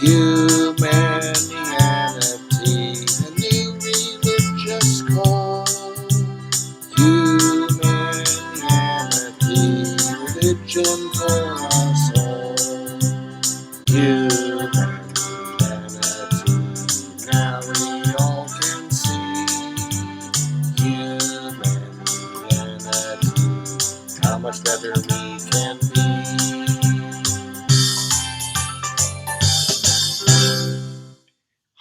Humanity, a new religious call. Humanity, religion for us all. Humanity, now we all can see. Humanity, how much better we can be.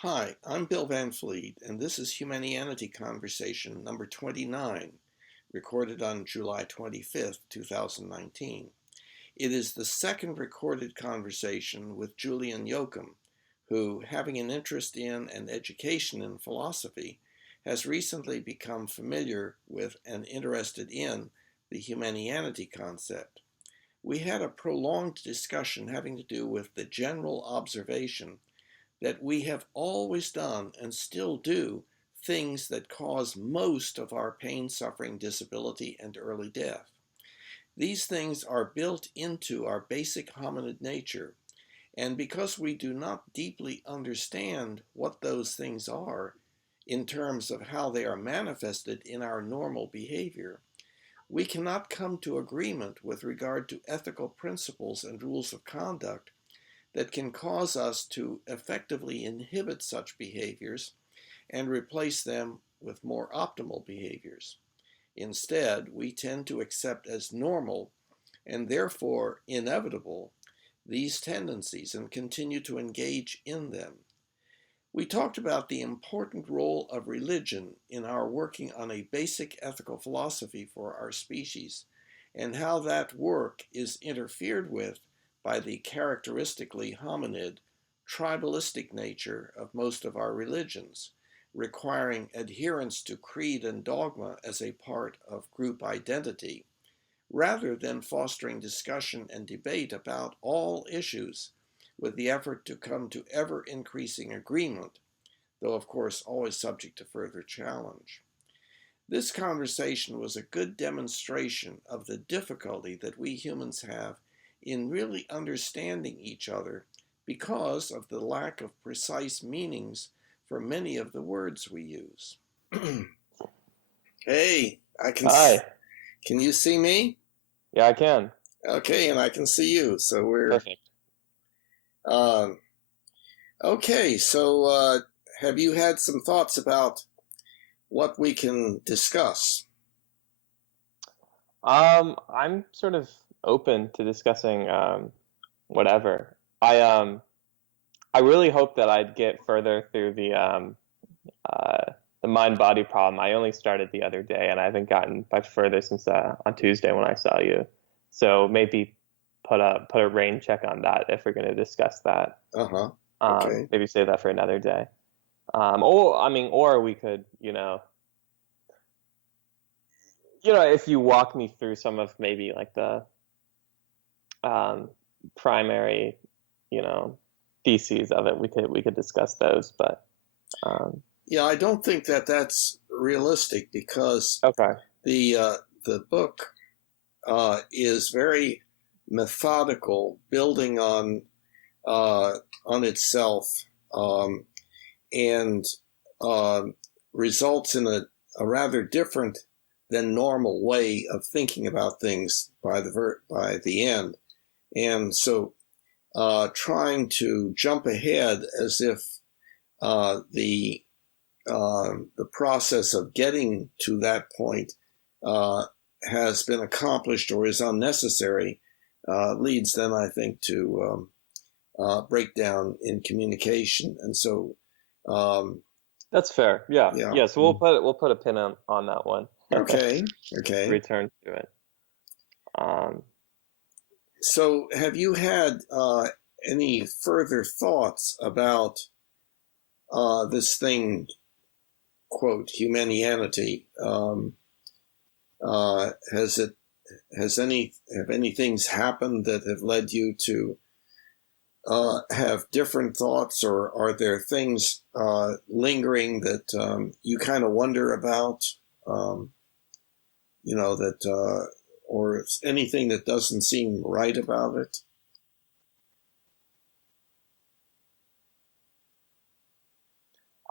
Hi, I'm Bill Van Fleet, and this is Humanianity Conversation number 29, recorded on July 25th, 2019. It is the second recorded conversation with Julian Yocum, who, having an interest in and education in philosophy, has recently become familiar with and interested in the Humanianity concept. We had a prolonged discussion having to do with the general observation that we have always done and still do things that cause most of our pain, suffering, disability, and early death. These things are built into our basic hominid nature, and because we do not deeply understand what those things are in terms of how they are manifested in our normal behavior, we cannot come to agreement with regard to ethical principles and rules of conduct that can cause us to effectively inhibit such behaviors and replace them with more optimal behaviors. Instead, we tend to accept as normal and therefore inevitable these tendencies and continue to engage in them. We talked about the important role of religion in our working on a basic ethical philosophy for our species and how that work is interfered with by the characteristically-hominid, tribalistic nature of most of our religions, requiring adherence to creed and dogma as a part of group identity, rather than fostering discussion and debate about all issues with the effort to come to ever-increasing agreement, though of course always subject to further challenge. This conversation was a good demonstration of the difficulty that we humans have in really understanding each other because of the lack of precise meanings for many of the words we use. Hey, Hi. Can you see me? Yeah, I can. Okay, and I can see you. So we're Perfect. Okay. So have you had some thoughts about what we can discuss? I'm sort of open to discussing whatever. I really hope that I'd get further through the mind-body problem. I only started the other day, and I haven't gotten much further since on Tuesday when I saw you. So maybe put a rain check on that if we're going to discuss that. Okay. Maybe save that for another day. Or we could, if you walk me through some of maybe like the primary, theses of it, we could discuss those. But yeah, I don't think that that's realistic because okay, the book is very methodical, building on itself, and results in a rather different than normal way of thinking about things by the end. And so trying to jump ahead as if the process of getting to that point has been accomplished or is unnecessary leads then, I think, to breakdown in communication. And so that's fair. Yeah. So we'll put a pin on that one. Okay. Return to it. So have you had any further thoughts about this thing, quote, Humanianity? Have any things happened that have led you to have different thoughts, or are there things lingering that you kind of wonder about, or anything that doesn't seem right about it?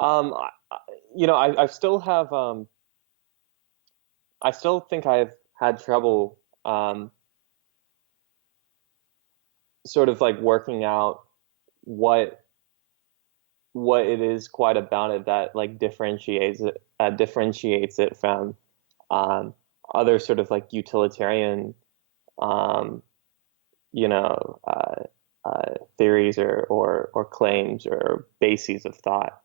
I still have I still think I've had trouble sort of like working out what it is quite about it that like differentiates it from um, other sort of like utilitarian um, you know theories or claims or bases of thought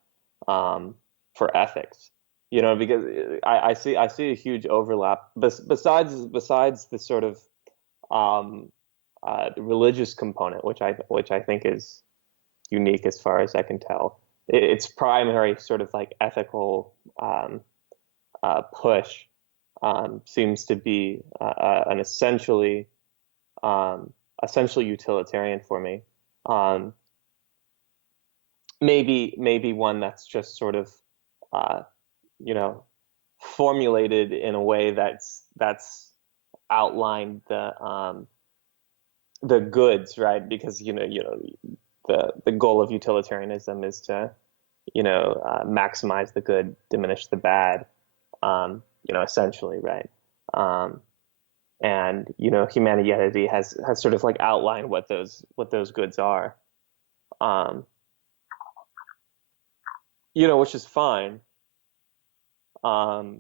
for ethics. Because I see a huge overlap besides the sort of um, religious component, which I think is unique as far as I can tell. Its primary sort of like ethical push seems to be an essentially utilitarian for me. Um, maybe one that's just sort of uh, you know formulated in a way that's outlined the goods, right? Because the goal of utilitarianism is to maximize the good, diminish the bad, essentially, right? Um, and humanity has sort of like outlined what those goods are, um, which is fine. Um,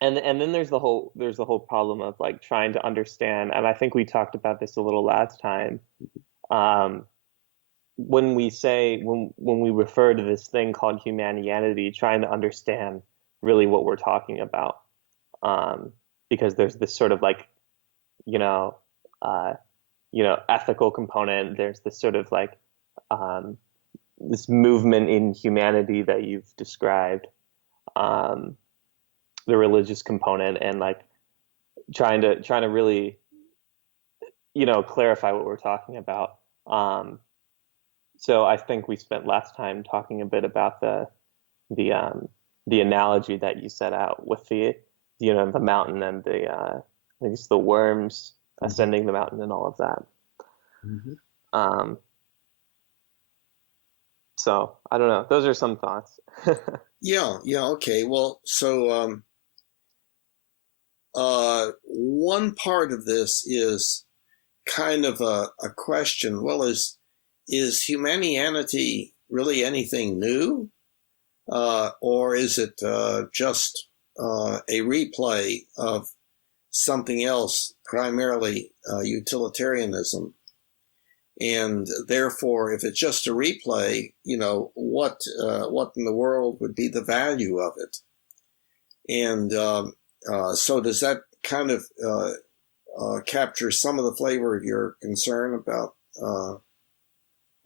and then there's the whole problem of like trying to understand, and I think we talked about this a little last time. Um, when we refer to this thing called humanianity, trying to understand really what we're talking about, because there's this sort of like you know uh, ethical component. There's this sort of like um, this movement in humanity that you've described, um, the religious component, and like trying to really clarify what we're talking about. Um, so I think we spent last time talking a bit about the um, the analogy that you set out with the mountain and I think it's the worms ascending the mountain and all of that. Mm-hmm. Um, so I don't know. Those are some thoughts. Yeah, okay. Well, so one part of this is kind of a question. Well, is humanity really anything new? Or is it just a replay of something else, primarily utilitarianism? And therefore, if it's just a replay, what in the world would be the value of it? And so does that kind of capture some of the flavor of your concern about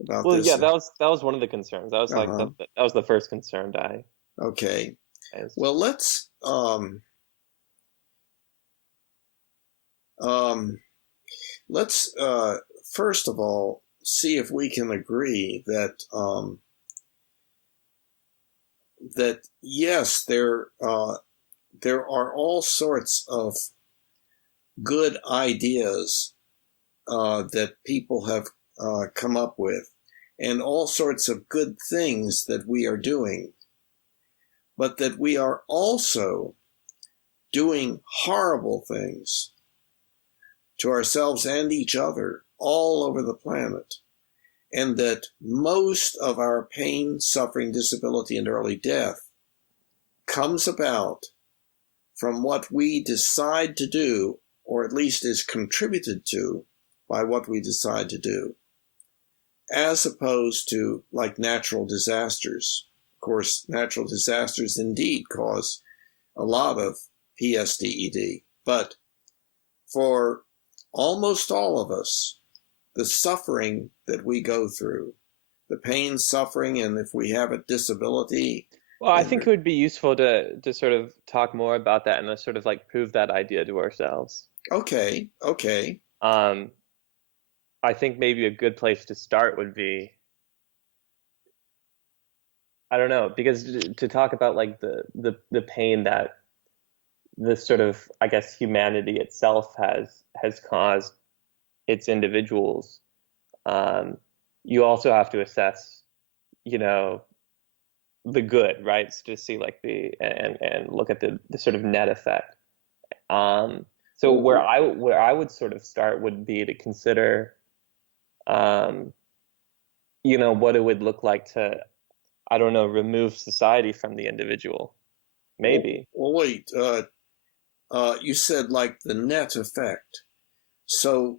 Well, this? yeah, that was one of the concerns. That was like Uh-huh. that was the first concern I Okay. raised. Well, let's let's first of all see if we can agree that that yes, there are all sorts of good ideas that people have come up with, and all sorts of good things that we are doing, but that we are also doing horrible things to ourselves and each other all over the planet, and that most of our pain, suffering, disability, and early death comes about from what we decide to do, or at least is contributed to by what we decide to do, as opposed to like natural disasters. Of course, natural disasters indeed cause a lot of PSDED, but for almost all of us, the suffering that we go through, the pain, suffering, and if we have a disability, Well, I think and it would be useful to sort of talk more about that and to sort of like prove that idea to ourselves. okay, Um, I think maybe a good place to start would be, I don't know, because to talk about like the pain that this sort of, I guess, humanity itself has caused its individuals, um, you also have to assess, you know, the good, right? So to see like and look at the sort of net effect. So Well, where I would sort of start would be to consider, um, what it would look like to, I don't know, remove society from the individual, maybe. wait. You said like the net effect. So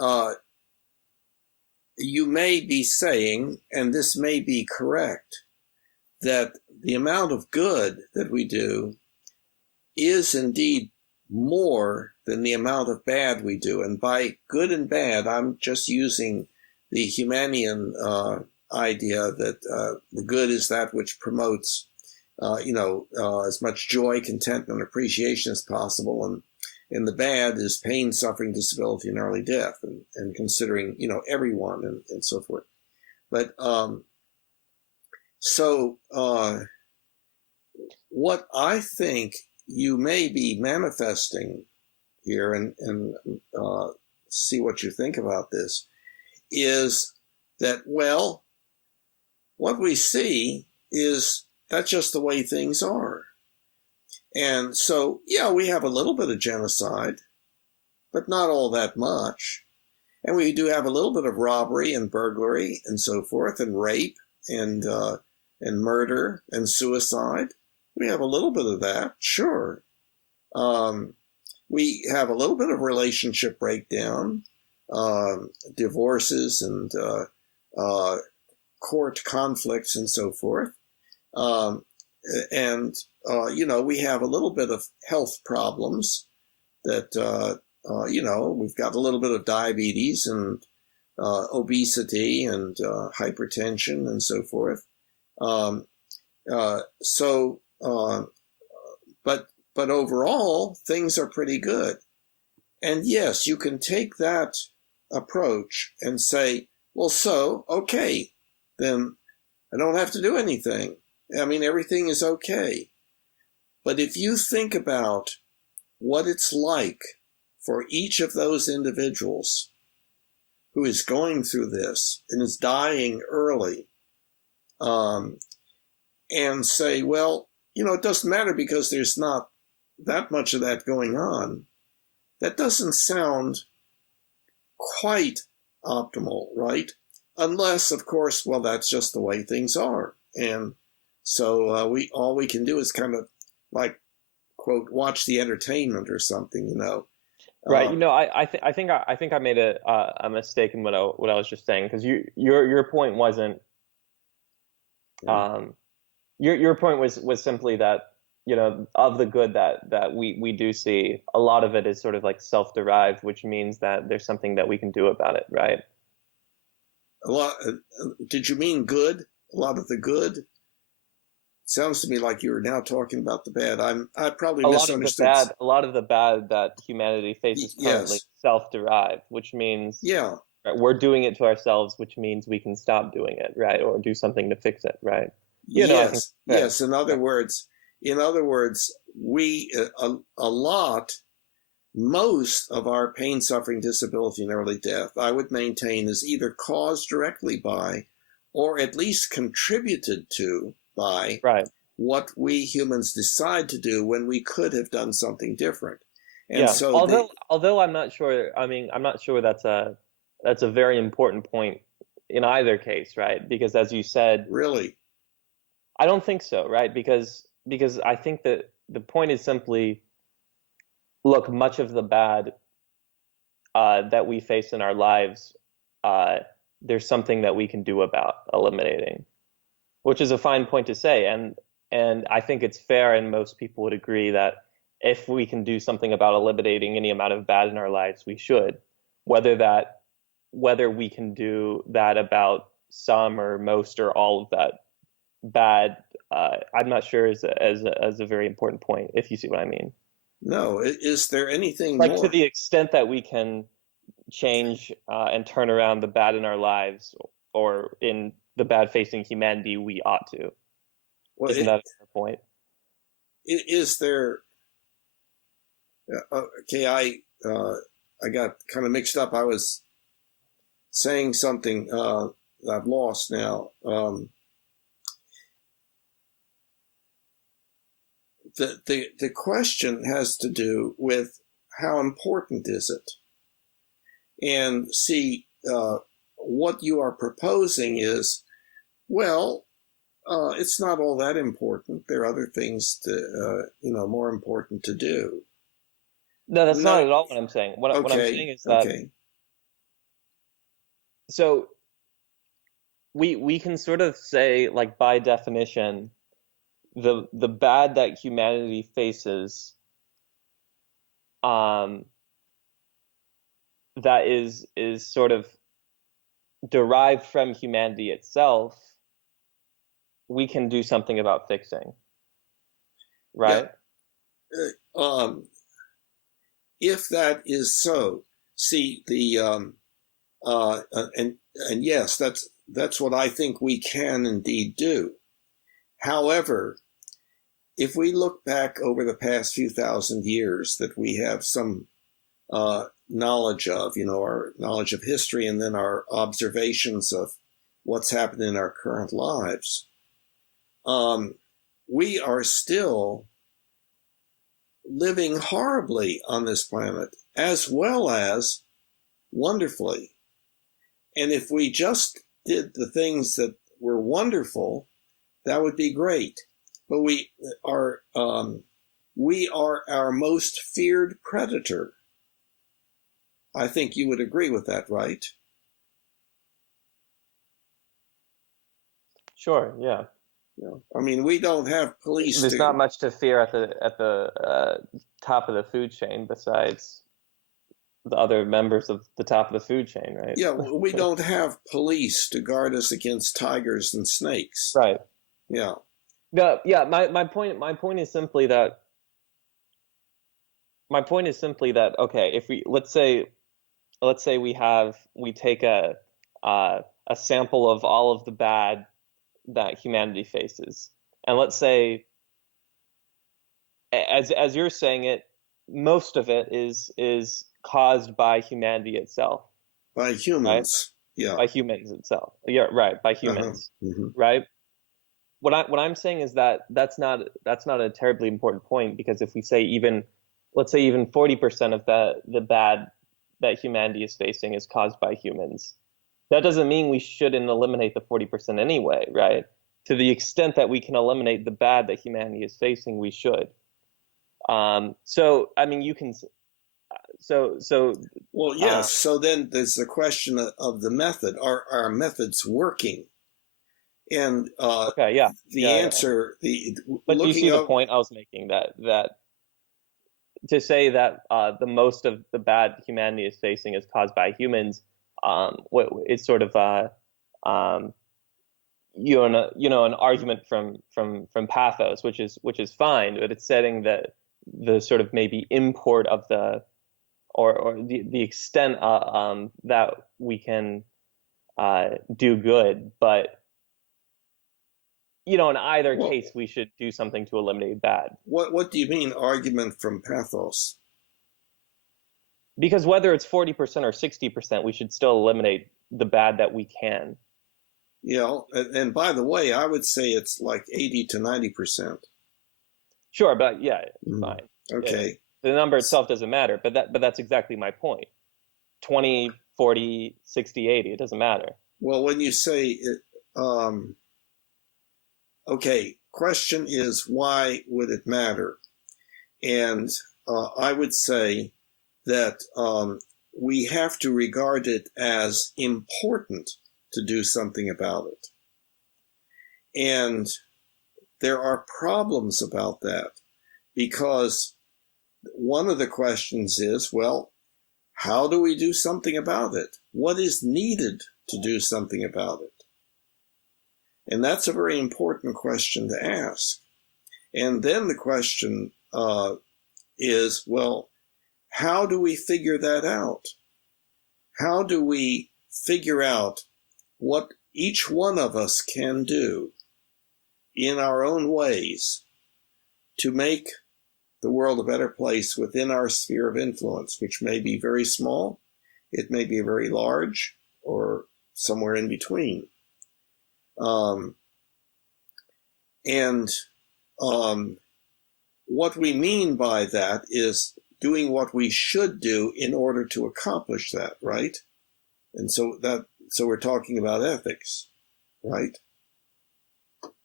uh, you may be saying, and this may be correct, that the amount of good that we do is indeed more than the amount of bad we do. And by good and bad, I'm just using the Humanian idea that the good is that which promotes, as much joy, contentment, appreciation as possible, and the bad is pain, suffering, disability, and early death, and considering everyone and so forth. But so what I think you may be manifesting here, and see what you think about this, is that, well, what we see is that's just the way things are. And so, yeah, we have a little bit of genocide, but not all that much. And we do have a little bit of robbery and burglary and so forth, and rape and murder and suicide. We have a little bit of that, sure. We have a little bit of relationship breakdown, divorces and court conflicts and so forth. And we have a little bit of health problems that, we've got a little bit of diabetes and obesity and hypertension and so forth. But overall, things are pretty good. And yes, you can take that approach and say, well, okay, then I don't have to do anything. I mean, everything is okay. But if you think about what it's like for each of those individuals who is going through this and is dying early, and say, well, it doesn't matter because there's not that much of that going on, that doesn't sound quite optimal, right? Unless, of course, well, that's just the way things are. And so all we can do is kind of like, quote, watch the entertainment or something, Right. I think I made a mistake in what I was just saying, because your point wasn't, your point was simply that, of the good that we do see, a lot of it is sort of like self-derived, which means that there's something that we can do about it, right? A lot. Did you mean good? A lot of the good? Sounds to me like you were now talking about the bad. I probably misunderstood. A lot of the bad that humanity faces currently is self-derived, which means we're doing it to ourselves, which means we can stop doing it, right, or do something to fix it, right? Yes. In other words, we most of our pain, suffering, disability, and early death, I would maintain, is either caused directly by, or at least contributed to by, what we humans decide to do when we could have done something different. And so, although I'm not sure. I mean, I'm not sure that's a very important point in either case, right? Because as you said, really, I don't think so, right? Because I think that the point is simply, look, much of the bad that we face in our lives, there's something that we can do about eliminating, which is a fine point to say. And I think it's fair, and most people would agree, that if we can do something about eliminating any amount of bad in our lives, we should. Whether we can do that about some or most or all of that bad, I'm not sure as a very important point, if you see what I mean. No, is there anything like more? To the extent that we can change and turn around the bad in our lives, or in the bad facing humanity, we ought to. Well, isn't that a fair point? Is there? Okay, I got kind of mixed up. I was saying something that I've lost now. the question has to do with how important is it? And see, what you are proposing is, well, it's not all that important. There are other things to, more important to do. No, that's not at all what I'm saying. What I'm saying is that, so we can sort of say, like, by definition, the bad that humanity faces, that is sort of derived from humanity itself, we can do something about fixing, right? Yeah. If that is so, see the and yes, that's what I think we can indeed do. However, if we look back over the past few thousand years that we have some knowledge of, our knowledge of history, and then our observations of what's happened in our current lives, we are still living horribly on this planet, as well as wonderfully. And if we just did the things that were wonderful, that would be great. But we are our most feared predator. I think you would agree with that, right? Sure. Yeah. I mean, we don't have police. There's not much to fear at the top of the food chain besides the other members of the top of the food chain, right? Yeah, we don't have police to guard us against tigers and snakes. Right. Yeah. Yeah. My point is simply that. Okay, if let's say we take a sample of all of the bad that humanity faces, and let's say, as you're saying it, most of it is caused by humanity itself, by humans, right? Yeah, by humans itself, yeah, right, by humans, right? What I'm saying is that that's not a terribly important point, because if we say let's say even 40% of the bad that humanity is facing is caused by humans, that doesn't mean we shouldn't eliminate the 40% anyway, right? To the extent that we can eliminate the bad that humanity is facing, we should. So I mean, you can. Well, yes. So then there's the question of the method. Are our methods working? And okay, yeah. The answer. But do you see the point I was making? That to say that the most of the bad humanity is facing is caused by humans, it's sort of an argument from pathos, which is fine, but it's setting the sort of maybe import of or the extent that we can do good, but in either case we should do something to eliminate bad. What do you mean argument from pathos? Because whether it's 40% or 60%, we should still eliminate the bad that we can. And by the way, I would say it's like 80 to 90%. Sure, but yeah, fine. Okay. The number itself doesn't matter, but that's exactly my point. 20, 40, 60, 80, it doesn't matter. Well, when you say it, okay, question is, why would it matter? And I would say that we have to regard it as important to do something about it. And there are problems about that, because one of the questions is, well, how do we do something about it? What is needed to do something about it? And that's a very important question to ask. And then the question is, well, how do we figure that out? How do we figure out what each one of us can do in our own ways to make the world a better place within our sphere of influence, which may be very small, it may be very large, or somewhere in between. what we mean by that is doing what we should do in order to accomplish that, right? And so we're talking about ethics, right?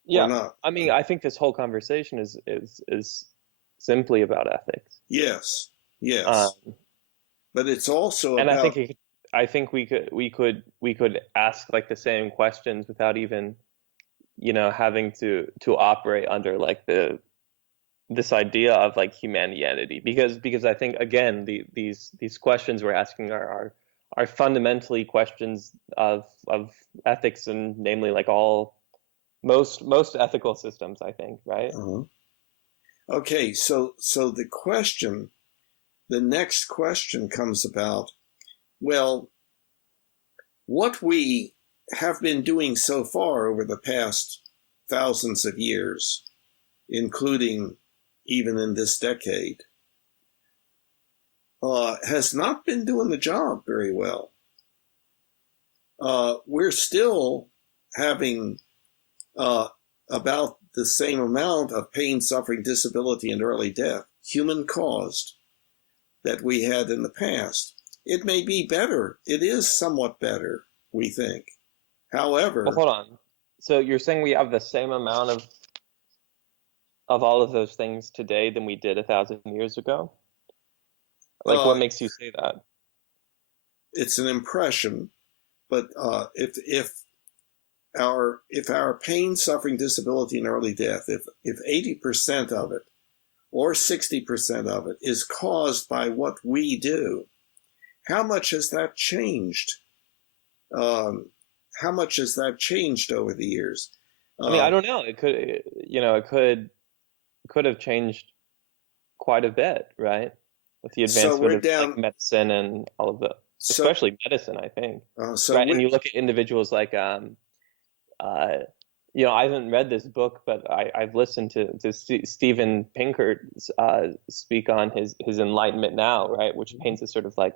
Yeah. Or not? I mean, I think this whole conversation is simply about ethics. Yes, Um, yes. But it's also and about, I think we could ask like the same questions without even, having to operate under like this idea of like humanity, because I think again these questions we're asking are fundamentally questions of ethics, and namely like most ethical systems, I think, right? okay, so the next question comes about, well, what we have been doing so far over the past thousands of years, including even in this decade, has not been doing the job very well. We're still having about the same amount of pain, suffering, disability, and early death, human-caused, that we had in the past. It may be better. It is somewhat better, we think. However, Well, hold on. So you're saying we have the same amount of all of those things today than we did 1,000 years ago? Like, what makes you say that? it's an impression, but if our pain, suffering, disability, and early death, if 80% of it or 60% of it is caused by what we do, how much has that changed? How much has that changed over the years? I mean, I don't know. It could have changed quite a bit, right? With the So advancement we're of like down. medicine and all of the, So especially medicine, I think, so right? And we. you look at individuals like I haven't read this book, but I've listened to Steven Pinker speak on his Enlightenment Now, right, which paints a sort of like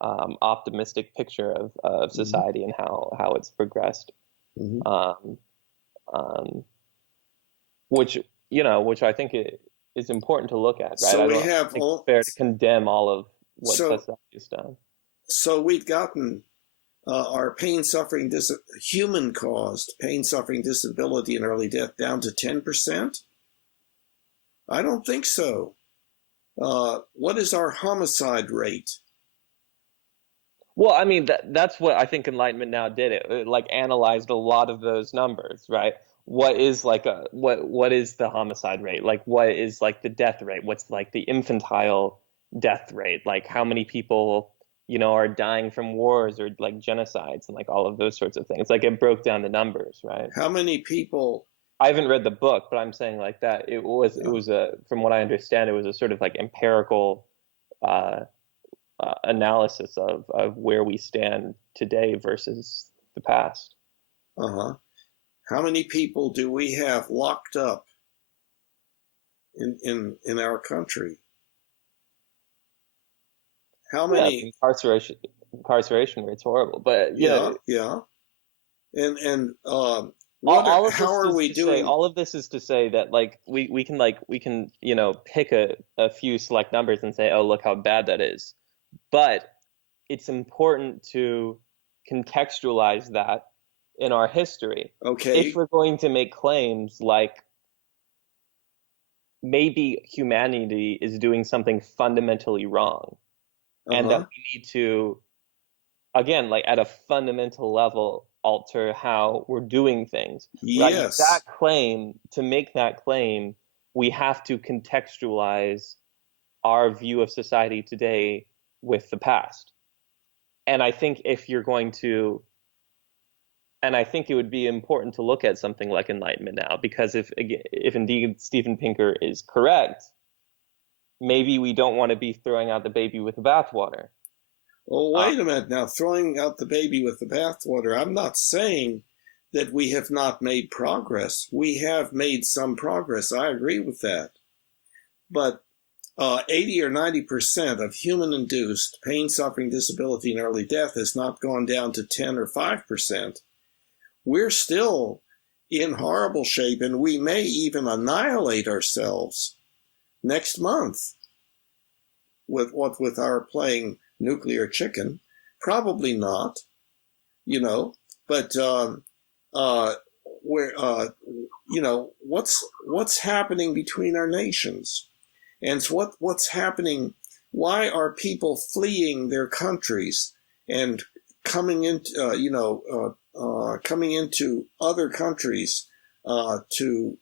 optimistic picture of society and how it's progressed, Mm-hmm. um, um, which I think is important to look at, right? So I we don't have think it's all. fair to condemn all of what So society has done. so we've gotten our pain, suffering, human caused pain, suffering, disability, and early death down to 10%. I don't think so. What is our homicide rate? Well, I mean that's what I think Enlightenment Now did. It like analyzed a lot of those numbers, right? What is like what is the homicide rate? Like what is like the death rate? What's like the infantile death rate? Like how many people, are dying from wars or like genocides and like all of those sorts of things. Like it broke down the numbers, right? How many people? I haven't read the book, but I'm saying like that it was a, from what I understand, it was a sort of like empirical uh analysis of where we stand today versus the past. Uh-huh. How many people do we have locked up in our country? How Yeah, many? incarceration rate's horrible, but Yeah, yeah. And all of how this are is we to say, doing? that like we can pick a few select numbers and say, oh, look how bad that is, but it's important to contextualize that in our history if Okay. we're going to make claims like maybe humanity is doing something fundamentally wrong, and that Uh-huh. we need to, again, like at a fundamental level, alter how we're doing things, right? Yes. To make that claim, we have to contextualize our view of society today with the past. And I think if you're going to, and I think it would be important to look at something like Enlightenment Now, because if indeed Steven Pinker is correct, maybe we don't want to be throwing out the baby with the bathwater. Well, Uh, wait a minute now. Throwing out the baby with the bathwater. I'm not saying that we have not made progress. We have made some progress. I agree with that. But 80 or 90% of human-induced pain, suffering, disability, and early death has not gone down to 10 or 5%. We're still in horrible shape, and we may even annihilate ourselves next month with our playing nuclear chicken? Probably not, but what's happening between our nations, and what's happening? Why are people fleeing their countries and coming into coming into other countries to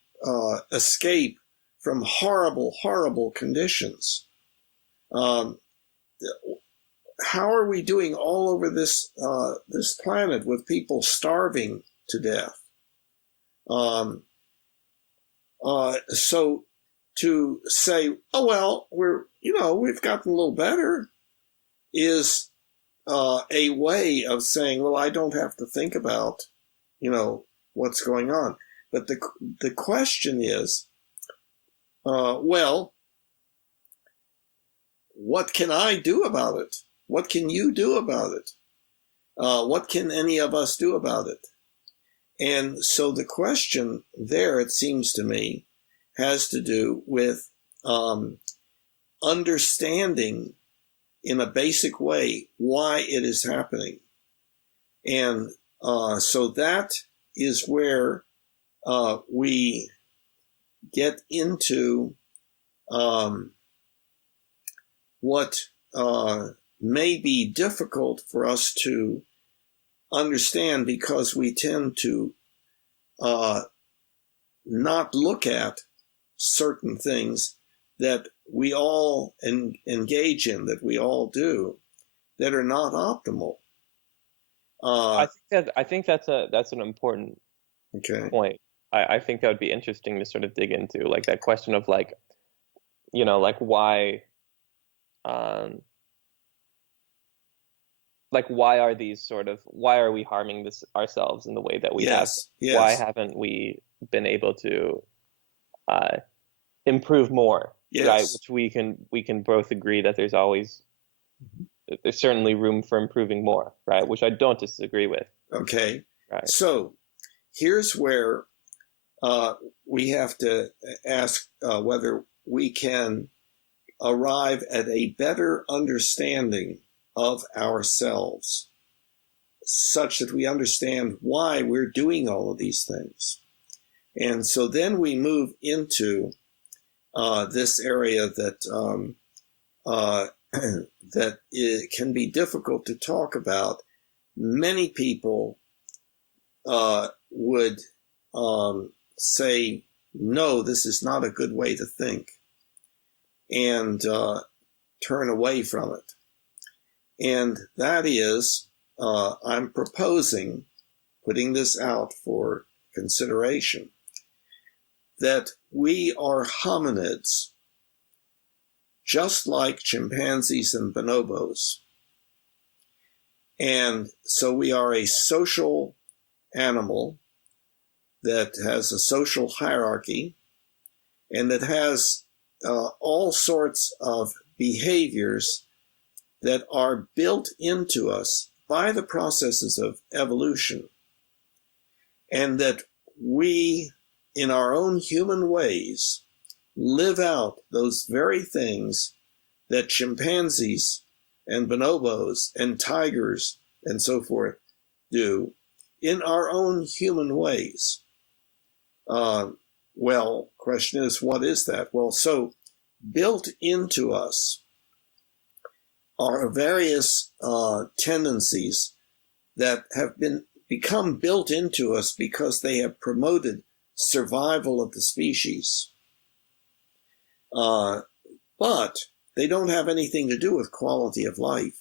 escape from horrible conditions? How are we doing all over this planet with people starving to death? So to say, oh well, we've gotten a little better, is a way of saying, well, I don't have to think about what's going on. But the question is, well, what can I do about it? What can you do about it? What can any of us do about it? And so the question there, it seems to me, has to do with understanding in a basic way why it is happening. And so that is where we get into what may be difficult for us to understand, because we tend to not look at certain things that we all engage in, that we all do, that are not optimal. I think that's an important point. I think that would be interesting to sort of dig into, like that question of like why why are we harming ourselves in the way that we have? Yes. Why haven't we been able to improve more? Yes. Right, which we can both agree that there's certainly room for improving more, right? Which I don't disagree with. Okay. Right. So here's where we have to ask whether we can arrive at a better understanding of ourselves, such that we understand why we're doing all of these things. And so then we move into this area that that it can be difficult to talk about. Many people would say, no, this is not a good way to think, and turn away from it. And that is, I'm proposing, putting this out for consideration, that we are hominids, just like chimpanzees and bonobos. And so we are a social animal that has a social hierarchy, and that has all sorts of behaviors that are built into us by the processes of evolution, and that we, in our own human ways, live out those very things that chimpanzees and bonobos and tigers and so forth do in our own human ways. Well, question is, what is that? Well, so built into us are various tendencies that have become built into us because they have promoted survival of the species. But they don't have anything to do with quality of life.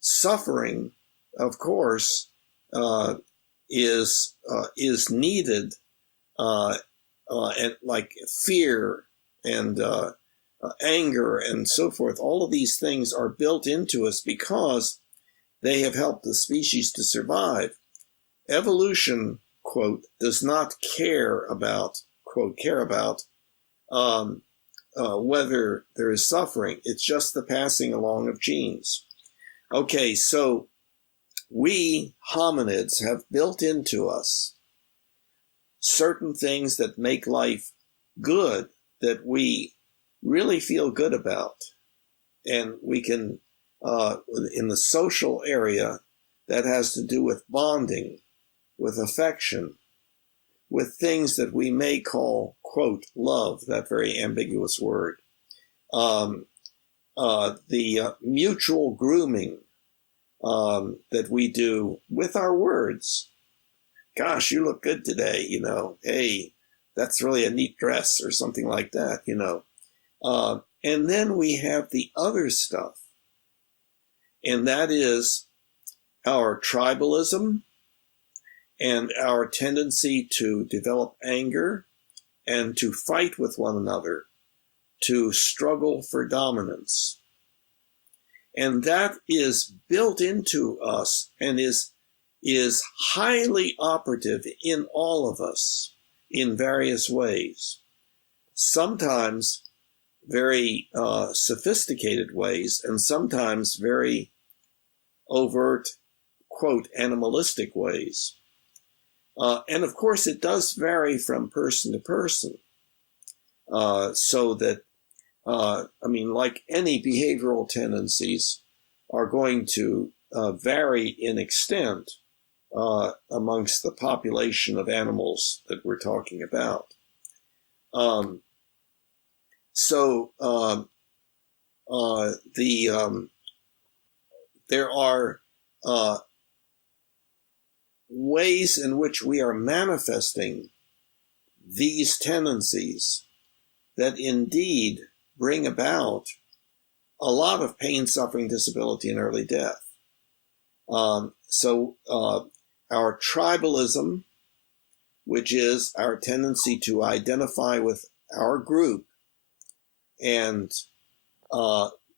Suffering, of course, is needed, and like fear and anger and so forth. All of these things are built into us because they have helped the species to survive. Evolution, quote, does not care about, quote, whether there is suffering. It's just the passing along of genes. Okay, so we hominids have built into us certain things that make life good, that we really feel good about. And we can, in the social area, that has to do with bonding, with affection, with things that we may call, quote, love, that very ambiguous word. The mutual grooming that we do with our words. Gosh, you look good today, Hey, that's really a neat dress, or something like that, And then we have the other stuff, and that is our tribalism and our tendency to develop anger and to fight with one another, to struggle for dominance. And that is built into us and is highly operative in all of us in various ways. Sometimes very sophisticated ways, and sometimes very overt, quote, animalistic ways. And of course, it does vary from person to person. So that, like any behavioral tendencies are going to vary in extent amongst the population of animals that we're talking about. There are ways in which we are manifesting these tendencies that indeed bring about a lot of pain, suffering, disability, and early death. Our tribalism, which is our tendency to identify with our group and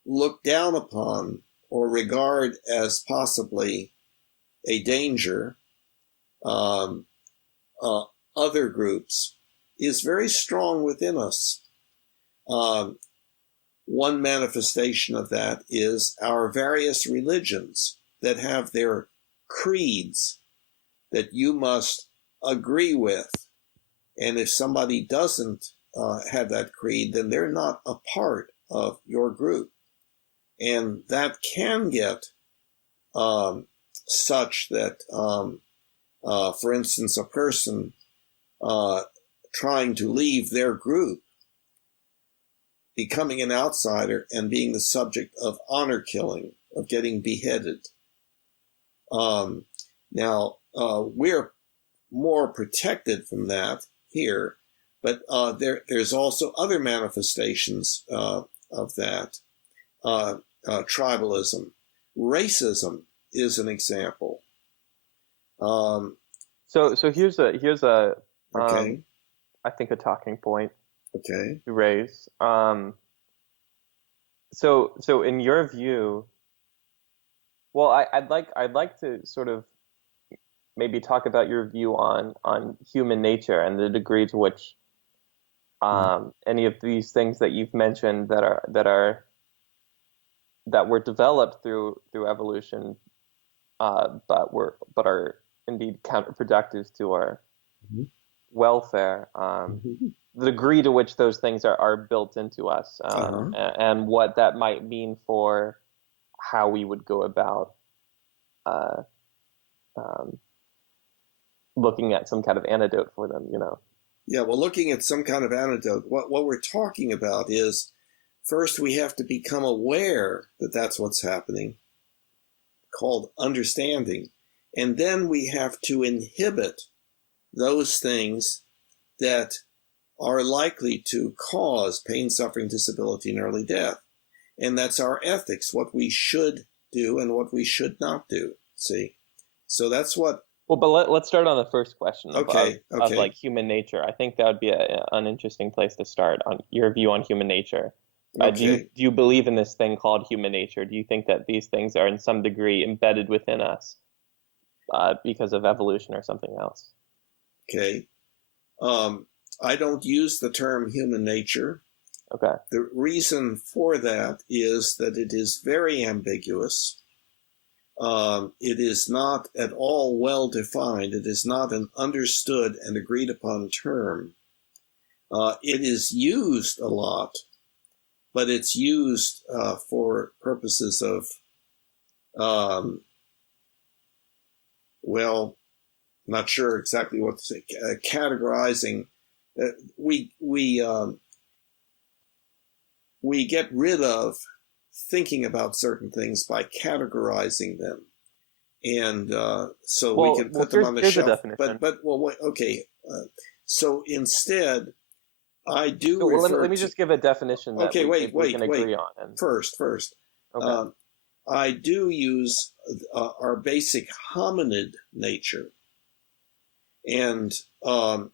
look down upon or regard as possibly a danger other groups, is very strong within us. One manifestation of that is our various religions that have their creeds that you must agree with. And if somebody doesn't have that creed, then they're not a part of your group. And that can get such that, for instance, a person trying to leave their group, becoming an outsider and being the subject of honor killing, of getting beheaded. Now, we're more protected from that here, but there's also other manifestations of that. Tribalism. Racism is an example. So here's a Okay. I think a talking point Okay. to raise. So in your view, well, I'd like to sort of maybe talk about your view on human nature and the degree to which any of these things that you've mentioned that were developed through evolution, but are indeed counterproductive to our welfare. The degree to which those things are built into us, and what that might mean for how we would go about looking at some kind of antidote for them, Yeah, well, looking at some kind of antidote, what we're talking about is, first we have to become aware that that's what's happening, called understanding. And then we have to inhibit those things that are likely to cause pain, suffering, disability, and early death. And that's our ethics, what we should do and what we should not do. See? So that's what... Well, but let's start on the first question of like human nature. I think that would be an interesting place to start on your view on human nature. Do you believe in this thing called human nature? Do you think that these things are in some degree embedded within us because of evolution or something else? Okay. I don't use the term human nature. Okay. The reason for that is that it is very ambiguous. It is not at all well defined. It is not an understood and agreed upon term. It is used a lot but it's used for purposes of, well, not sure exactly what to say, categorizing. We get rid of thinking about certain things by categorizing them, and so we can put them on the shelf. But wait, okay. So instead, I do refer. Let me just give a definition. That we can agree on. And... First. Okay. I do use our basic hominid nature, and the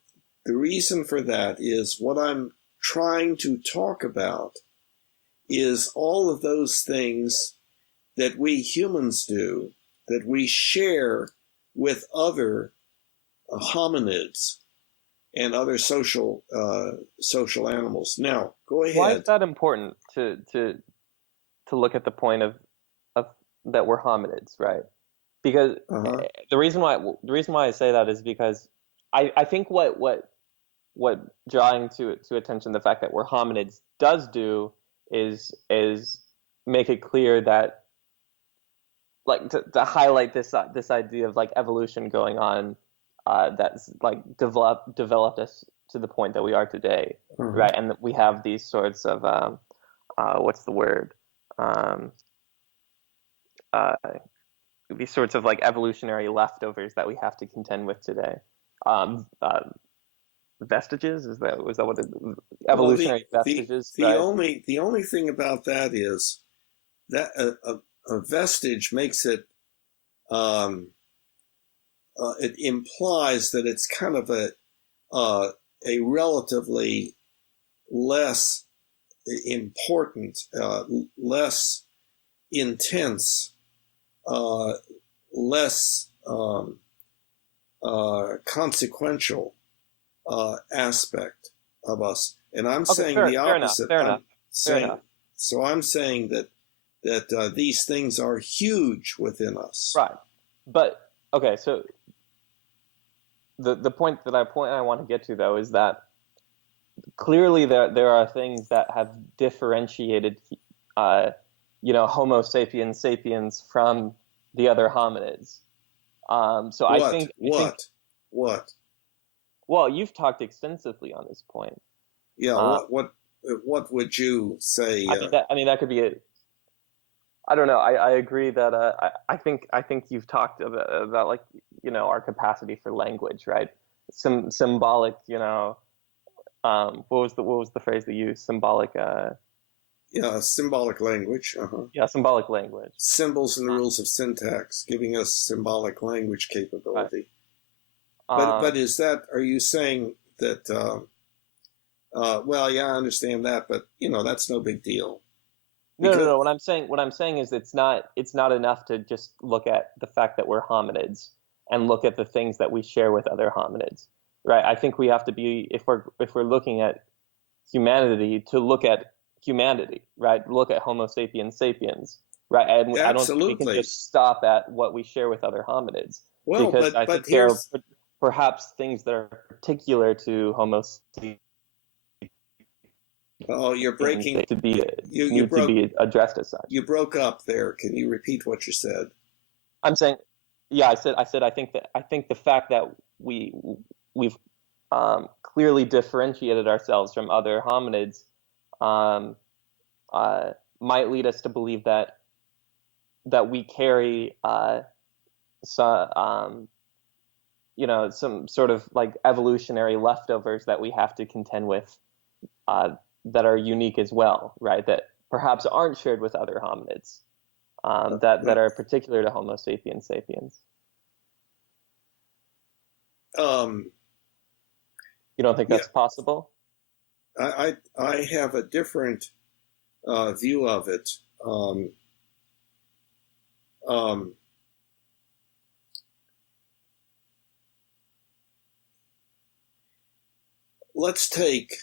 reason for that is what I'm trying to talk about is all of those things that we humans do, that we share with other hominids and other social animals. Now, go ahead. Why is that important to look at the point of that we're hominids, right? Because the reason why I say that is because I think what drawing to attention the fact that we're hominids does do is make it clear that, like, to highlight this idea of like evolution going on, that's like developed us to the point that we are today, right? And that we have these sorts of what's the word? These sorts of like evolutionary leftovers that we have to contend with today. Vestiges, was that what evolutionary vestiges? The only thing about that is that a vestige makes it it implies that it's kind of a relatively less important, less intense, less consequential aspect of us. And I'm saying the opposite. Fair enough. So I'm saying that these things are huge within us. Right. But okay, so the point I want to get to, though, is that clearly there are things that have differentiated Homo sapiens sapiens from the other hominids. So what? I think What? Well, you've talked extensively on this point. Yeah. What would you say? That could be it. I don't know. I agree that I think you've talked about like, our capacity for language, right? Symbolic, what was the phrase they used? Symbolic. Symbolic language. Yeah, symbolic language. Symbols and the rules of syntax, giving us symbolic language capability. Right. But are you saying that? Well, yeah, I understand that, but that's no big deal. No. What I'm saying is it's not enough to just look at the fact that we're hominids and look at the things that we share with other hominids, right? I think we have to be, if we're looking at humanity, to look at humanity, right? Look at Homo sapiens sapiens, right? And yeah, I don't think we can just stop at what we share with other hominids, because I think there are perhaps things that are particular to Homo sapiens. Oh, you're breaking. To be addressed as such. You broke up there. Can you repeat what you said? I'm saying, yeah, I said I think the fact that we've clearly differentiated ourselves from other hominids might lead us to believe that we carry some sort of like evolutionary leftovers that we have to contend with, that are unique as well, right? That perhaps aren't shared with other hominids, that are particular to Homo sapiens sapiens. You don't think that's possible? I have a different view of it. Let's take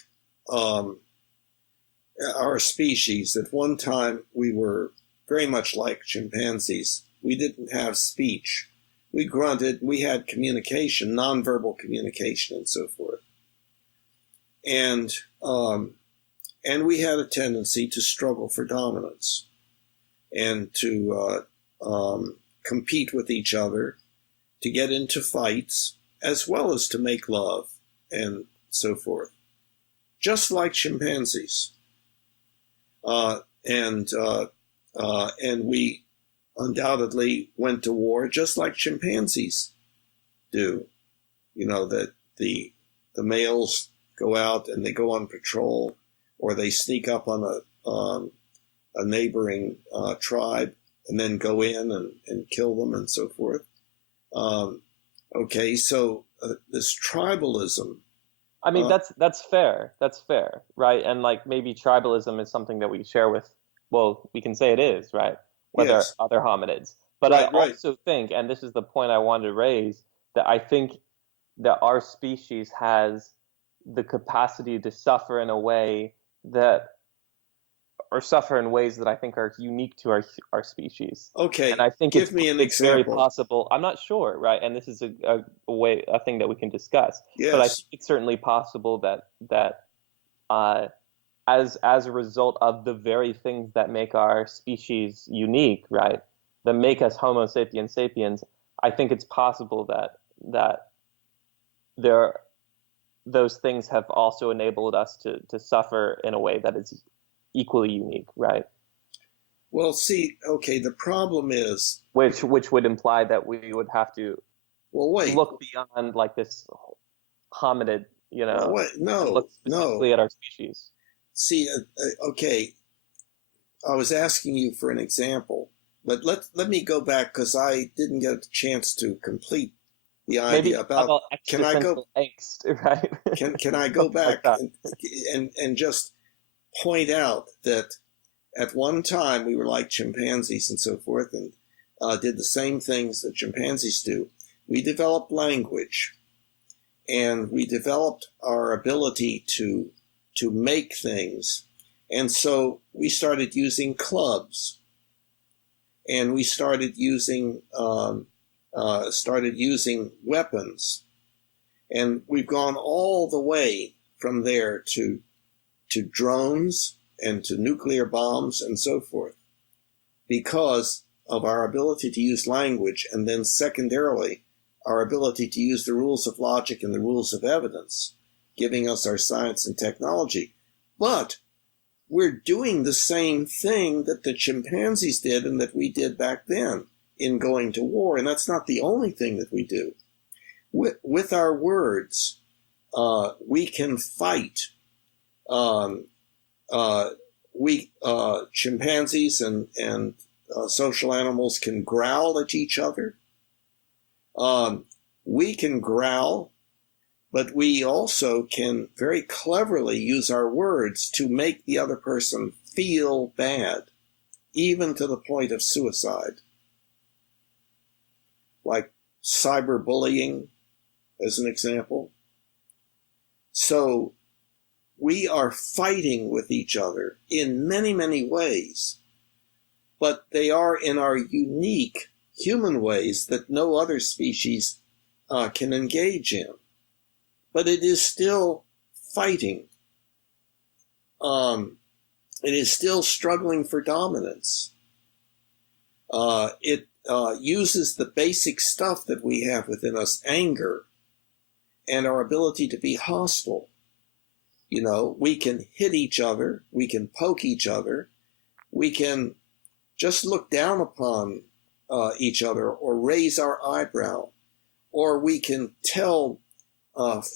our species. At one time, we were very much like chimpanzees. We didn't have speech. We grunted. We had communication, nonverbal communication, and so forth. And And we had a tendency to struggle for dominance and to compete with each other, to get into fights, as well as to make love and so forth, just like chimpanzees. And we undoubtedly went to war just like chimpanzees do. You know, that the males go out and they go on patrol, or they sneak up on a neighboring tribe and then go in and kill them and so forth. Okay, so this tribalism. I mean, that's fair. That's fair, right? And like maybe tribalism is something that we share with, well, we can say it is, right? Whether Yes. other hominids. But I also think, and this is the point I wanted to raise, that I think that our species has the capacity to suffer in a way that, or suffer in ways that I think are unique to our species. Okay, and I think give me an it's very example. possible. I'm not sure, right? And this is a thing that we can discuss. Yes. But I think it's certainly possible that as a result of the very things that make our species unique, right, that make us Homo sapiens sapiens, I think it's possible that those things have also enabled us to suffer in a way that is equally unique, right? Well, see, okay, the problem is, which would imply that we would have to look beyond like this hominid, you know, look specifically at our species. See, okay, I was asking you for an example, but let me go back, because I didn't get a chance to complete the idea about can I go angst, right? can I go back and just point out that at one time we were like chimpanzees and so forth, and did the same things that chimpanzees do. We developed language, and we developed our ability to make things, and so we started using clubs, and we started using weapons, and we've gone all the way from there to drones and to nuclear bombs and so forth, because of our ability to use language, and then secondarily our ability to use the rules of logic and the rules of evidence, giving us our science and technology. But we're doing the same thing that the chimpanzees did and that we did back then in going to war, and that's not the only thing that we do. With our words, we can fight. Chimpanzees and social animals can growl at each other. We can growl, but we also can very cleverly use our words to make the other person feel bad, even to the point of suicide. Like cyberbullying, as an example. So we are fighting with each other in many, many ways, but they are in our unique human ways that no other species can engage in. But it is still fighting. It is still struggling for dominance. It uses the basic stuff that we have within us, anger, and our ability to be hostile. You know, we can hit each other, we can poke each other, we can just look down upon each other or raise our eyebrow, or we can tell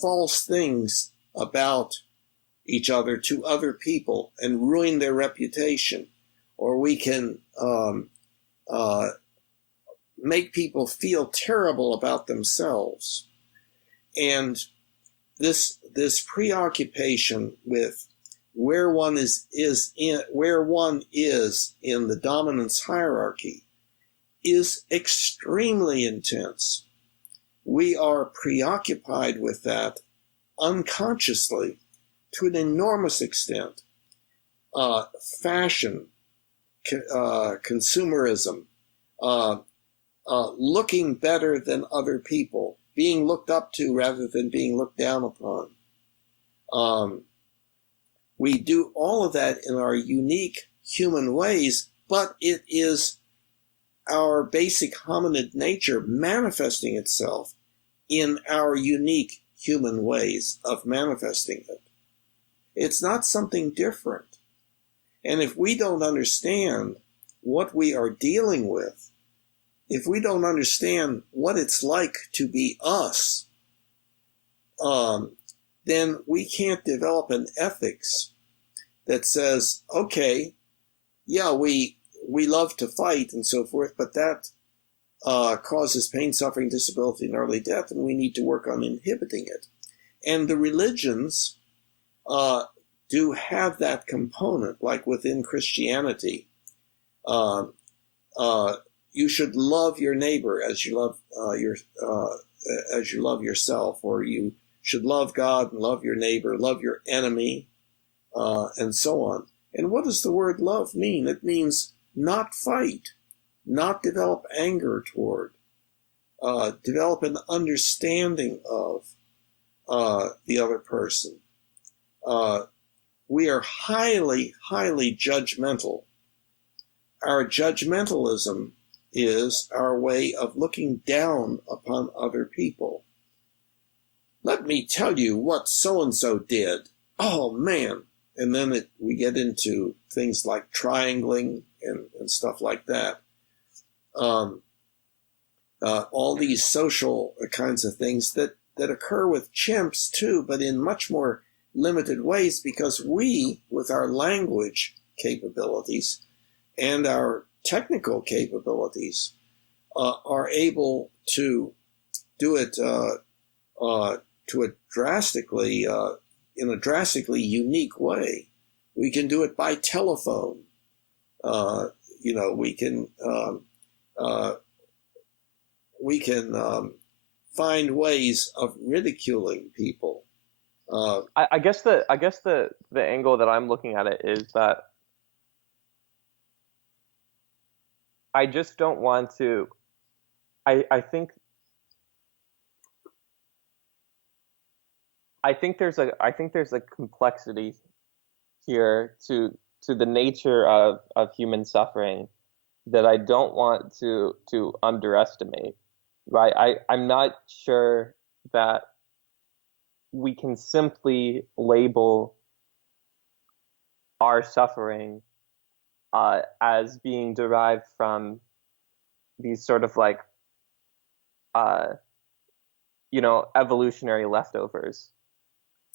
false things about each other to other people and ruin their reputation, or we can make people feel terrible about themselves. And this preoccupation with where one is in the dominance hierarchy is extremely intense. We are preoccupied with that unconsciously to an enormous extent. Fashion, consumerism, looking better than other people, being looked up to rather than being looked down upon. We do all of that in our unique human ways, but it is our basic hominid nature manifesting itself in our unique human ways of manifesting it. It's not something different. And if we don't understand what we are dealing with, if we don't understand what it's like to be us, then we can't develop an ethics that says, okay, yeah, we love to fight and so forth, but that causes pain, suffering, disability, and early death, and we need to work on inhibiting it. And the religions do have that component, like within Christianity. You should love your neighbor as you love yourself, or you should love God and love your neighbor, love your enemy, and so on. And what does the word love mean? It means not fight, not develop anger toward, develop an understanding of the other person. We are highly, highly judgmental. Our judgmentalism is our way of looking down upon other people. Let me tell you what so-and-so did. Oh, man. And then we get into things like triangling and stuff like that. All these social kinds of things that occur with chimps too, but in much more limited ways, because we, with our language capabilities and our technical capabilities, are able to do it in a drastically unique way. We can do it by telephone. We can find ways of ridiculing people. I guess the angle that I'm looking at it is that I just don't want to. I think there's a complexity here to the nature of human suffering that I don't want to underestimate. Right? I'm not sure that we can simply label our suffering as being derived from these sort of like evolutionary leftovers.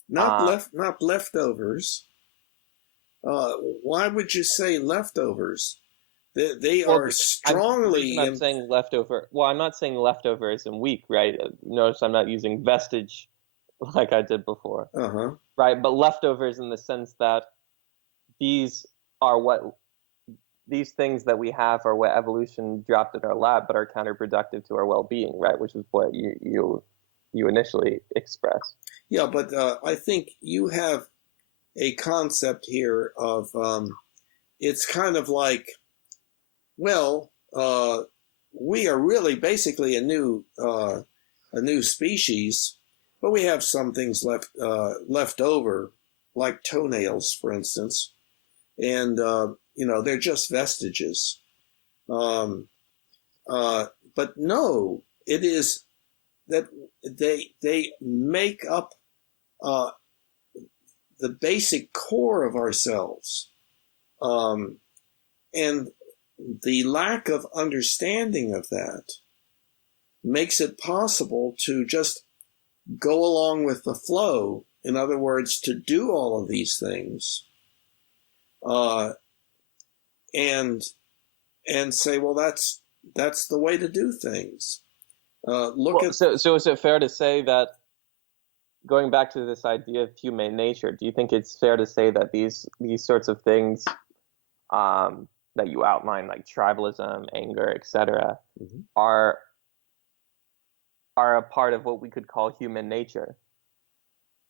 Not leftovers. Why would you say leftovers? They are strongly. I'm saying leftover. Well, I'm not saying leftovers and weak, right? Notice I'm not using vestige like I did before. Right, but leftovers in the sense that these things that we have are what evolution dropped in our lab, but are counterproductive to our well-being, right? Which is what you initially expressed. Yeah, but I think you have a concept here of it's kind of like, well, we are really basically a new species, but we have some things left over, like toenails, for instance, and they're just vestiges. But no, it is that they make up the basic core of ourselves, and the lack of understanding of that makes it possible to just go along with the flow. In other words, to do all of these things, and say, well, that's the way to do things. So is it fair to say that, going back to this idea of human nature, do you think it's fair to say that these sorts of things that you outline, like tribalism, anger, etc., are a part of what we could call human nature?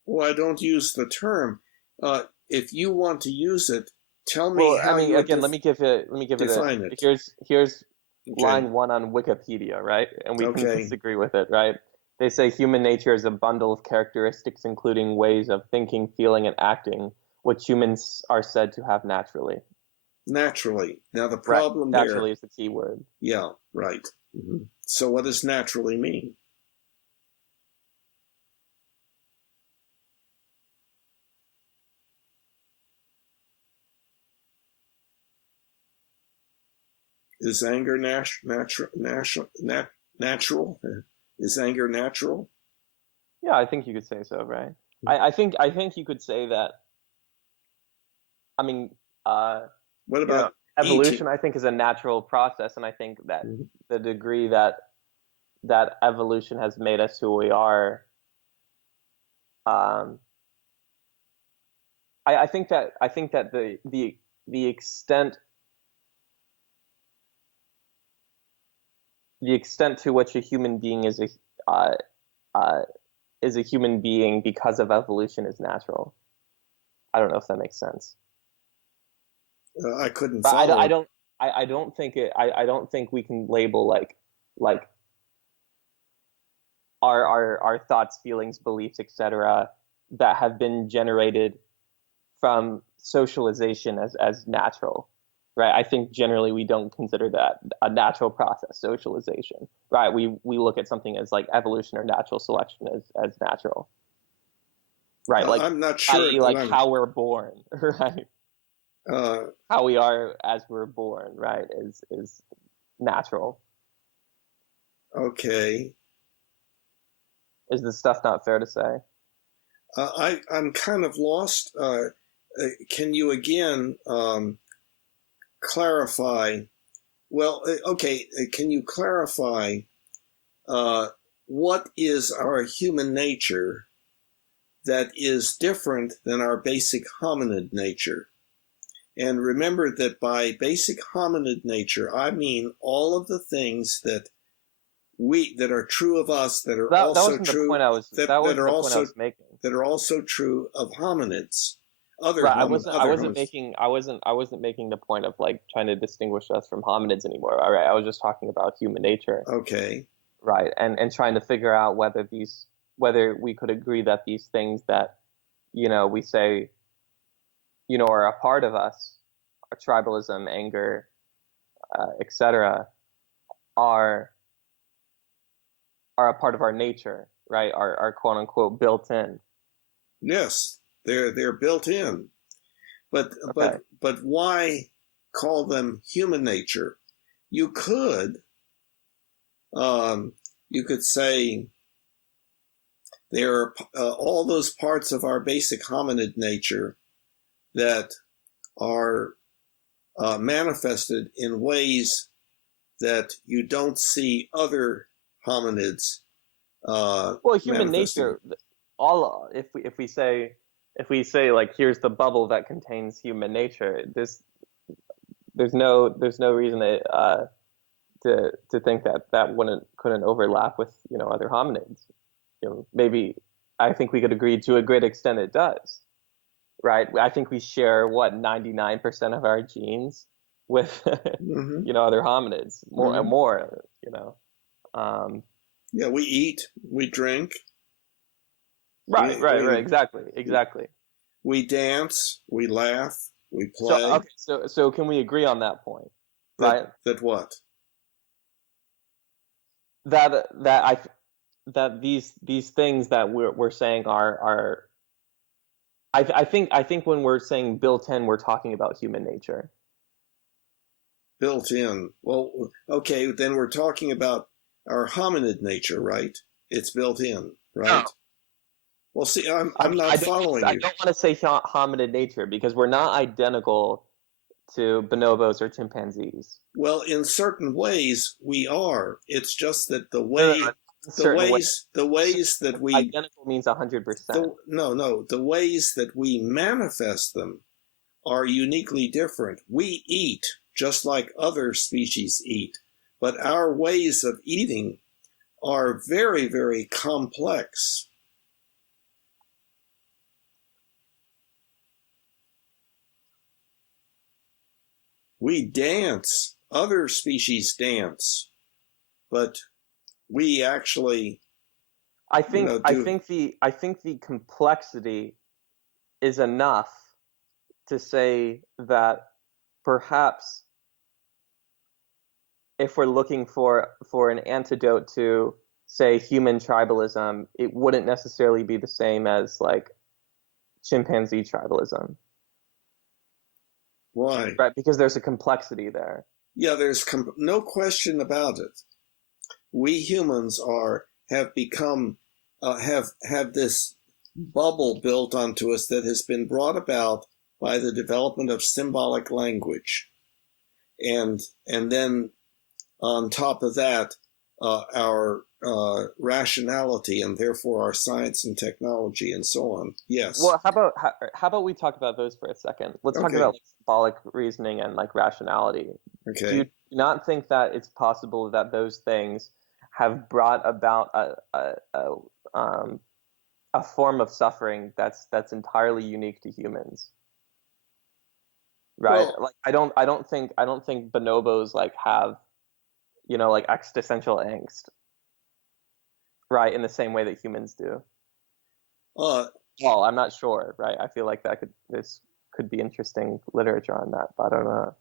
Well, I don't use the term. If you want to use it, tell me how. I mean, again, let me give it. Here's line 1 on Wikipedia, right? And we can disagree with it, right? They say human nature is a bundle of characteristics, including ways of thinking, feeling, and acting, what humans are said to have naturally. Naturally. Now the Right. problem Naturally there, is the key word. yeah, right. So what does naturally mean? Is anger natural? Is anger natural? Yeah, I think you could say so, right? I think you could say that. I mean, uh, What you know, about evolution, eating? I think, is a natural process, and I think that the degree that evolution has made us who we are, um, I think that the extent to which a human being uh, uh, is a human being because of evolution is natural. I don't know if that makes sense. I couldn't But follow it. I don't think I don't think we can label like our thoughts, feelings, beliefs, etc. that have been generated from socialization as natural, right? I think generally we don't consider that a natural process, socialization, right? We look at something as like evolution or natural selection as natural, right? Like, I'm not sure i.e., that like I'm. how we're born, right? Uh, How we are as we're born, right, is natural. okay. Is this stuff not fair to say? I'm kind of lost. Can you again clarify? Well, okay. Can you clarify uh, what is our human nature that is different than our basic hominid nature? And remember that by basic hominid nature, I mean all of the things that are true of us that are That also wasn't the point true I was that that that wasn't are the point I also was making. true of hominids, Right. I other wasn't hominids. making I wasn't making the point of like trying to distinguish us from hominids anymore. All right. I was just talking about human nature. Okay. Right. And trying to figure out whether we could agree that these things that, we say, are a part of us, tribalism, anger, etc., are a part of our nature, right? Are quote unquote built in. Yes, they're built in, but Okay. why call them human nature? You could um, say there are all those parts of our basic hominid nature that are manifested in ways that you don't see other hominids Well, human manifesting. nature, all if we say like here's the bubble that contains human nature, there's no reason to think that couldn't overlap with other hominids. Maybe I think we could agree to a great extent it does, right? I think we share what 99% of our genes with Mm-hmm. other hominids, more and Mm-hmm. more. Um, Yeah, we eat, we drink, right, we exactly. we dance, we laugh, we So play. okay, so can we agree on that point, That right? what? That that I that these things that we're saying are I think when we're saying built in, we're talking about human nature. Built in. Well, okay, then we're talking about our hominid nature, right? It's built in, No. right? Well, see, I I'm mean, not following I you. don't want to say hominid nature because we're not identical to bonobos or chimpanzees. Well, in certain ways we are. It's just that No, in certain ways. the ways that we Identical means 100%. the ways that we manifest them are uniquely different. We eat just like other species eat, but our ways of eating are very, very complex. We dance, other species dance, but we actually, I think do. the complexity is enough to say that perhaps if we're looking for an antidote to, say, human tribalism, it wouldn't necessarily be the same as like chimpanzee tribalism. Why? Right, because there's a complexity there. Yeah, there's no question about it. We humans have become have this bubble built onto us that has been brought about by the development of symbolic language, and then on top of that, our rationality, and therefore our science and technology and so on. Yes. Well, how about we talk about those for a second? Let's talk about like symbolic reasoning and like rationality. Okay. Do you not think that it's possible that those things have brought about a form of suffering that's entirely unique to humans? Right? Well, Like I don't think bonobos like have, you know, like existential angst, right, in the same way that humans do. Well, I'm not sure, right? I feel like this could be interesting literature on that, but I don't know.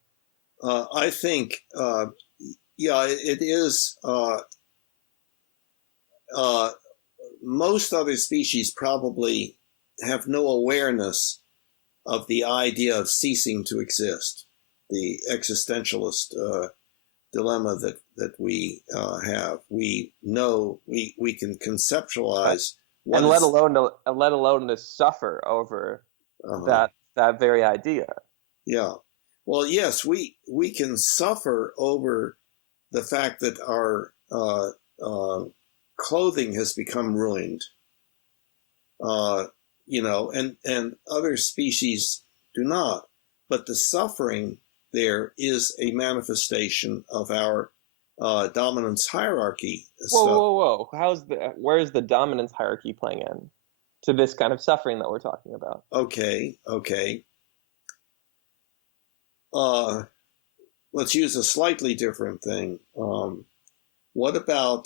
I think, yeah, it is. Most other species probably have no awareness of the idea of ceasing to exist, the existentialist dilemma that we have. We know we can conceptualize, and let alone to suffer over that very idea. Yeah. Well, yes, we can suffer over the fact that our clothing has become ruined. You know, and other species do not. But the suffering there is a manifestation of our dominance hierarchy. Whoa! Where's the dominance hierarchy playing in to this kind of suffering that we're talking about? Okay. Let's use a slightly different thing. What about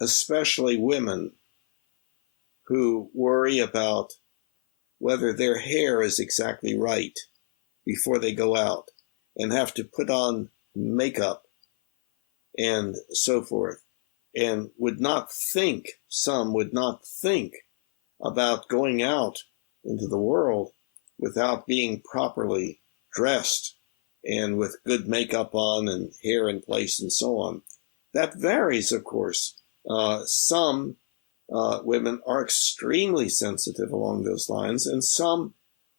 especially women who worry about whether their hair is exactly right before they go out and have to put on makeup and so forth, and some would not think about going out into the world without being properly dressed and with good makeup on and hair in place and so on. That varies, of course. Some women are extremely sensitive along those lines, and some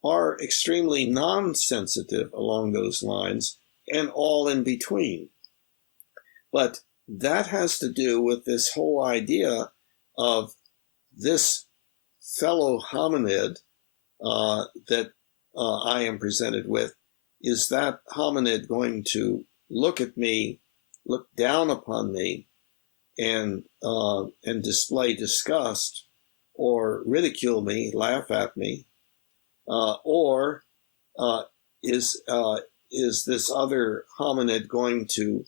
are extremely non-sensitive along those lines, and all in between. But that has to do with this whole idea of this fellow hominid that I am presented with. Is that hominid going to look at me, look down upon me, and display disgust, or ridicule me, laugh at me, or is this other hominid going to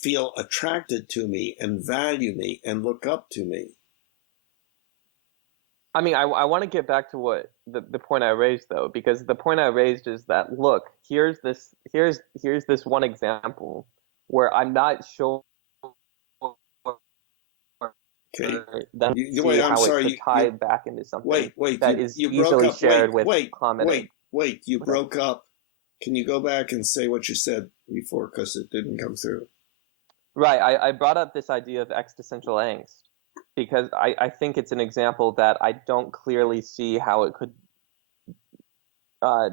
feel attracted to me and value me and look up to me? I mean, I want to get back to what the point I raised, though, because the point I raised is that, look, here's this one example where I'm not sure then see how it could tie back into something that is easily shared with hominid. Wait, you broke up. Can you go back and say what you said before, because it didn't come through? Right, I brought up this idea of existential angst because I think it's an example that I don't clearly see how it could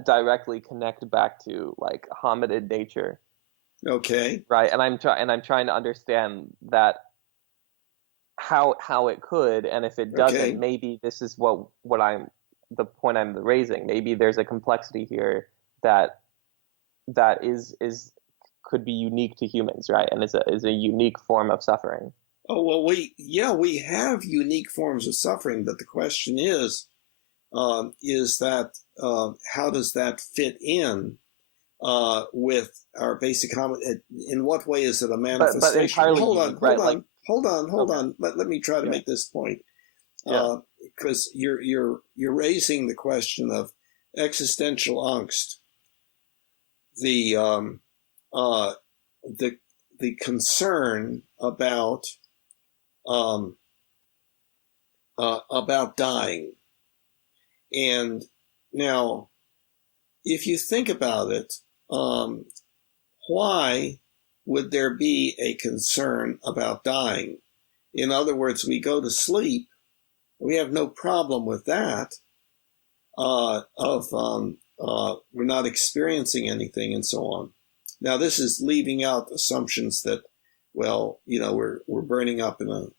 directly connect back to like hominid nature. Okay. Right, and I'm trying to understand that how it could, and if it doesn't, maybe this is the point I'm raising. Maybe there's a complexity here that is could be unique to humans, right? And is a unique form of suffering. Oh, well, we have unique forms of suffering, but the question is that how does that fit in with our basic hominid? In what way is it a manifestation? But entirely hold on. Let me try to make this point, because you're raising the question of existential angst, the the concern about dying. And now, if you think about it, why would there be a concern about dying? In other words, we go to sleep, we have no problem with that, we're not experiencing anything and so on. Now, this is leaving out assumptions that, well, we're burning up in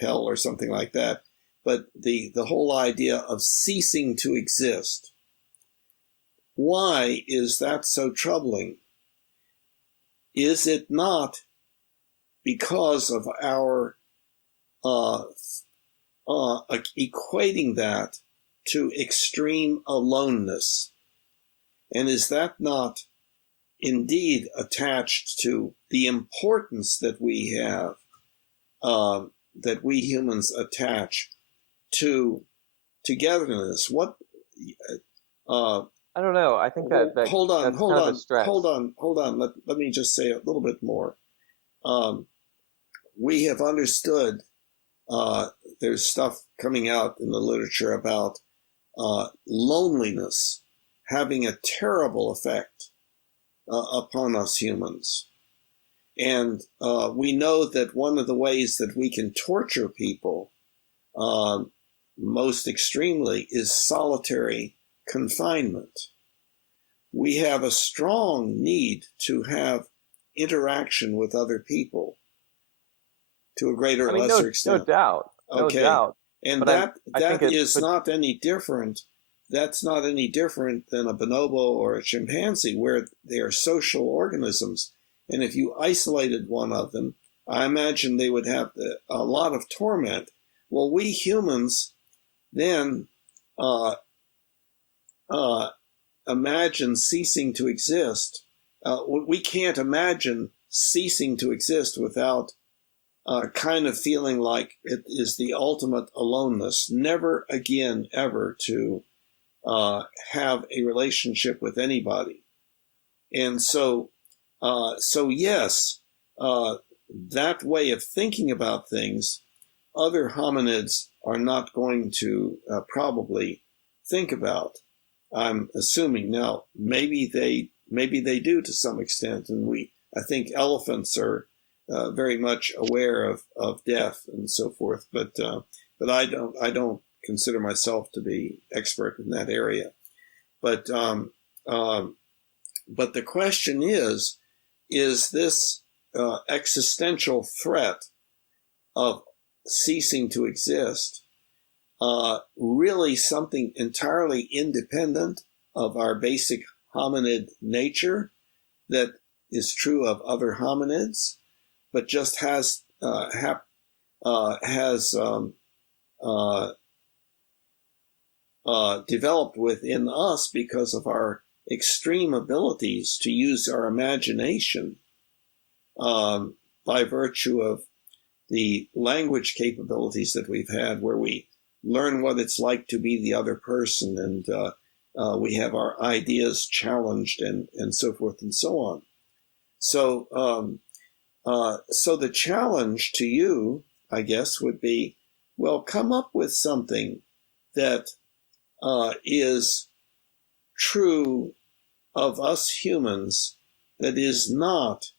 hell or something like that. But the whole idea of ceasing to exist, why is that so troubling? Is it not because of our equating that to extreme aloneness? And is that not indeed attached to the importance that we have, that we humans attach to togetherness? What? I don't know. I think that hold on. Let me just say a little bit more. We have understood. There's stuff coming out in the literature about loneliness having a terrible effect upon us humans. And we know that one of the ways that we can torture people most extremely is solitary confinement. We have a strong need to have interaction with other people to a greater or lesser extent. No doubt. Okay. No doubt. And that is not any different. That's not any different than a bonobo or a chimpanzee, where they are social organisms. And if you isolated one of them, I imagine they would have a lot of torment. Well, we humans then imagine ceasing to exist. We can't imagine ceasing to exist without kind of feeling like it is the ultimate aloneness, never again ever to have a relationship with anybody. And so yes, that way of thinking about things, other hominids are not going to probably think about. I'm assuming. Now, maybe they do to some extent, and I think elephants are very much aware of death and so forth, but I don't consider myself to be expert in that area. But the question is this existential threat of ceasing to exist really something entirely independent of our basic hominid nature that is true of other hominids, but just has developed within us because of our extreme abilities to use our imagination by virtue of the language capabilities that we've had, where we learn what it's like to be the other person, and we have our ideas challenged and so forth and so on. So the challenge to you, I guess, would be, well, come up with something that is true of us humans that is not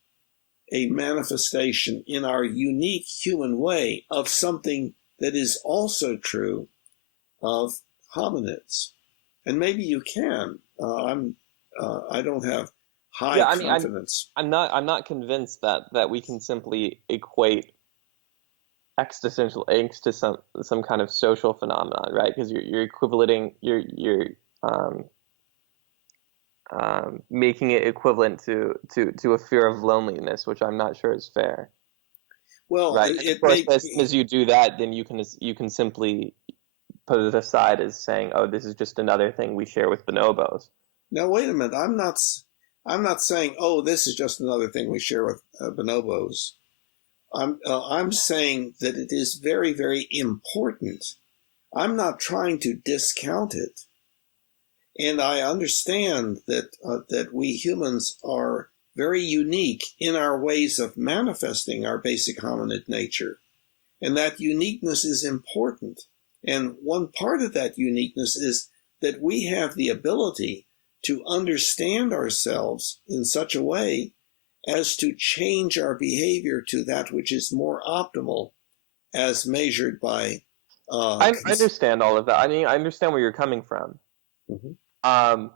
a manifestation in our unique human way of something that is also true of hominids. And maybe you can. I don't have high confidence. I'm not convinced that we can simply equate existential angst to some kind of social phenomenon, right? Because you're equivalating, you're making it equivalent to a fear of loneliness, which I'm not sure is fair. Well, right. Of course, as soon as you do that, then you can simply put it aside as saying, "Oh, this is just another thing we share with bonobos." Now, wait a minute. I'm not saying, "Oh, this is just another thing we share with bonobos." I'm saying that it is very, very important. I'm not trying to discount it. And I understand that we humans are very unique in our ways of manifesting our basic hominid nature. And that uniqueness is important. And one part of that uniqueness is that we have the ability to understand ourselves in such a way as to change our behavior to that which is more optimal as measured by I understand all of that. I mean, I understand where you're coming from. Um,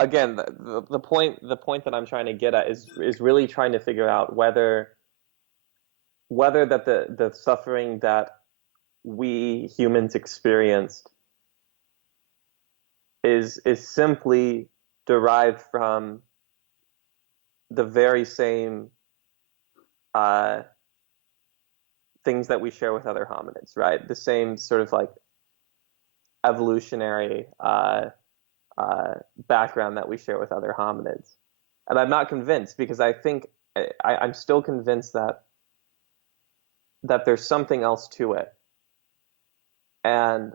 again, the point that I'm trying to get at is really trying to figure out whether that the suffering that we humans experienced is simply derived from the very same things that we share with other hominids, right? The same sort of like evolutionary background that we share with other hominids. And I'm not convinced, because I think I'm still convinced that there's something else to it. And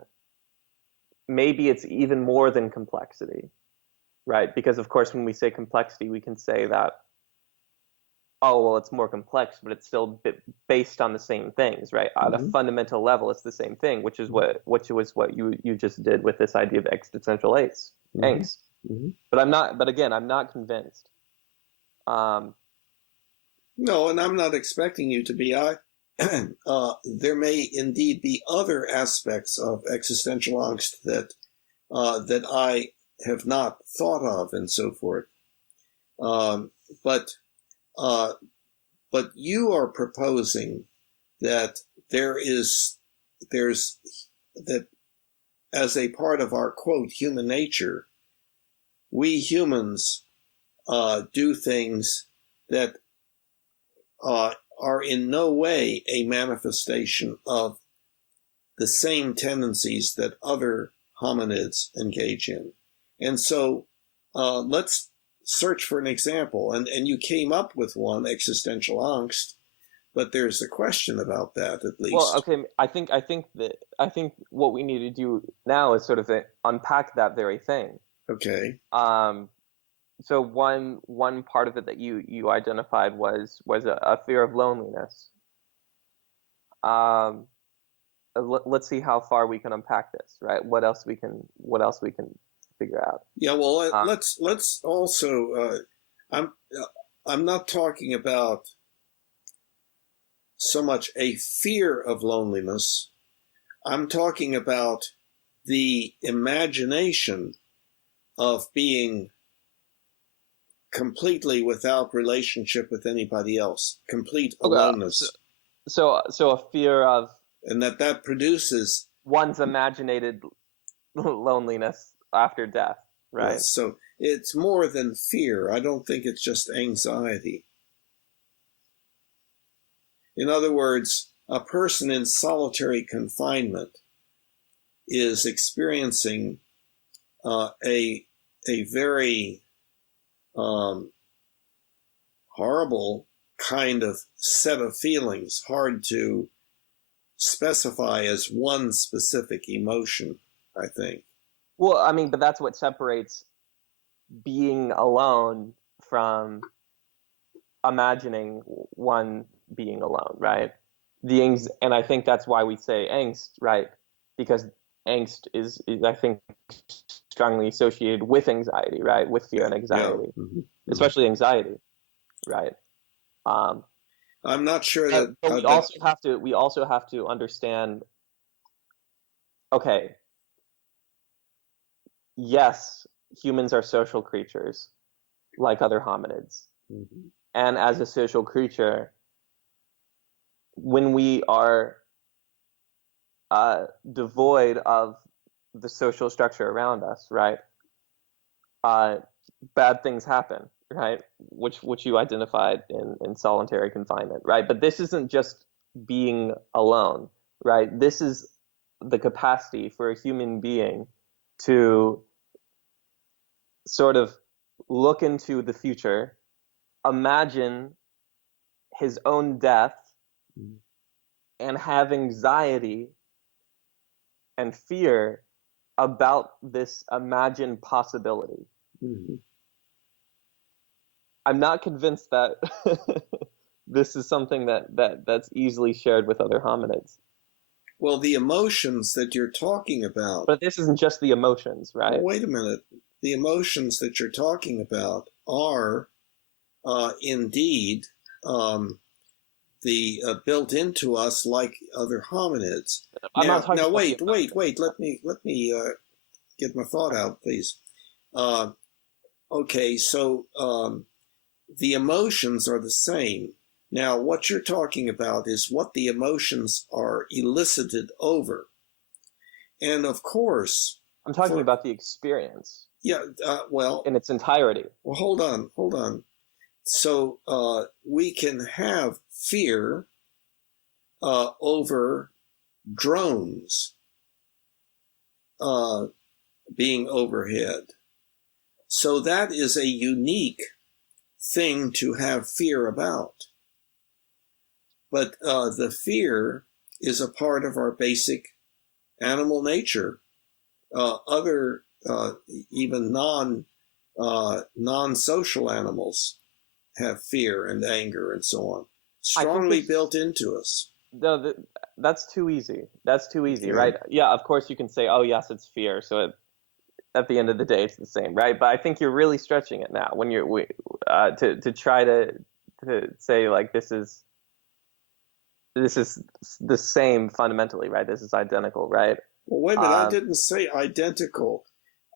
maybe it's even more than complexity, right? Because of course, when we say complexity, we can say that, oh, well, it's more complex, but it's still based on the same things, right? At a fundamental level, it's the same thing, which was what you just did with this idea of existential angst. But I'm not convinced. No, and I'm not expecting you to be. There may indeed be other aspects of existential angst that I have not thought of, and so forth. But you are proposing that there's that as a part of our quote human nature, we humans do things that are in no way a manifestation of the same tendencies that other hominids engage in. And so let's search for an example. And you came up with one, existential angst, but there's a question about that at least. Well, okay, I think what we need to do now is sort of unpack that very thing. Okay. So one part of it that you identified was a fear of loneliness. Let's see how far we can unpack this, right? What else we can figure out? Yeah, well, let's also. I'm not talking about so much a fear of loneliness. I'm talking about the imagination of being completely without relationship with anybody else, complete aloneness. So a fear of, and that produces one's imaginated loneliness after death, right? Yes, so it's more than fear. I don't think it's just anxiety. In other words, a person in solitary confinement is experiencing a very horrible kind of set of feelings, hard to specify as one specific emotion, I think. Well, I mean, but that's what separates being alone from imagining one being alone, right? And I think that's why we say angst, right? Because angst is I think strongly associated with anxiety, right? With fear and anxiety, especially anxiety, right? I'm not sure that. But we also have to understand. Okay. Yes, humans are social creatures, like other hominids, and as a social creature, when we are devoid of the social structure around us, right? Bad things happen, right? Which you identified in solitary confinement, right? But this isn't just being alone, right? This is the capacity for a human being to sort of look into the future, imagine his own death, and have anxiety and fear about this imagined possibility. Mm-hmm. I'm not convinced that this is something that's easily shared with other hominids. Well, the emotions that you're talking about. But this isn't just the emotions, right? Well, wait a minute. The emotions that you're talking about are indeed the built into us like other hominids. I'm not talking now, about wait. Let me get my thought out, please. Okay, so the emotions are the same. Now, what you're talking about is what the emotions are elicited over. And of course, I'm talking about the experience. Yeah, well, in its entirety. Well, hold on. So we can have fear over drones being overhead. So that is a unique thing to have fear about. But the fear is a part of our basic animal nature. Other even non-social animals have fear and anger and so on, strongly built into us. No, that's too easy. That's too easy, Okay. right? Yeah, of course you can say, oh yes, it's fear. So at the end of the day, it's the same, right? But I think you're really stretching it now when you're to try to say like this is the same fundamentally, right? This is identical, right? Well, wait a minute. I didn't say identical.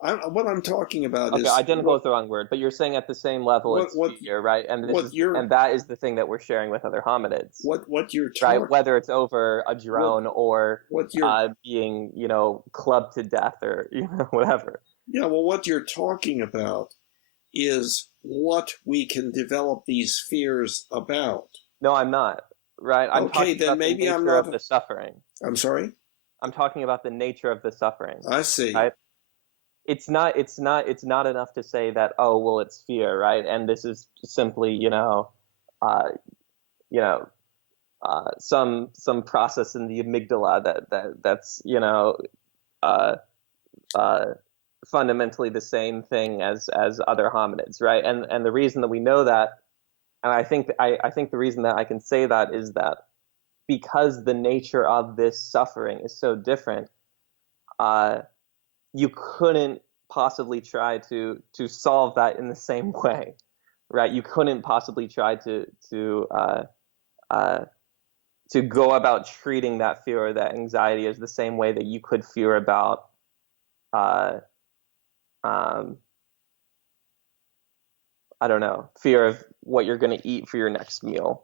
What I'm talking about is identical is the wrong word, but you're saying at the same level it's fear, right? And and that is the thing that we're sharing with other hominids. What you're right? Whether it's over a drone or being clubbed to death or whatever. Yeah, well, what you're talking about is what we can develop these fears about. No, I'm not. Right? I'm okay, then about maybe the I'm not of the suffering. I'm sorry. I'm talking about the nature of the suffering. I see. Right? It's not enough to say that, oh well, it's fear, right? And this is simply some process in the amygdala that's fundamentally the same thing as other hominids, right? And the reason that we know that, and I think the reason that I can say that is that because the nature of this suffering is so different, you couldn't possibly try to solve that in the same way, right? You couldn't possibly try to go about treating that fear or that anxiety as the same way that you could fear about I don't know, fear of what you're going to eat for your next meal.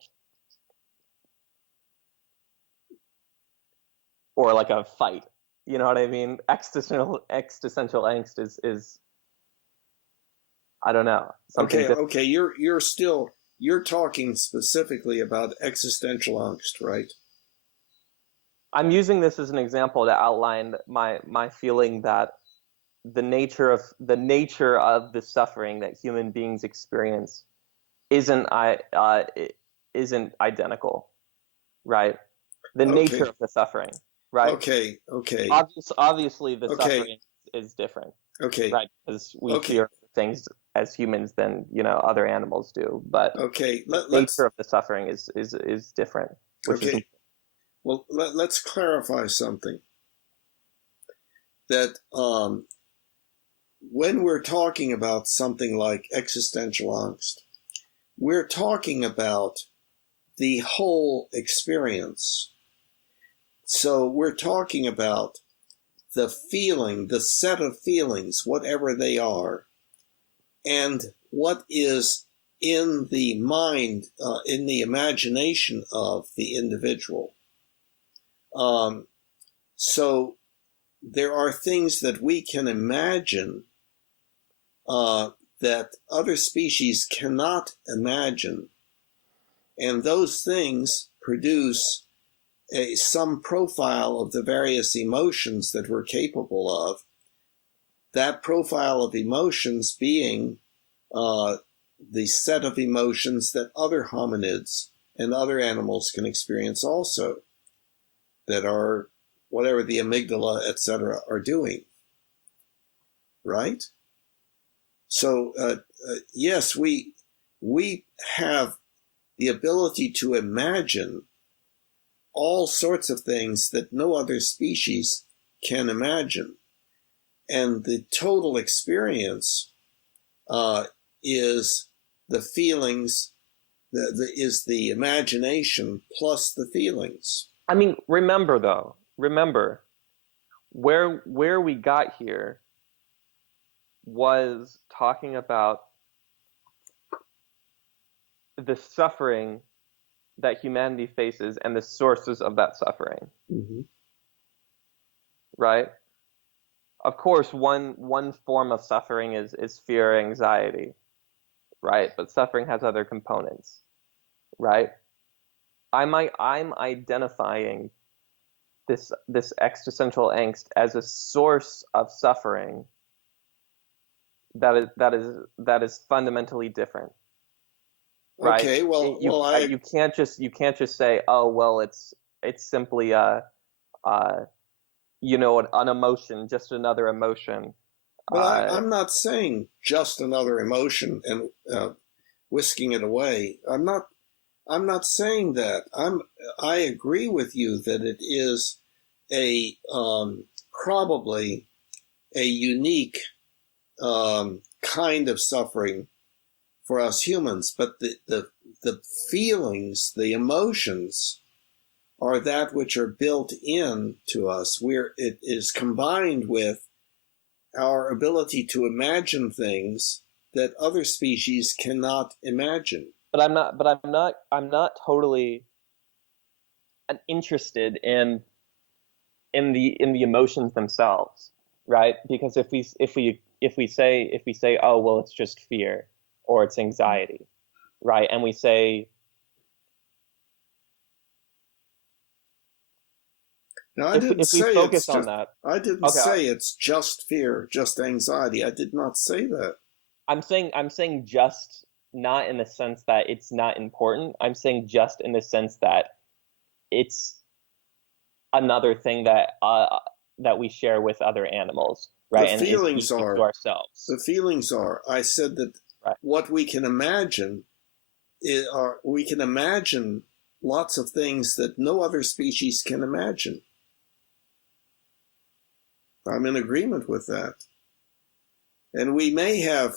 Or like a fight. You know what I mean? Existential angst is I don't know. Okay, you're talking specifically about existential angst, right? I'm using this as an example to outline my feeling that the nature of the suffering that human beings experience isn't identical, right? The nature of the suffering, right? Okay. Obviously, the suffering is different. Okay. Right, because we fear things as humans than other animals do, but the nature of the suffering is different. Well, let's clarify something. That when we're talking about something like existential angst, we're talking about the whole experience. So we're talking about the feeling, the set of feelings, whatever they are, and what is in the mind, in the imagination of the individual. So there are things that we can imagine that other species cannot imagine. And those things produce some profile of the various emotions that we're capable of. That profile of emotions being the set of emotions that other hominids and other animals can experience also, that are whatever the amygdala, etc., are doing. right? So yes, we have the ability to imagine all sorts of things that no other species can imagine. And the total experience is the feelings, is the imagination plus the feelings. I mean, remember where we got here was talking about the suffering that humanity faces and the sources of that suffering. Mm-hmm. Right? Of course, one form of suffering is fear or anxiety, right? But suffering has other components, right? I'm identifying this existential angst as a source of suffering that is fundamentally different, right? Okay, You can't just say, oh well, it's simply an emotion, just another emotion. But I'm not saying just another emotion and whisking it away. I'm not saying that. I agree with you that it is a probably a unique kind of suffering for us humans, but the feelings, the emotions, are that which are built in to us. It is combined with our ability to imagine things that other species cannot imagine. But I'm not totally interested in the emotions themselves, right? Because if we say, oh well, it's just fear or it's anxiety, right? And we say, now, I didn't if we say focus on that, I didn't okay, say it's just fear, just anxiety. I did not say that. I'm saying just, not in the sense that it's not important. I'm saying just in the sense that it's another thing that we share with other animals, right? The And is feelings unique to are. ourselves. The feelings are. I said that Right. what we can imagine we can imagine lots of things that no other species can imagine. I'm in agreement with that. And we may have,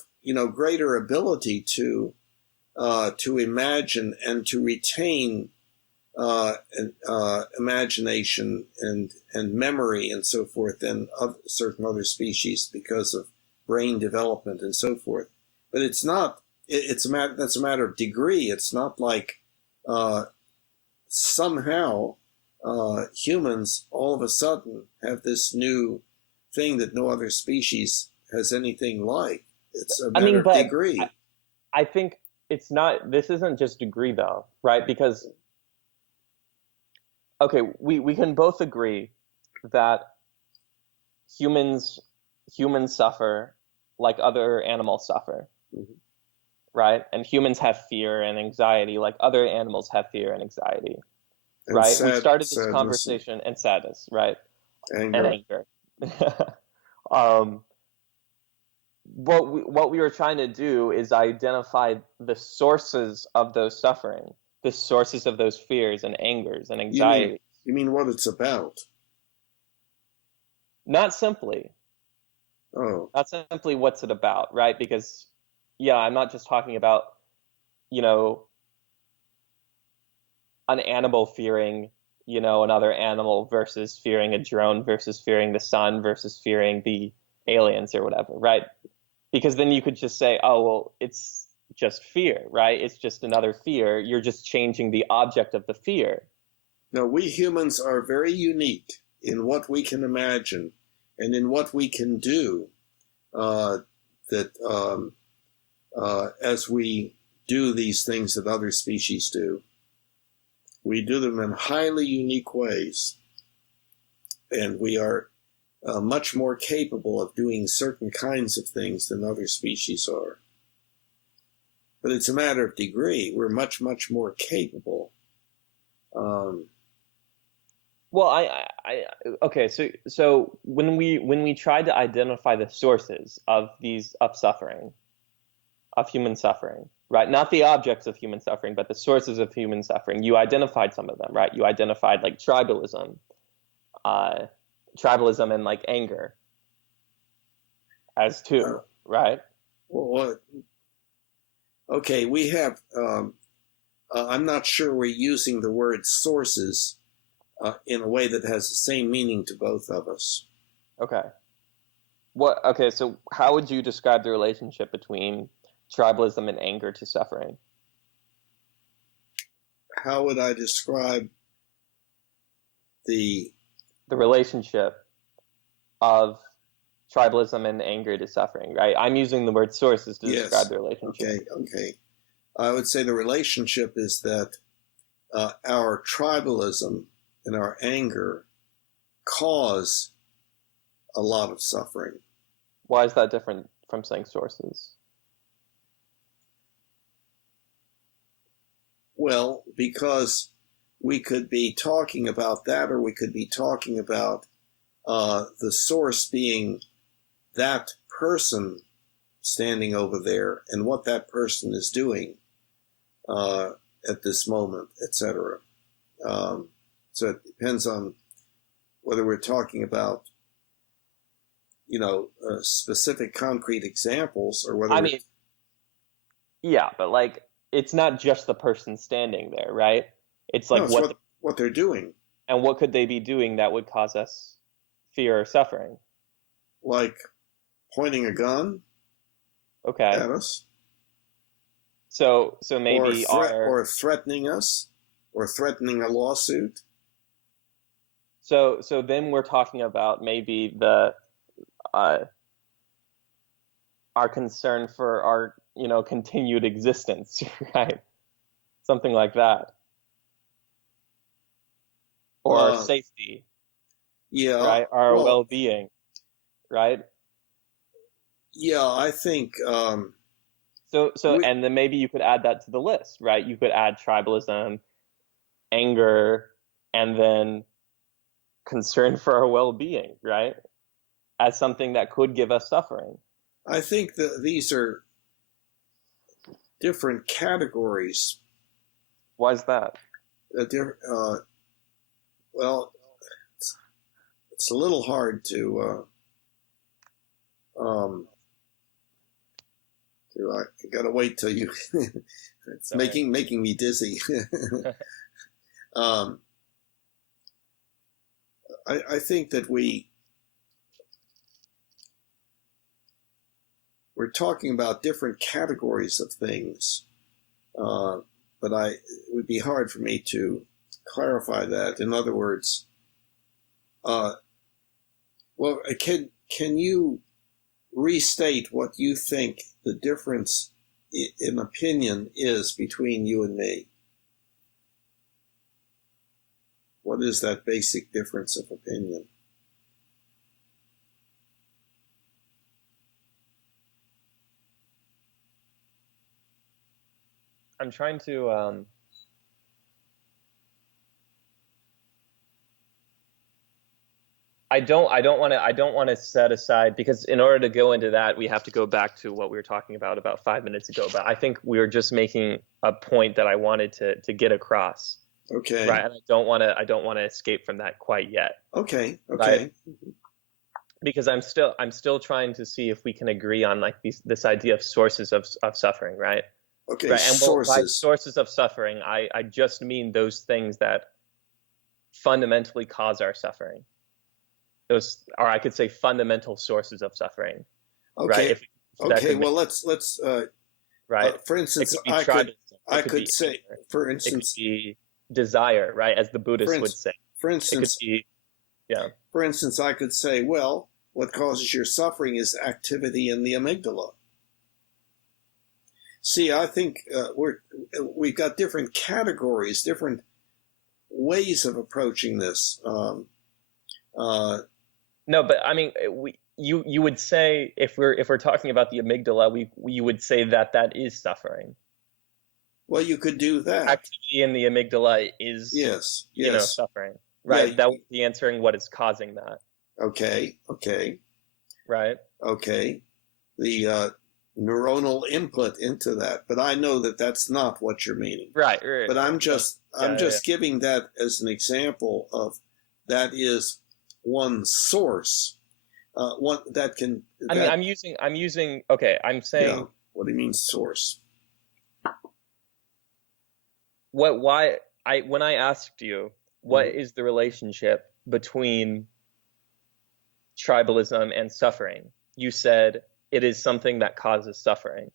greater ability to imagine and to retain imagination and memory and so forth than certain other species because of brain development and so forth. But it's not. That's a matter of degree. It's not like somehow humans all of a sudden have this new thing that no other species has anything like. It's a matter of degree. I think it's not. This isn't just degree though, right? Because okay, we can both agree that humans suffer like other animals suffer, Mm-hmm. right? And humans have fear and anxiety like other animals have fear and anxiety, And right? We started this sadness conversation and sadness, right? and And anger. anger. What we were trying to do is identify the sources of those suffering, the sources of those fears and angers and anxiety. You mean what it's about? Not simply. Oh. Not simply what's it about, right? Because yeah, I'm not just talking about, you know, an animal fearing, another animal versus fearing a drone versus fearing the sun versus fearing the aliens or whatever, right? Because then you could just say, oh, well, it's just fear, right? It's just another fear. You're just changing the object of the fear. No, we humans are very unique in what we can imagine and in what we can do as we do these things that other species do. We do them in highly unique ways, and we are much more capable of doing certain kinds of things than other species are. But it's a matter of degree. We're much, much more capable. Well, okay. So when we try to identify the sources of these of suffering, of human suffering, right? Not the objects of human suffering, but the sources of human suffering. You identified some of them, right? You identified like uh, tribalism and like anger as Uh, two, right? well, okay, we have. I'm not sure we're using the word sources in a way that has the same meaning to both of us. Okay. What? Okay. So how would you describe the relationship between tribalism and anger to suffering? How would I describe the? The relationship of tribalism and anger to suffering, right? I'm using the word sources to describe Yes. the relationship. Okay. I would say the relationship is that our tribalism and our anger cause a lot of suffering. Why is that different from saying sources? Well, because we could be talking about that, or we could be talking about the source being that person standing over there and what that person is doing at this moment, etc. So it depends on whether we're talking about, specific concrete examples, or whether I mean, yeah, but like it's not just the person standing there, right? It's no, like it's what they're doing, and what could they be doing that would cause us fear or suffering? like pointing a gun Okay. at us, So maybe or threatening us, or threatening a lawsuit. so then we're talking about maybe the uh our concern for our, continued existence, right? Something like that. Or our Uh, safety, yeah, right? Our well, well-being, right? yeah, I think So we. and then maybe you could add that to the list, right? You could add tribalism, anger, and then concern for our well-being, right? As something that could give us suffering. I think that these are different categories. Why is that? Uh, uh, well, it's a little hard I gotta wait till you. It's Sorry. making me dizzy. um, I think that we're talking about different categories of things, uh, but it would be hard for me to clarify that. In other words, uh, well, can you restate what you think the difference in opinion is between you and me? What is that basic difference of opinion? I'm trying to I don't want to set aside because in order to go into that we have to go back to what we were talking about 5 minutes ago. But I think we were just making a point that I wanted to get across. Okay. Right. And I don't want to escape from that quite yet. Okay. Right. Okay. Because I'm still trying to see if we can agree on like this idea of sources of suffering, right? Okay. Right. And well, by Sources. sources of suffering, I just mean those things that fundamentally cause our suffering. Those, or I could say fundamental sources of suffering, right? Okay. If that Okay. could make Well, let's. right. For It instance, could be tribalism. I It could could be say, anger. for It could instance, be desire, right? As the for Buddhists would instance, say. for It could instance, be, yeah. for instance, I could say, well, what causes your suffering is activity in the amygdala. See, I think we've got different categories, different ways of approaching this. Uh, No, but I mean, you would say if we're talking about the amygdala, we would say that that is suffering. well, you could do that. Activity in the amygdala is, Yes, yes. suffering, right? Yeah. That would be answering what is causing that, Okay. right? Okay. The neuronal input into that, but I know that that's not what you're meaning. Right. But I'm just Yeah. giving that as an example of that is one source, one that can. I mean, That I'm using. Okay, I'm yeah. saying What do you mean source? why when I asked you what Mhm. is the relationship between tribalism and suffering, you said it is something that causes suffering,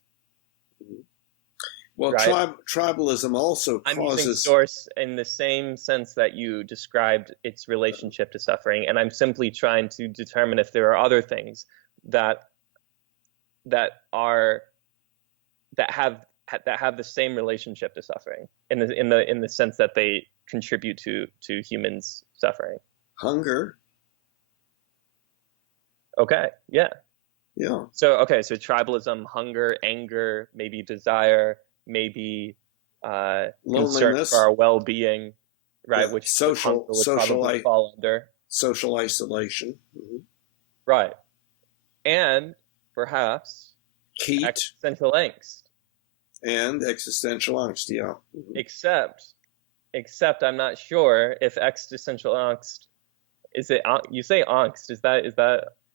Well, right? tribalism also I'm using causes. source in the same sense that you described its relationship to suffering, and I'm simply trying to determine if there are other things that that are that have the same relationship to suffering in the sense that they contribute to humans suffering. Hunger. Okay, yeah. Yeah. So tribalism, hunger, anger, maybe desire, maybe concern for Loneliness. our well-being, right? Yeah. Which hunger would probably Social fall under. social isolation. Right. And perhaps Heat existential angst. and existential angst. Yeah. Except I'm not sure if existential angst is it. You say angst. Is that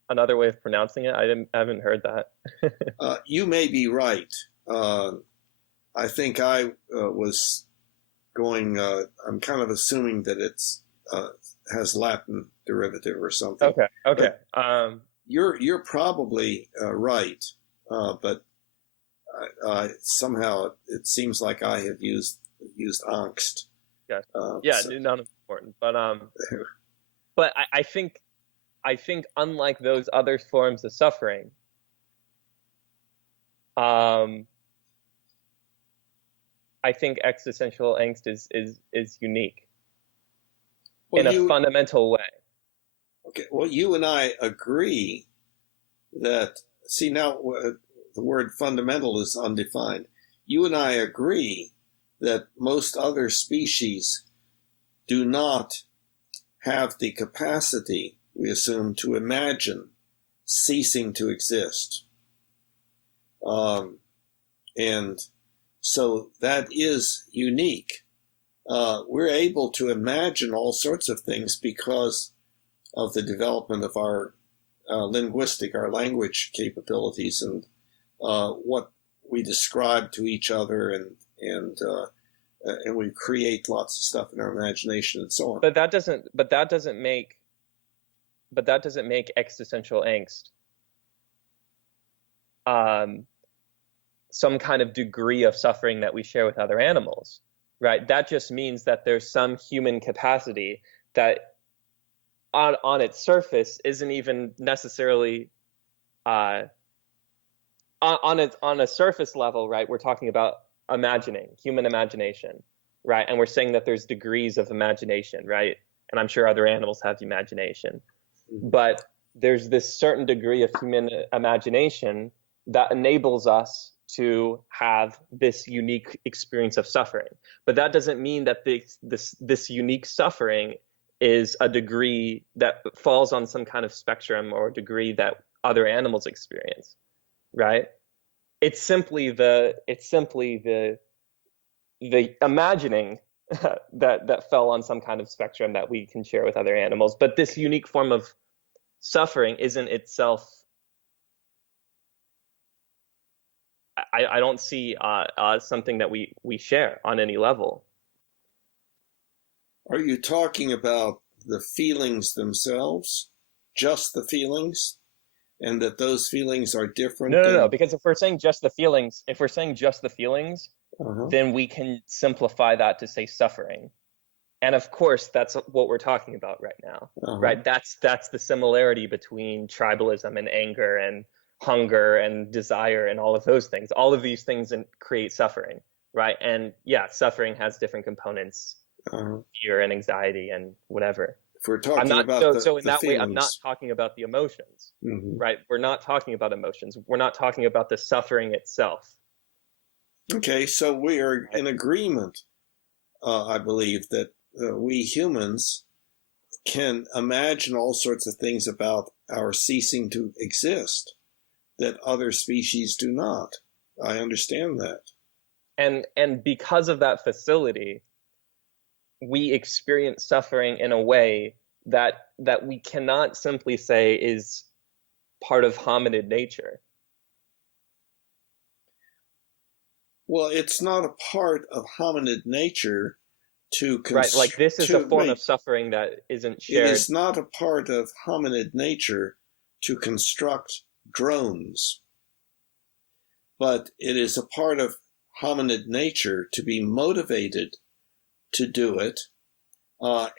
another way of pronouncing it? I haven't heard that. You may be right. I think I was going. I'm kind of assuming that it's has Latin derivative or something. Okay. But you're probably right, but somehow it seems like I have used angst. Yeah. So, None of it's important, but I think unlike those other forms of suffering, um, I think existential angst is unique well, in a fundamental way. okay. Well, you and I agree that. See now, the word fundamental is undefined. You and I agree that most other species do not have the capacity, we assume, to imagine ceasing to exist. And so that is unique. We're able to imagine all sorts of things because of the development of our our language capabilities, and what we describe to each other, and we create lots of stuff in our imagination and so on. But that doesn't make existential angst some kind of degree of suffering that we share with other animals, right? That just means that there's some human capacity that on its surface isn't even necessarily on a surface level, right? We're talking about human imagination, right? And we're saying that there's degrees of imagination, right? And I'm sure other animals have imagination, but there's this certain degree of human imagination that enables us to have this unique experience of suffering. But that doesn't mean that this unique suffering is a degree that falls on some kind of spectrum or degree that other animals experience, right? It's simply the imagining that fell on some kind of spectrum that we can share with other animals. But this unique form of suffering isn't itself. I don't see something that we share on any level. Are you talking about the feelings themselves, just the feelings, and that those feelings are different No. than? Because if we're saying just the feelings, then we can simplify that to say suffering. And of course, that's what we're talking about right now, right? That's the similarity between tribalism and anger and hunger and desire and all of those things. All of these things create suffering, right? And yeah, suffering has different components, fear and anxiety and whatever. If we're talking I'm not about so in the that way, I'm not feelings. talking about the emotions, right? We're not talking about emotions. We're not talking about the suffering itself. Okay, so we are in agreement, I believe, that we humans can imagine all sorts of things about our ceasing to exist that other species do not. I understand that. And because of that facility, we experience suffering in a way that we cannot simply say is part of hominid nature. Well, it's not a part of hominid nature to Right, like this is a form of wait. suffering that isn't It shared. is not a part of hominid nature to construct drones, but it is a part of hominid nature to be motivated to do it,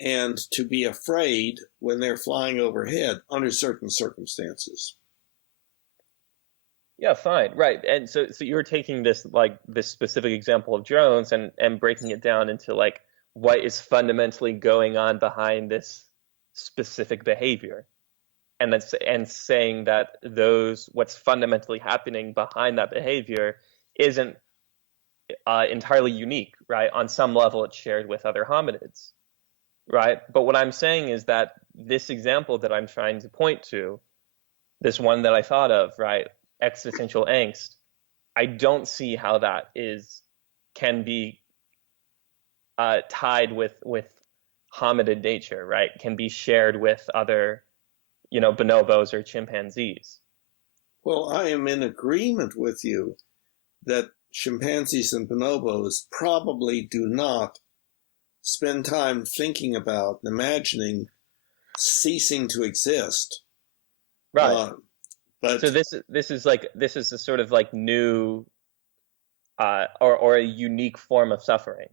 and to be afraid when they're flying overhead under certain circumstances. Yeah, fine, right. And so you're taking this this specific example of drones and breaking it down into like what is fundamentally going on behind this specific behavior, and saying that what's fundamentally happening behind that behavior isn't entirely unique, right? On some level, it's shared with other hominids, right? But what I'm saying is that this example that I'm trying to point to, this one that I thought of, right? Existential angst, I don't see how that can be tied with hominid nature, right? Can be shared with other, bonobos or chimpanzees. Well, I am in agreement with you that chimpanzees and bonobos probably do not spend time thinking about and imagining ceasing to exist. Right. But So this is a sort of like new or a unique form of suffering,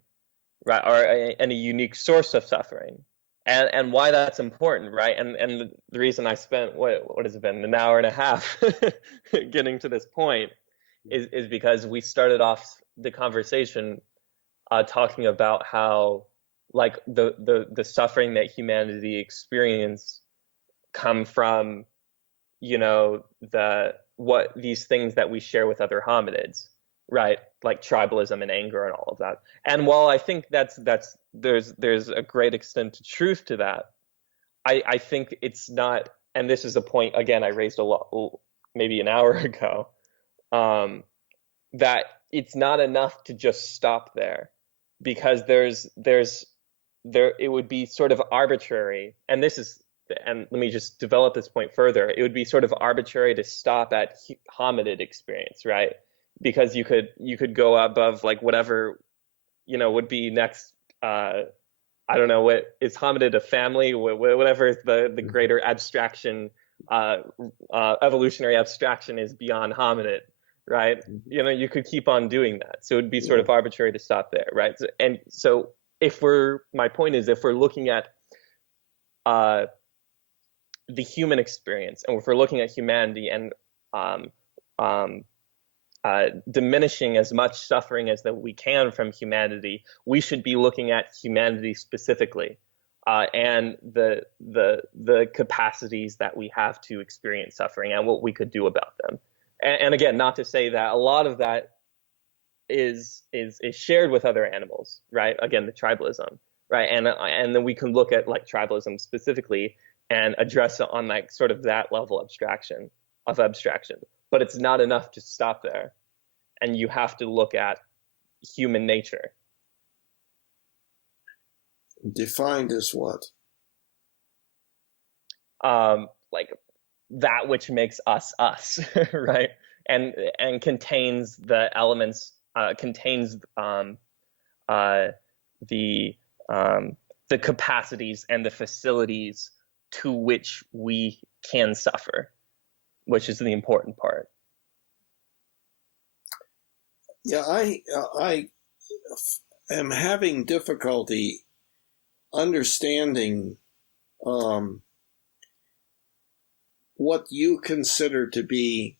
right? And a unique source of suffering, and why that's important, right? And the reason I spent what has it been, an hour and a half getting to this point is because we started off the conversation talking about how like the suffering that humanity experience come from what these things that we share with other hominids, right? Like tribalism and anger and all of that. And while I think there's a great extent to truth to that, I think it's not. And this is a point again I raised a lot, maybe an hour ago, that it's not enough to just stop there, because there it would be sort of arbitrary, and let me just develop this point further. It would be sort of arbitrary to stop at hominid experience, right? Because you could go above like whatever would be next. I don't know, what is hominid, a family, whatever is the greater abstraction, evolutionary abstraction is beyond hominid, right? You could keep on doing that, so it'd be sort of arbitrary to stop there, right? And so my point is, if we're looking at the human experience, and if we're looking at humanity and um, um, diminishing as much suffering as that we can from humanity, we should be looking at humanity specifically, and the capacities that we have to experience suffering and what we could do about them. And again, not to say that a lot of that is shared with other animals, right? Again, the tribalism, right? And then we can look at like tribalism specifically and address it on like sort of that level of abstraction. But it's not enough to stop there, and you have to look at human nature. defined as what? Like that which makes us us, right? And contains the elements, contains uh, the the capacities and the facilities to which we can suffer, which is the important part. Yeah, I am having difficulty understanding what you consider to be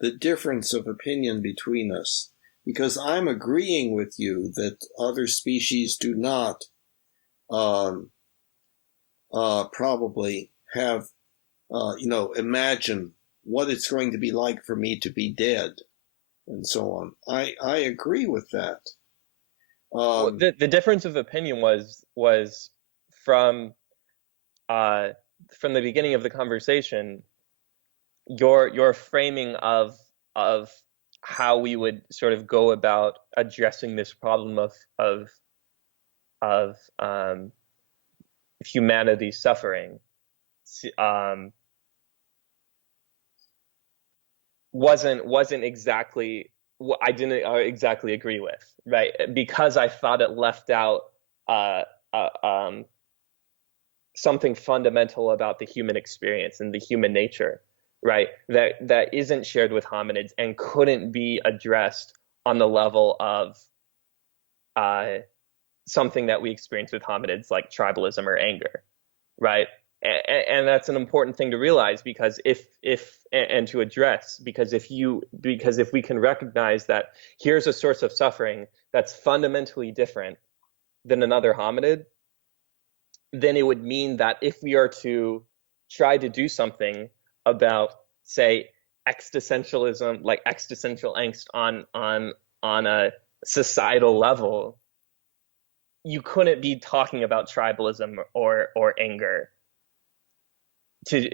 the difference of opinion between us, because I'm agreeing with you that other species do not probably have, imagine what it's going to be like for me to be dead and so on. I agree with that. Well, the difference of opinion was from from the beginning of the conversation, your framing of how we would sort of go about addressing this problem of humanity suffering um, wasn't exactly what I didn't exactly agree with, right? Because I thought it left out uh, uh, um, something fundamental about the human experience and the human nature, right? That isn't shared with hominids and couldn't be addressed on the level of uh, something that we experience with hominids like tribalism or anger, right? And that's an important thing to realize, because if and to address, because if we can recognize that here's a source of suffering that's fundamentally different than another hominid, then it would mean that if we are to try to do something about, say, existentialism, like existential angst on a societal level, you couldn't be talking about tribalism or anger to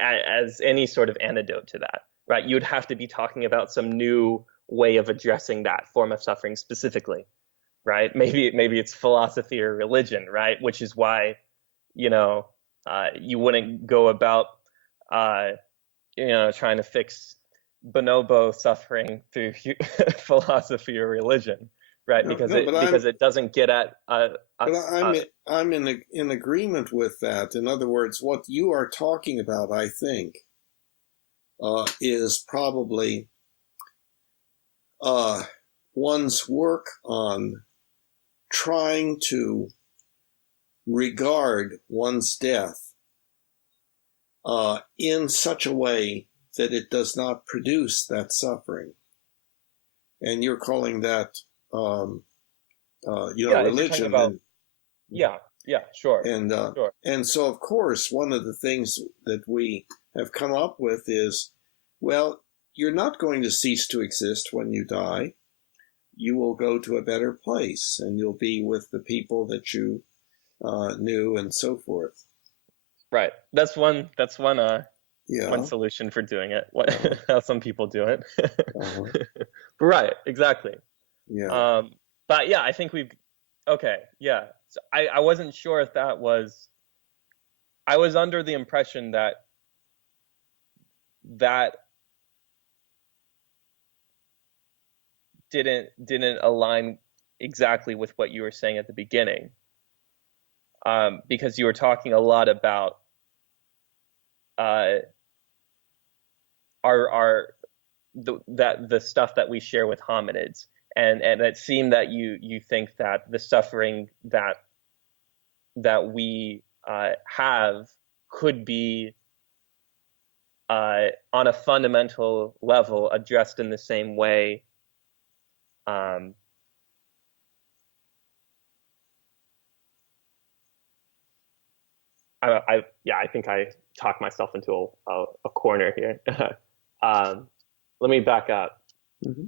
as any sort of antidote to that, right? You would have to be talking about some new way of addressing that form of suffering specifically, right? Maybe it's philosophy or religion, right? Which is why, you wouldn't go about trying to fix bonobo suffering through philosophy or religion, right? No, Because no, it doesn't get at I'm in agreement with that. In other words, what you are talking about, I think, is probably one's work on trying to regard one's death in such a way that it does not produce that suffering. And you're calling that, religion. About, yeah, sure. Sure. And so, of course, one of the things that we have come up with is, well, you're not going to cease to exist when you die. You will go to a better place, and you'll be with the people that you knew, and so forth. Right. That's one one solution for doing it. How some people do it. Right. Exactly. Yeah. But yeah, I think okay. Yeah. So I wasn't sure if that was. I was under the impression that didn't align exactly with what you were saying at the beginning, because you were talking a lot about the stuff that we share with hominids, and it seemed that you think that the suffering that we have could be on a fundamental level addressed in the same way. I think I talked myself into a corner here. Let me back up. Mm-hmm.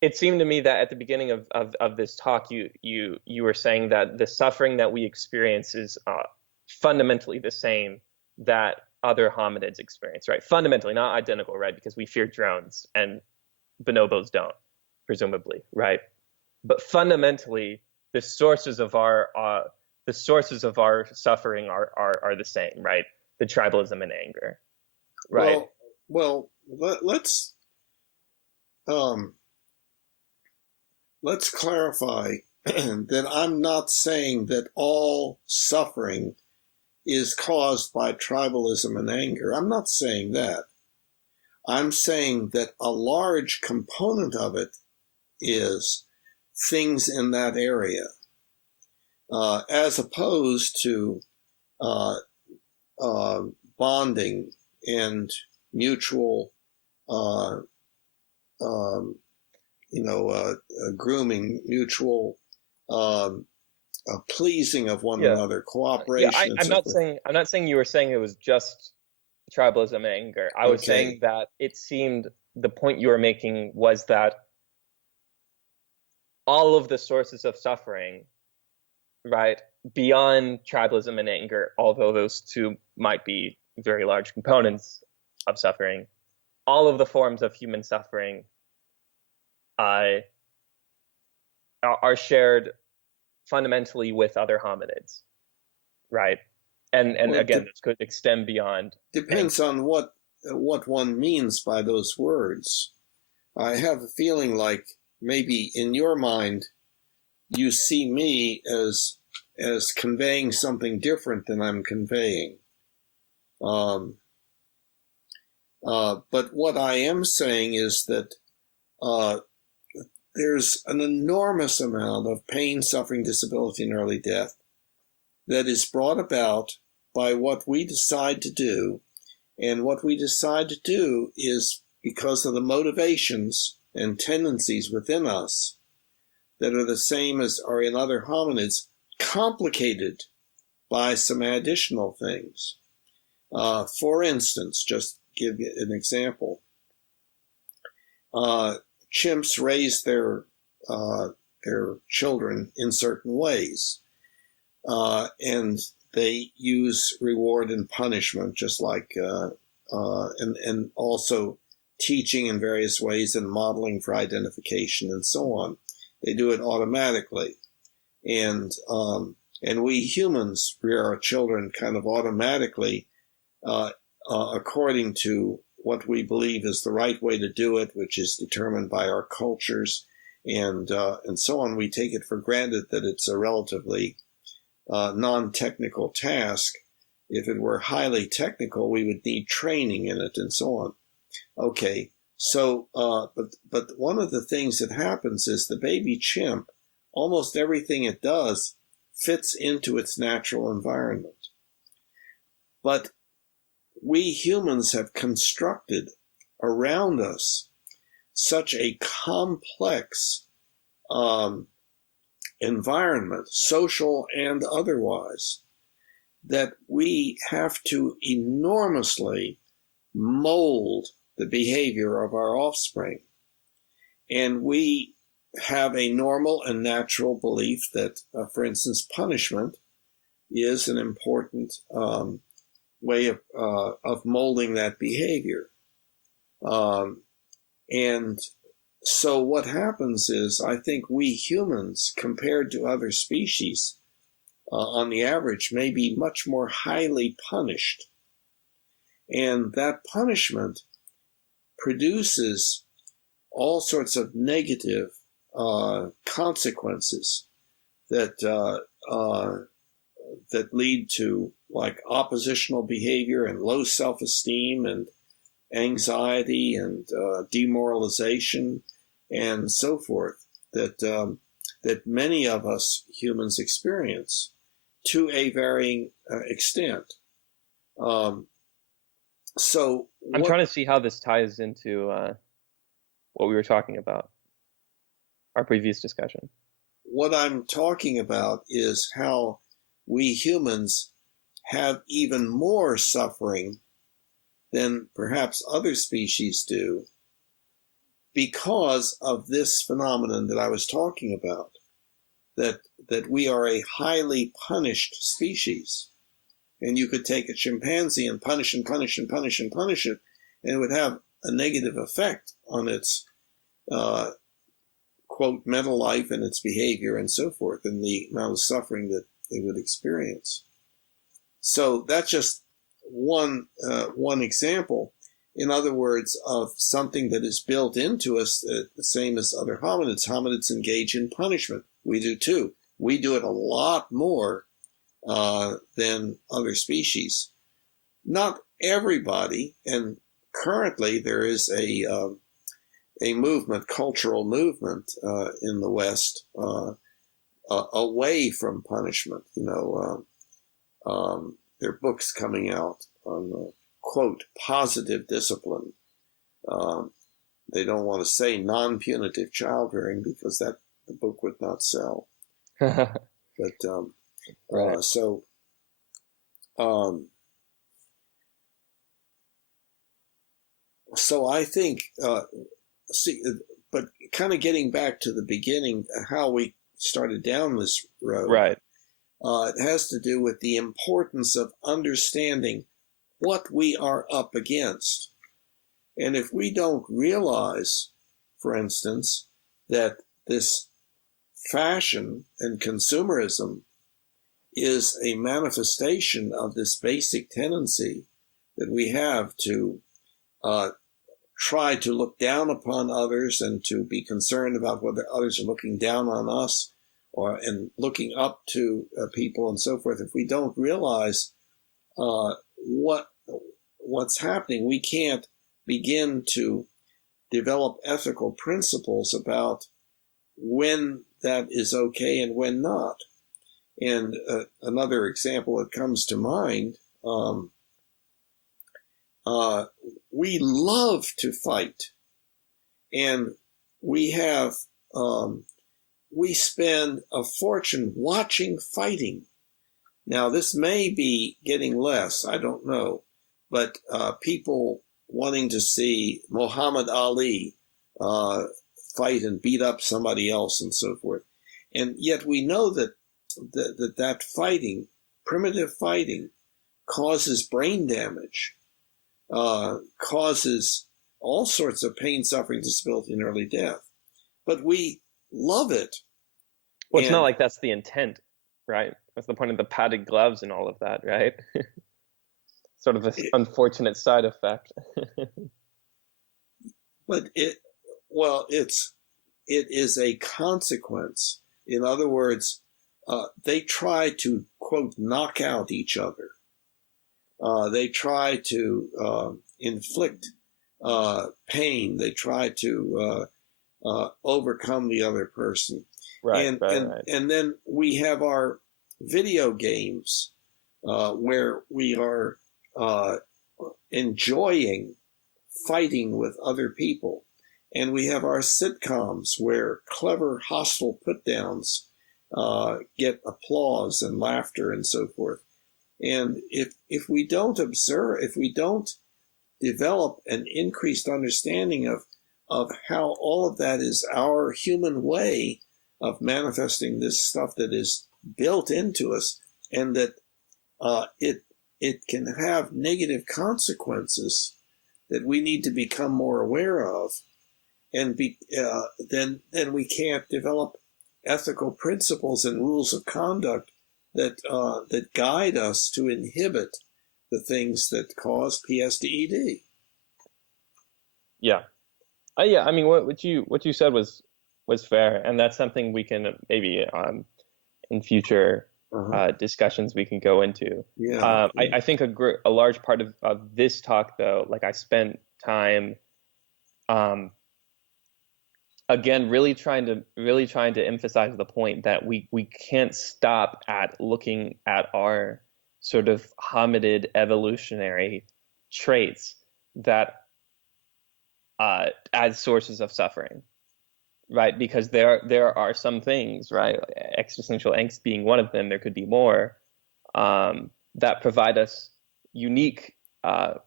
It seemed to me that at the beginning of this talk, you were saying that the suffering that we experience is fundamentally the same that other hominids experience, right? Fundamentally, not identical, right? Because we fear drones and bonobos don't, presumably, right? But fundamentally, the sources of our suffering are the same, right? The tribalism and anger, right? Well, let's clarify that I'm not saying that all suffering is caused by tribalism and anger. I'm not saying that. I'm saying that a large component of it is things in that area, as opposed to bonding and mutual, grooming, mutual pleasing of one another, cooperation. I'm not saying you were saying it was just tribalism and anger. I was saying that it seemed the point you were making was that all of the sources of suffering, right, beyond tribalism and anger, although those two might be very large components of suffering, all of the forms of human suffering uh, are shared fundamentally with other hominids, right? And Well, again, this could extend beyond depends on what one means by those words. I have a feeling like maybe in your mind you see me as conveying something different than I'm conveying. But what I am saying is that there's an enormous amount of pain, suffering, disability, and early death that is brought about by what we decide to do. And what we decide to do is because of the motivations and tendencies within us that are the same as are in other hominids, complicated by some additional things. For instance, just give you an example. Chimps raise their children in certain ways, and they use reward and punishment, just like and also teaching in various ways and modeling for identification and so on. They do it automatically, and we humans rear our children kind of automatically according to what we believe is the right way to do it, which is determined by our cultures and so on. We take it for granted that it's a relatively non-technical task. If it were highly technical, we would need training in it and so on. Okay, so but one of the things that happens is the baby chimp, almost everything it does fits into its natural environment. But we humans have constructed around us such a complex environment, social and otherwise, that we have to enormously mold the behavior of our offspring. And we have a normal and natural belief that, for instance, punishment is an important way of molding that behavior. And so what happens is, I think we humans, compared to other species, on the average, may be much more highly punished. And that punishment produces all sorts of negative consequences that that lead to, like, oppositional behavior and low self-esteem and anxiety and demoralization and so forth that that many of us humans experience to a varying extent. So I'm trying to see how this ties into what we were talking about, our previous discussion. What I'm talking about is how we humans have even more suffering than perhaps other species do because of this phenomenon that I was talking about, that we are a highly punished species. And you could take a chimpanzee and punish and punish and punish and punish it, and it would have a negative effect on its quote, mental life and its behavior and so forth, and the amount of suffering that they would experience. So that's just one example, in other words, of something that is built into us, the same as other hominids. Hominids engage in punishment. We do too. We do it a lot more than other species. Not everybody, and currently there is a movement, cultural movement in the West away from punishment. There are books coming out on, quote, positive discipline. They don't want to say non-punitive child rearing because the book would not sell. But right. So I think, but kind of getting back to the beginning, how we started down this road, Right. It has to do with the importance of understanding what we are up against. And if we don't realize, for instance, that this fashion and consumerism is a manifestation of this basic tendency that we have to try to look down upon others and to be concerned about whether others are looking down on us and looking up to people and so forth. If we don't realize what's happening, we can't begin to develop ethical principles about when that is okay and when not. And another example that comes to mind, we love to fight, and we spend a fortune watching fighting. Now, this may be getting less, I don't know, but people wanting to see Muhammad Ali fight and beat up somebody else and so forth. And yet we know that fighting, primitive fighting, causes brain damage, causes all sorts of pain, suffering, disability, and early death. But we love it. Well, it's not like that's the intent, right? That's the point of the padded gloves and all of that, right? Sort of this unfortunate side effect. But it is a consequence. In other words, they try to, quote, knock out each other. They try to inflict pain. They try to overcome the other person. Right. And then we have our video games where we are enjoying fighting with other people. And we have our sitcoms where clever hostile put-downs get applause and laughter and so forth. And if we don't observe, if we don't develop an increased understanding of how all of that is our human way of manifesting this stuff that is built into us, and that it can have negative consequences that we need to become more aware of, and then we can't develop ethical principles and rules of conduct that guide us to inhibit the things that cause PSDED. Yeah. Yeah. I mean, what you said was fair, and that's something we can maybe in future discussions we can go into. Yeah. I think a large part of this talk, though, like I spent time, again, really trying to emphasize the point that we can't stop at looking at our sort of hominid evolutionary traits that as sources of suffering, right? Because there are some things, right? Existential angst being one of them. There could be more that provide us unique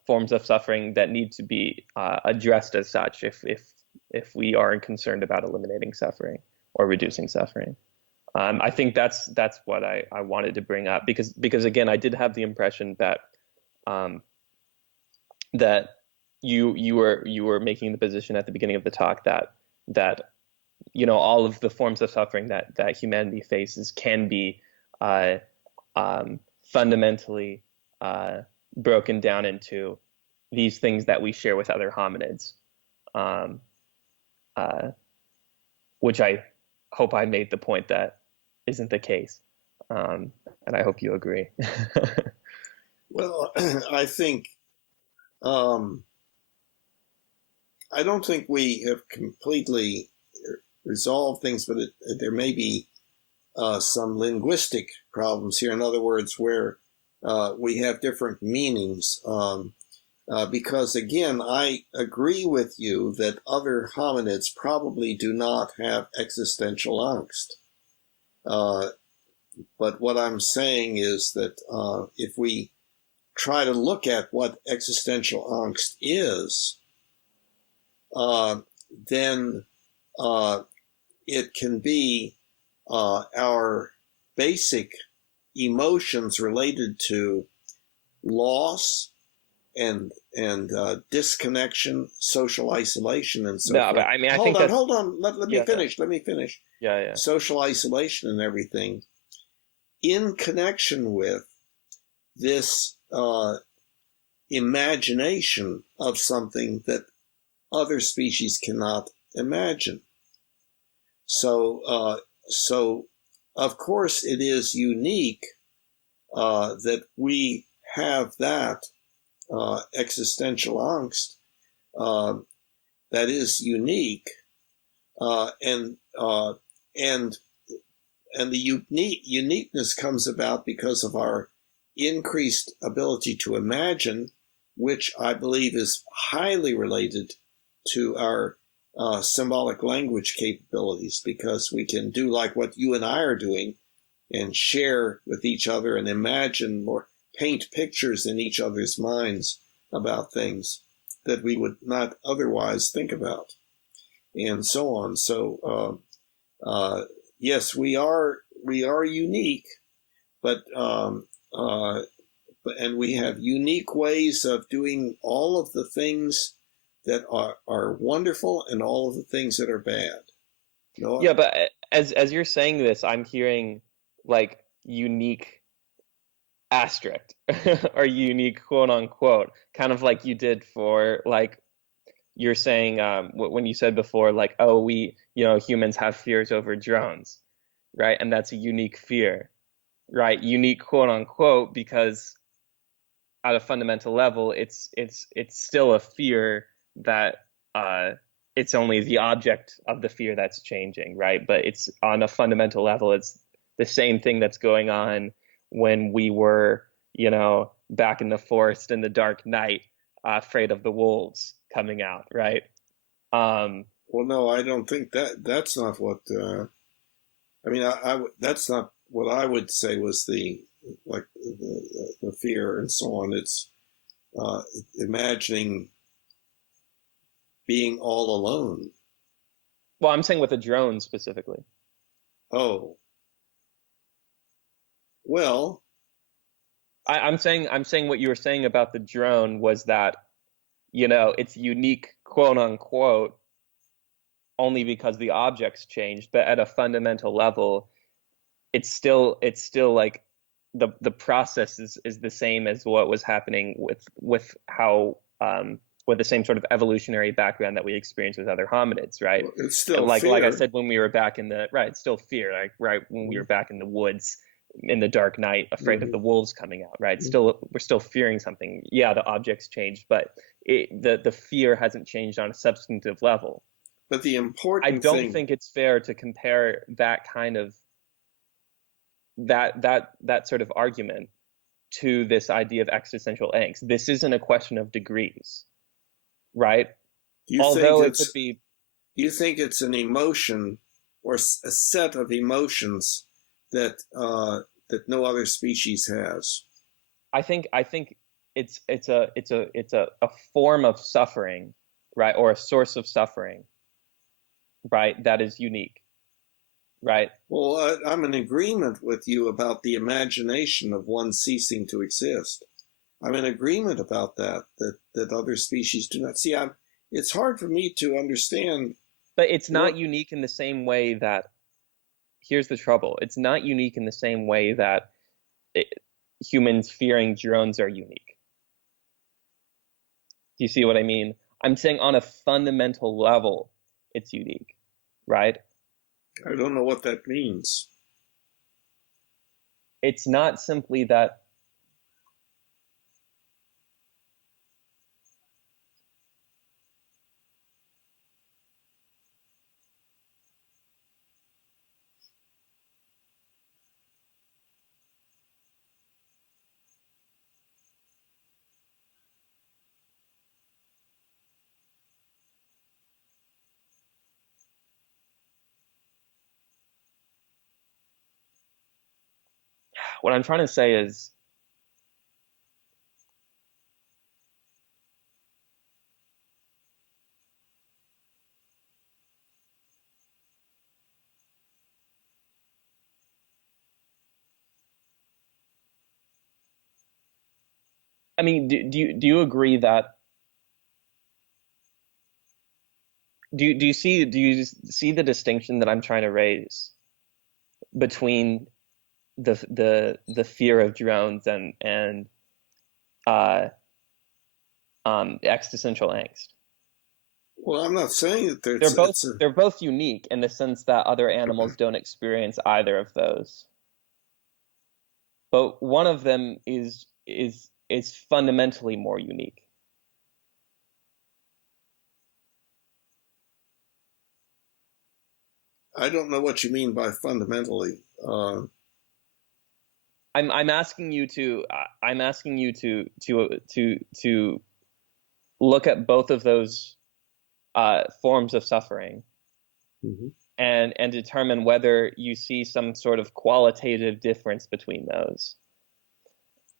forms of suffering that need to be addressed as such if we are concerned about eliminating suffering or reducing suffering. I think that's what I wanted to bring up, because again, I did have the impression that that you were making the position at the beginning of the talk that all of the forms of suffering that humanity faces can be fundamentally broken down into these things that we share with other hominids, which I hope I made the point that isn't the case, and I hope you agree. Well, I think I don't think we have completely resolved things, but there may be some linguistic problems here. In other words, where we have different meanings. Because again, I agree with you that other hominids probably do not have existential angst. But what I'm saying is that if we try to look at what existential angst is, then it can be our basic emotions related to loss and disconnection, social isolation, and so No, but forth. I mean, I Hold think on, that's hold on. Let me yeah, finish. Let me finish. yeah. Social isolation and everything in connection with this imagination of something that other species cannot imagine. So, so of course, it is unique that we have that existential angst that is unique, uh, and uh, and and the uniqueness comes about because of our increased ability to imagine, which I believe is highly related to our symbolic language capabilities, because we can do like what you and I are doing and share with each other and imagine more, paint pictures in each other's minds about things that we would not otherwise think about, and so on. So, yes, we are unique, but and we have unique ways of doing all of the things that are wonderful and all of the things that are bad. No, Yeah, but as you're saying this, I'm hearing like unique asterisk or unique quote unquote, kind of like you did for like you're saying when you said before, like, oh, we, humans have fears over drones, right? And that's a unique fear, right? Unique quote unquote, because at a fundamental level, it's still a fear that uh, it's only the object of the fear that's changing, right? But it's on a fundamental level, it's the same thing that's going on when we were, back in the forest in the dark night, afraid of the wolves coming out, right? Um, well, no, I don't think that's not what. I mean, that's not what I would say was the like the fear and so on. It's uh, imagining being all alone. well, I'm saying with a drone specifically. Oh, well, I'm saying what you were saying about the drone was that, it's unique, quote unquote, only because the objects changed, but at a fundamental level, it's still like the process is the same as what was happening with how with the same sort of evolutionary background that we experience with other hominids, right? it's And still like I fear. said, when we were back in the right, it's still fear, like right when we were back in the woods in the dark night, afraid of Mm-hmm. the wolves coming out, right? We're still fearing something. Yeah, the objects changed, but the fear hasn't changed on a substantive level. But the I important don't thing, think it's fair to compare that kind of that sort of argument to this idea of existential angst. This isn't a question of degrees, right? do you think Although it could it's be, do you think it's an emotion or a set of emotions that no other species has? I think it's a form of suffering, right, or a source of suffering, right, that is unique, right? Well, I'm in agreement with you about the imagination of one ceasing to exist. I'm in agreement about that other species do not see. It's hard for me to understand But it's not what. unique in the same way that, here's the trouble. It's not unique in the same way that it, humans fearing drones are unique. Do you see what I mean? I'm saying on a fundamental level, it's unique, right? I don't know what that means. It's not simply that. What I'm trying to say is, I mean, do you agree that do you see the distinction that I'm trying to raise between the fear of drones and uh existential angst? Well, I'm not saying that there's it's a. They're both unique in the sense that other animals don't experience either of those. But one of them is fundamentally more unique. I don't know what you mean by fundamentally. I'm asking you to look at both of those forms of suffering Mhm. and determine whether you see some sort of qualitative difference between those.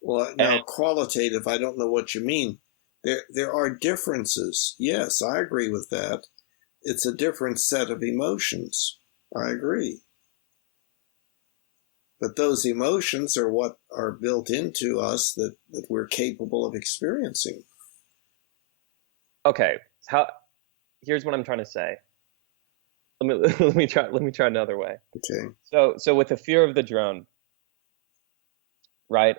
Well, now And qualitative, I don't know what you mean. There are differences. Yes, I agree with that. It's a different set of emotions. I agree. But those emotions are what are built into us that we're capable of experiencing. okay, how here's what I'm trying to say. Let me try another way. Okay. So with the fear of the drone, right?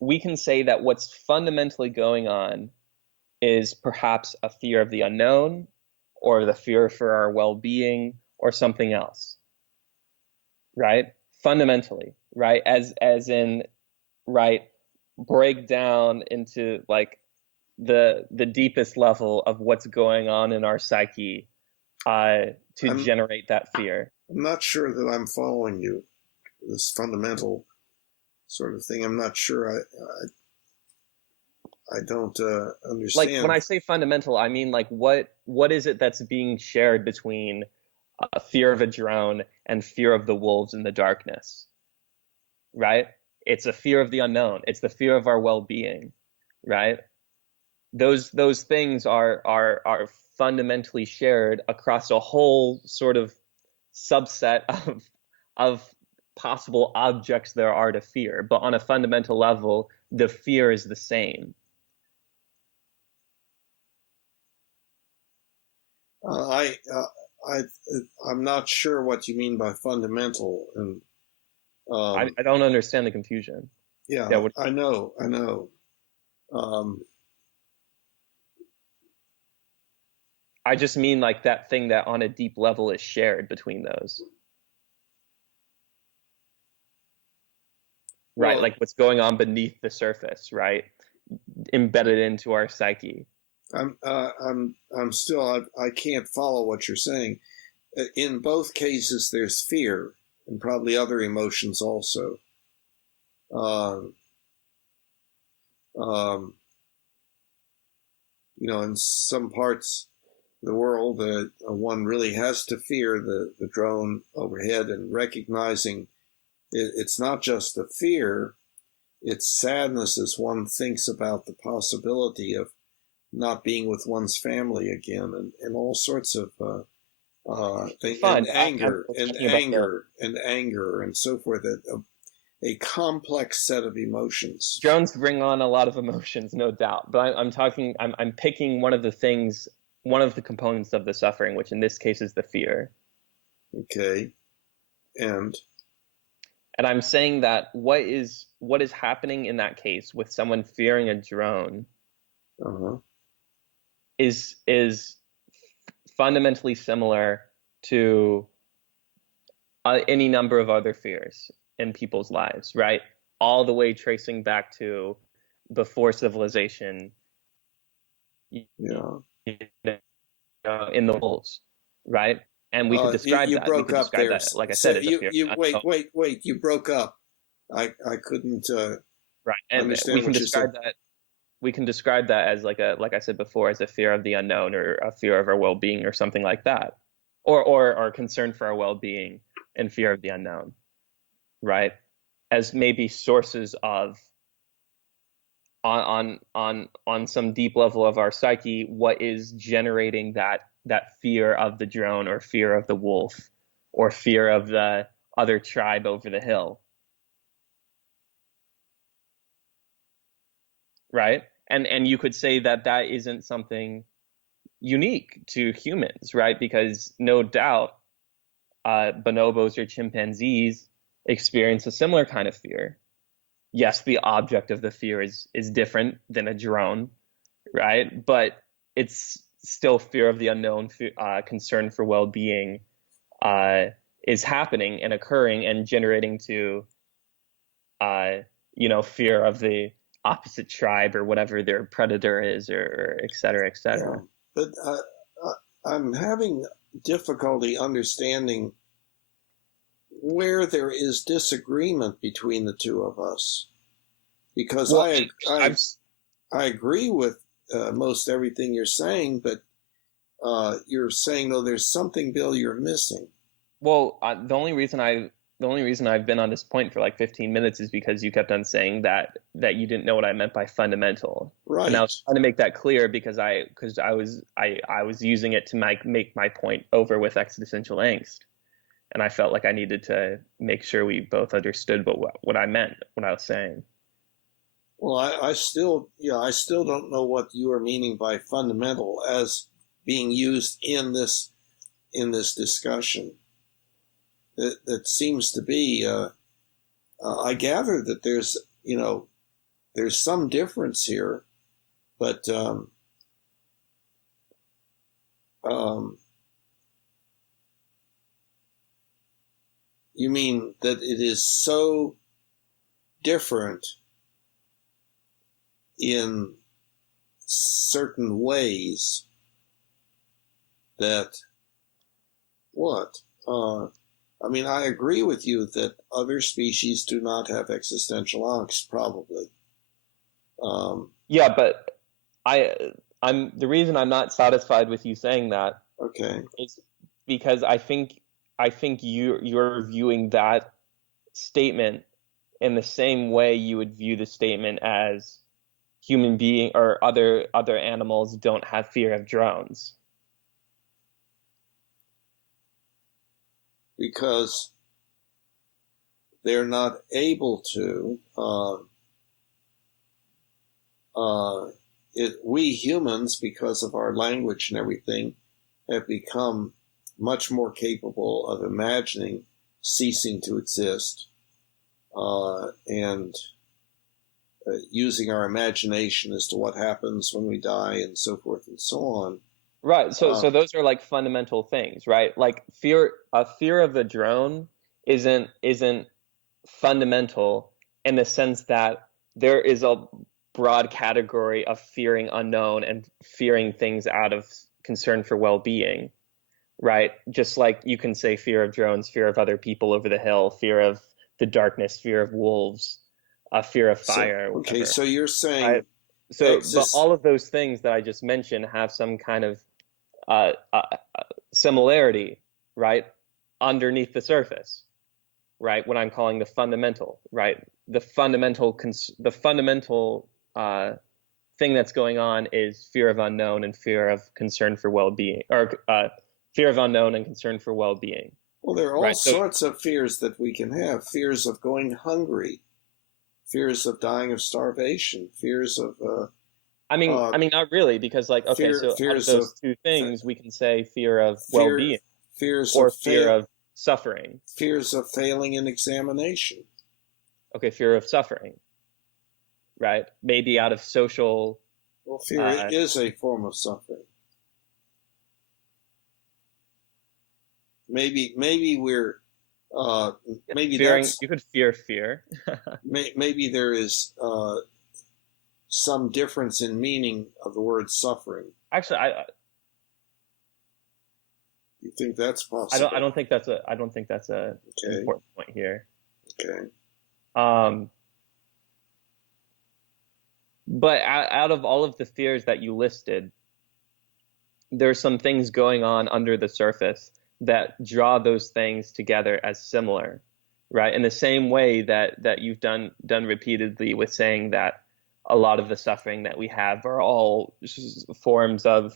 We can say that what's fundamentally going on is perhaps a fear of the unknown or the fear for our well-being or something else, right? Fundamentally, right? As in, right, break down into like the deepest level of what's going on in our psyche to I'm generate that fear. I'm not sure that I'm following you. This fundamental sort of thing. I'm not sure. I don't Like when understand. I say fundamental, I mean like what is it that's being shared between fear of a drone and fear of the wolves in the darkness, right? It's a fear of the unknown. It's the fear of our well-being, right? Those things are fundamentally shared across a whole sort of subset of possible objects there are to fear, but on a fundamental level, the fear is the same. I I'm not sure what you mean by fundamental, and um, I don't understand the confusion. Yeah, yeah, I know. Um, I just mean like that thing that on a deep level is shared between those, right? well, Like what's going on beneath the surface, right? Embedded into our psyche. I'm still I can't follow what you're saying. In both cases, there's fear and probably other emotions also. Um, um, in some parts of the world, one really has to fear the drone overhead, and recognizing it's not just the fear, it's sadness as one thinks about the possibility of not being with one's family again, and all sorts of things, Fun. and I'm anger and talking about the anger and anger and so forth. A complex set of emotions. drones bring on a lot of emotions, no doubt. But I'm talking. I'm picking one of the things, one of the components of the suffering, which in this case is the fear. Okay, and And I'm saying that what is happening in that case with someone fearing a drone uh-huh. is fundamentally similar to any number of other fears in people's lives, right? All the way tracing back to before civilization, Yeah. in the wolves, right? And we could describe You that. We broke could up describe there. that, like I So said, as a fear. you wait. You broke up. I couldn't Right, and understand what you said. we can describe that as like I said before, as a fear of the unknown or a fear of our well-being or something like that, or concern for our well-being and fear of the unknown, right? As maybe sources of on some deep level of our psyche, what is generating that fear of the drone or fear of the wolf or fear of the other tribe over the hill. right? And you could say that that isn't something unique to humans, right? Because no doubt, bonobos or chimpanzees experience a similar kind of fear. Yes, the object of the fear is different than a drone, right? But it's still fear of the unknown, concern for well-being, uh, is happening and occurring and generating to, uh, fear of the opposite tribe or whatever their predator is, or et cetera, et Yeah, cetera. but I'm having difficulty understanding where there is disagreement between the two of us, because Well, I've I agree with most everything you're saying, but you're saying, though, there's something, Bill, you're missing. well, the only reason I've been on this point for like 15 minutes is because you kept on saying that you didn't know what I meant by fundamental. And I Right. was trying to make that clear because I was using it to make my point over with existential angst. And I felt like I needed to make sure we both understood what I meant, what I was saying. Well, I still, I still don't know what you are meaning by fundamental as being used in this discussion. That seems to be. I gather that there's some difference here, but um, you mean that it is so different in certain ways that what? I mean, I agree with you that other species do not have existential angst, probably. Yeah, but I I'm the reason I'm not satisfied with you saying that Okay. is because I think you're viewing that statement in the same way you would view the statement as human being or other animals don't have fear of drones. Because they're not able to. We humans, because of our language and everything, have become much more capable of imagining ceasing to exist, and using our imagination as to what happens when we die and so forth and so on. Right. So those are like fundamental things, right? Like a fear of the drone isn't fundamental in the sense that there is a broad category of fearing unknown and fearing things out of concern for well-being, right? Just like you can say fear of drones, fear of other people over the hill, fear of the darkness, fear of wolves, fear of So, fire, okay, whatever, so you're right? saying But exist. all of those things that I just mentioned have some kind of uh, uh, similarity, right, underneath the surface, right? What I'm calling the fundamental, right? The fundamental thing that's going on is fear of unknown and fear of concern for well-being, or fear of unknown and concern for well-being, Well, there are all right? So, sorts of fears that we can have: fears of going hungry, fears of dying of starvation, fears of I mean, not really, because like, okay, so out of fears of those two things, we can say fear of fear well-being fears or of fear of suffering. fears of failing in examination. Okay, fear of suffering, right? Maybe out of social, Well, fear uh, is a form of suffering. Maybe we're maybe fearing. that's You could fear fear. maybe there is some difference in meaning of the word suffering. Actually, You think that's I possible? don't think that's a Okay. important point here. Okay. Um, but out of all of the fears that you listed, there's some things going on under the surface that draw those things together as similar, right? In the same way that you've done repeatedly with saying that a lot of the suffering that we have are all forms of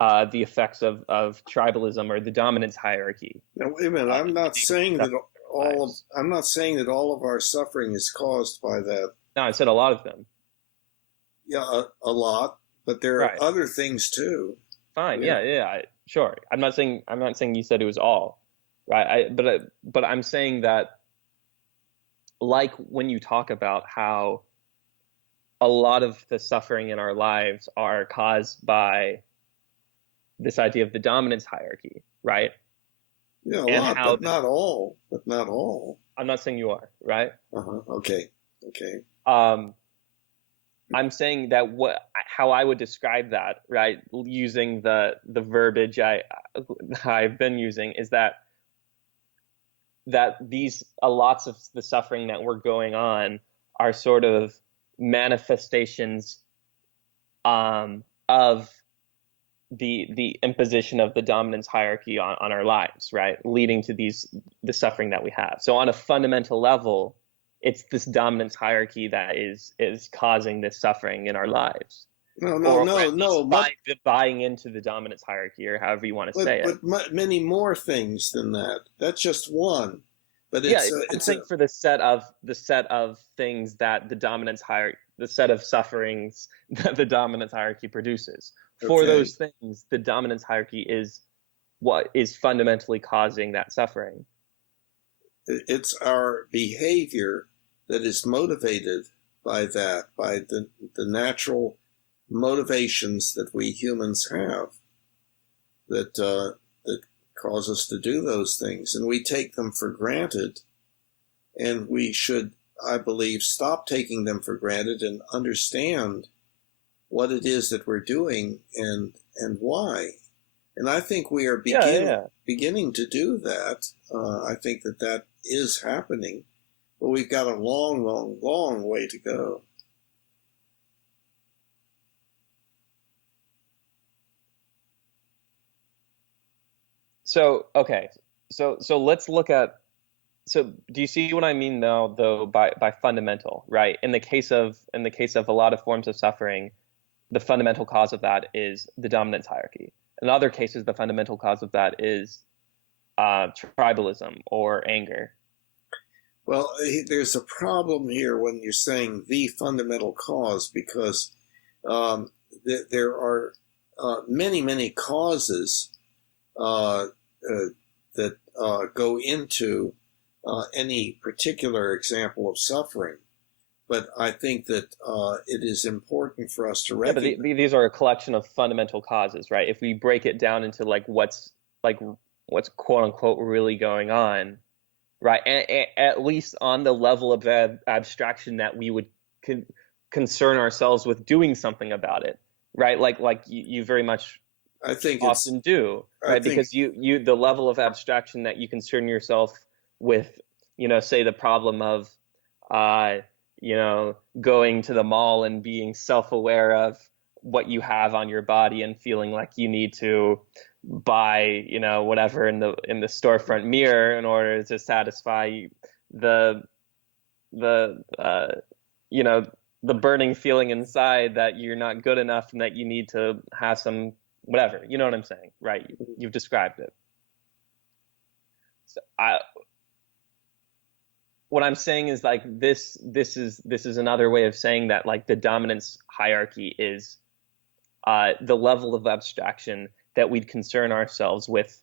the effects of tribalism or the dominance hierarchy. Now, wait a minute. I'm not saying that Lives. I'm not saying that all of our suffering is caused by that. No, I said a lot of them. Yeah, a lot, but there are Right. other things too. Fine. Yeah. Yeah. Yeah. Sure. I'm not saying you said it was all. Right. But I'm saying that, like, when you talk about how a lot of the suffering in our lives are caused by this idea of the dominance hierarchy, right? Yeah, a And lot, how but not all. But not all. I'm not saying you are, right? Uh-huh. Okay. Okay. Um, I'm saying that how I would describe that, right, using the verbiage I've been using, is that these lots of the suffering that we're going on are sort of manifestations of the imposition of the dominance hierarchy on our lives, right, leading to the suffering that we have. So on a fundamental level, it's this dominance hierarchy that is causing this suffering in our lives, No, no, or no, at least no. Much, buying into the dominance hierarchy, or however you want to say it. many more things than that. That's just one. But Yeah, I'm it's saying a for the set of things that the dominance hierarchy, the set of sufferings that the dominance hierarchy produces. For okay. those things, the dominance hierarchy is what is fundamentally causing that suffering. It's our behavior that is motivated by that, by the natural motivations that we humans have that cause us to do those things, and we take them for granted. And we should, I believe, stop taking them for granted and understand what it is that we're doing and why. And I think we are Yeah, yeah, yeah. beginning to do that. I think that is happening, but we've got a long, long, long way to go. So okay, so let's look at. So do you see what I mean though by fundamental, right? In the case of a lot of forms of suffering, the fundamental cause of that is the dominance hierarchy. In other cases, the fundamental cause of that is tribalism or anger. Well, there's a problem here when you're saying the fundamental cause, because um, there are many, many causes uh, that go into any particular example of suffering. But I think that it is important for us to Yeah, but recognize. these are a collection of fundamental causes, right? If we break it down into like what's quote unquote really going on, right? At least on the level of abstraction that we would con concern ourselves with doing something about it, right? Like you very much I think it's. often do, I right? think Because you the level of abstraction that you concern yourself with, say the problem of uh, going to the mall and being self-aware of what you have on your body and feeling like you need to buy, whatever in the storefront mirror in order to satisfy the the you know the burning feeling inside that you're not good enough and that you need to have some whatever. You know what I'm saying, right? You've described it. So what I'm saying is, like, this is another way of saying that, like, the dominance hierarchy is the level of abstraction that we'd concern ourselves with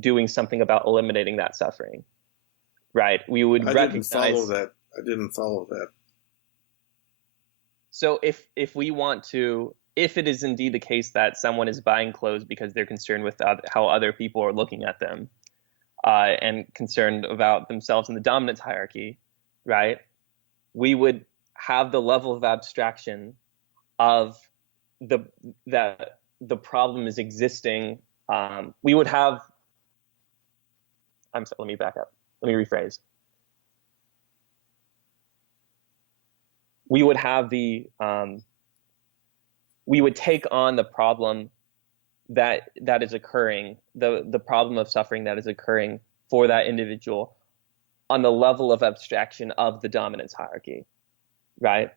doing something about eliminating that suffering, right? We would I didn't follow recognize. that. I didn't follow that. So if we want to, if it is indeed the case that someone is buying clothes because they're concerned with how other people are looking at them, and concerned about themselves in the dominance hierarchy, right? We would have the level of abstraction of the that the problem is existing. We would have. I'm sorry, let me back up. Let me rephrase. We would have we would take on the problem that is occurring, the problem of suffering that is occurring for that individual on the level of abstraction of the dominance hierarchy, right?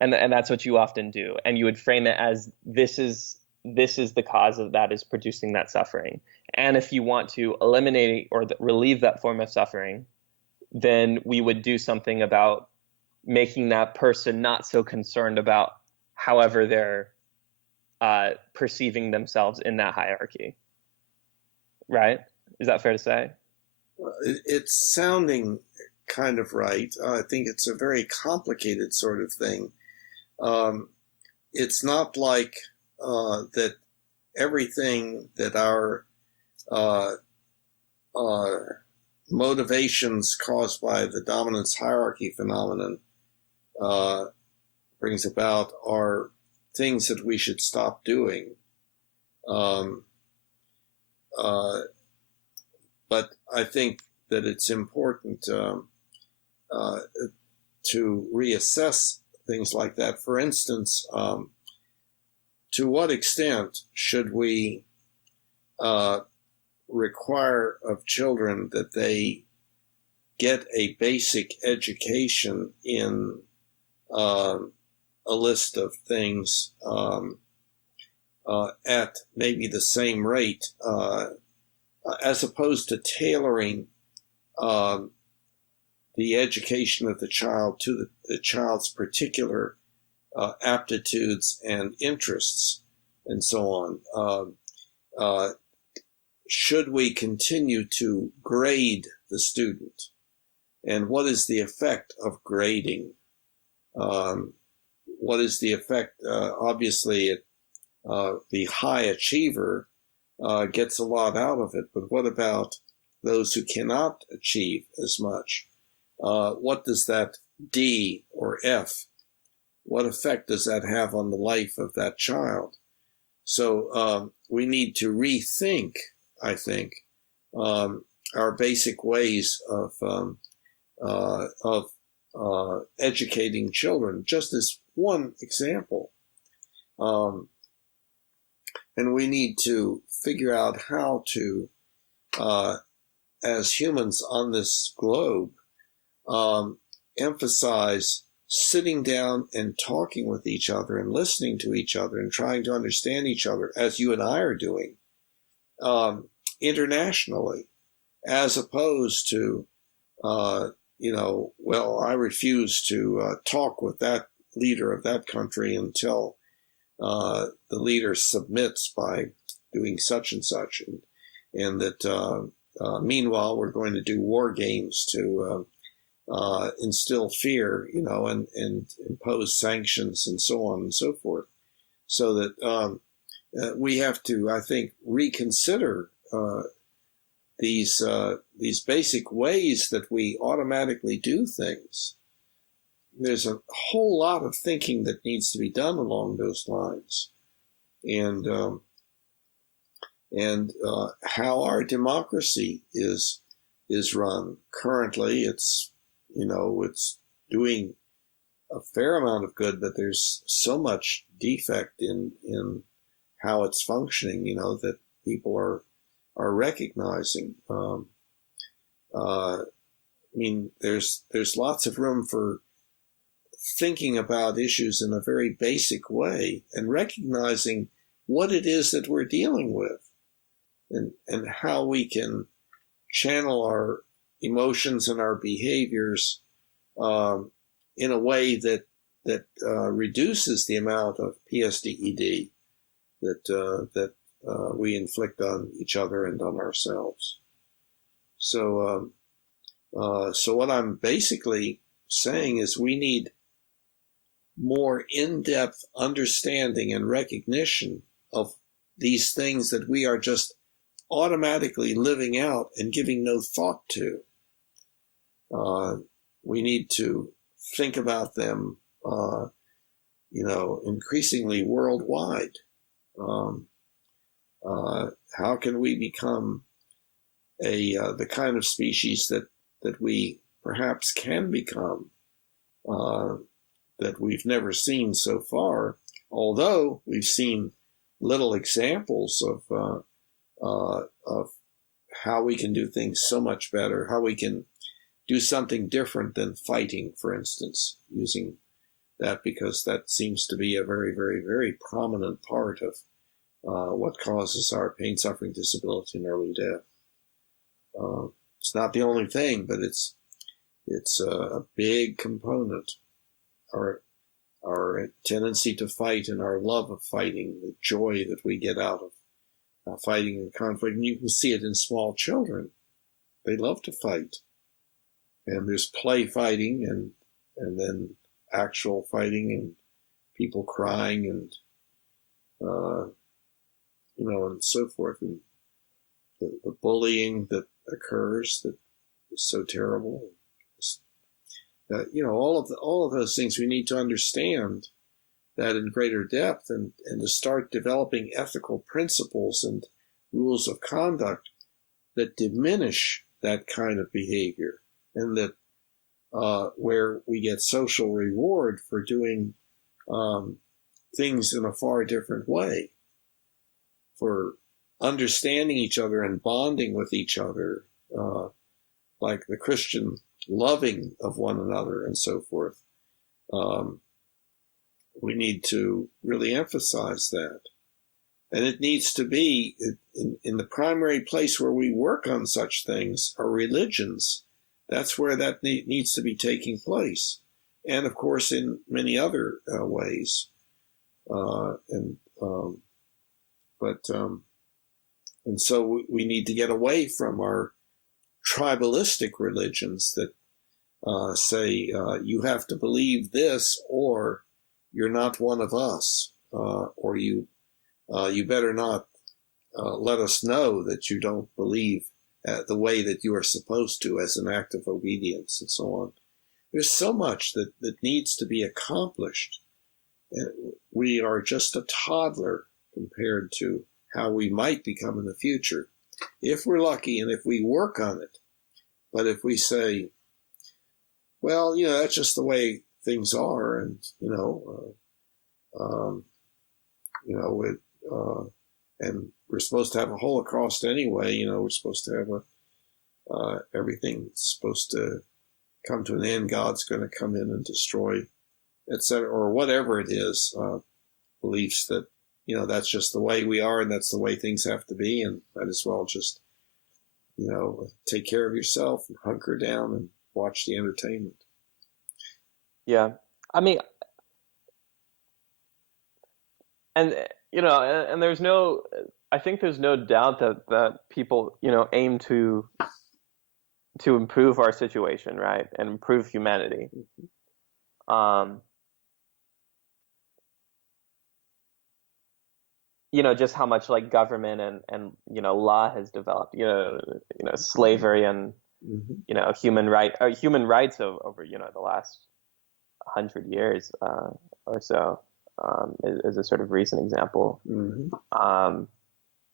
And that's what you often do, and you would frame it as this is the cause of that is producing that suffering. And if you want to eliminate or relieve that form of suffering, then we would do something about making that person not so concerned about however they're perceiving themselves in that hierarchy. Right? Is that fair to say? It's sounding kind of right. I think it's a very complicated sort of thing. It's not like that everything that our motivations caused by the dominance hierarchy phenomenon brings about are things that we should stop doing. But I think that it's important to reassess things like that. For instance, to what extent should we require of children that they get a basic education in a list of things at maybe the same rate, as opposed to tailoring the education of the child to the child's particular aptitudes and interests and so on? Should we continue to grade the student? And what is the effect of grading? What is the effect? Obviously, the high achiever gets a lot out of it, but what about those who cannot achieve as much? What does that D or F, what effect does that have on the life of that child? So we need to rethink, I think, our basic ways of educating children, just as one example. And we need to figure out how to, as humans on this globe, emphasize sitting down and talking with each other and listening to each other and trying to understand each other, as you and I are doing, internationally, as opposed to, well, I refuse to talk with that leader of that country until the leader submits by doing such and such, and that meanwhile we're going to do war games to instill fear, and impose sanctions and so on and so forth, so that we have to, I think, reconsider these basic ways that we automatically do things. There's a whole lot of thinking that needs to be done along those lines, and how our democracy is run currently. It's it's doing a fair amount of good, but there's so much defect in how it's functioning, that people are recognizing. I mean, there's lots of room for thinking about issues in a very basic way and recognizing what it is that we're dealing with, and how we can channel our emotions and our behaviors in a way that reduces the amount of PSDED that we inflict on each other and on ourselves. So what I'm basically saying is we need more in-depth understanding and recognition of these things that we are just automatically living out and giving no thought to. We need to think about them, increasingly worldwide. How can we become the kind of species that we perhaps can become, that we've never seen so far, although we've seen little examples of how we can do things so much better, how we can do something different than fighting, for instance, using that, because that seems to be a very, very, very prominent part of what causes our pain, suffering, disability, and early death. It's not the only thing, but it's a big component. our tendency to fight and our love of fighting, the joy that we get out of fighting and conflict. And you can see it in small children. They love to fight. And there's play fighting and then actual fighting and people crying and, and so forth. And the bullying that occurs that is so terrible. All of those things we need to understand that in greater depth and to start developing ethical principles and rules of conduct that diminish that kind of behavior, and that where we get social reward for doing things in a far different way, for understanding each other and bonding with each other, like the Christian loving of one another and so forth. We need to really emphasize that. And it needs to be in the primary place where we work on such things are religions. That's where that needs to be taking place. And of course, in many other ways. And so we need to get away from our tribalistic religions that say you have to believe this or you're not one of us, or you better not let us know that you don't believe the way that you are supposed to as an act of obedience and so on. There's so much that needs to be accomplished. We are just a toddler compared to how we might become in the future, if we're lucky and if we work on it. But if we say, well, that's just the way things are, and and we're supposed to have a Holocaust anyway. We're supposed to have everything's supposed to come to an end. God's going to come in and destroy, etc., or whatever it is. Beliefs that that's just the way we are, and that's the way things have to be, and might as well just take care of yourself and hunker down and watch the entertainment. Yeah, I mean, and there's I think there's no doubt that people aim to improve our situation, right, and improve humanity. Just how much like government and law has developed, slavery and human rights over the last 100 years or so is a sort of recent example.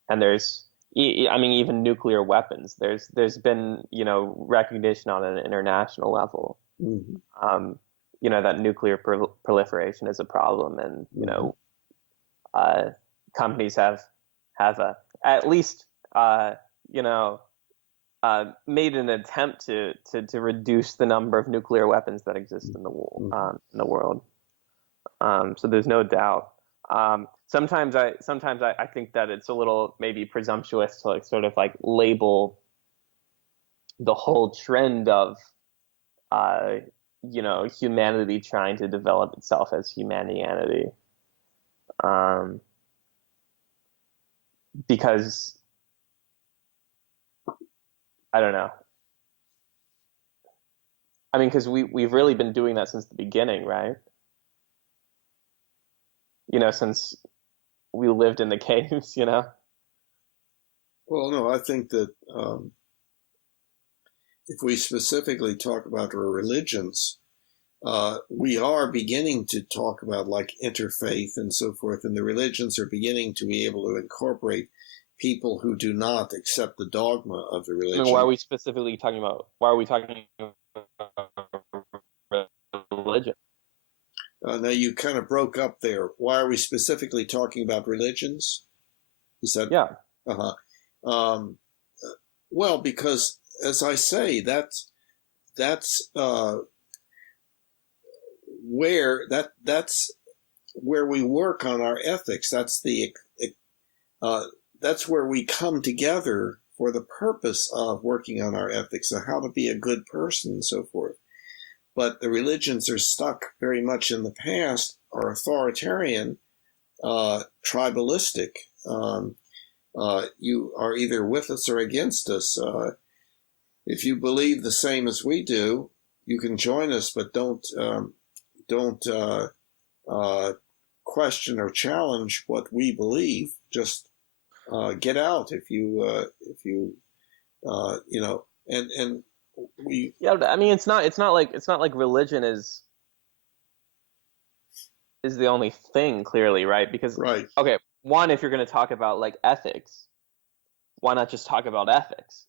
And there's, even nuclear weapons. There's been recognition on an international level. That nuclear proliferation is a problem, and companies have at least made an attempt to reduce the number of nuclear weapons that exist in the world. So there's no doubt. Sometimes I think that it's a little maybe presumptuous to sort of label the whole trend of humanity trying to develop itself as Humanianity. Because I don't know. Because we've really been doing that since the beginning, right? Since we lived in the caves, Well, no, I think that if we specifically talk about our religions, we are beginning to talk about interfaith and so forth, and the religions are beginning to be able to incorporate people who do not accept the dogma of the religion. Why are we specifically talking about? Why are we talking about religion? Now you kind of broke up there. Why are we specifically talking about religions? Is that? Yeah. Well, because as I say, that's where we work on our ethics. That's where we come together for the purpose of working on our ethics and how to be a good person and so forth. But the religions are stuck very much in the past are authoritarian, tribalistic. You are either with us or against us. If you believe the same as we do, you can join us, but don't question or challenge what we believe. Just get out if you and we. Yeah, I mean, it's not like religion is the only thing, clearly, right? Because, Right. okay, one, if you're going to talk about like ethics, why not just talk about ethics?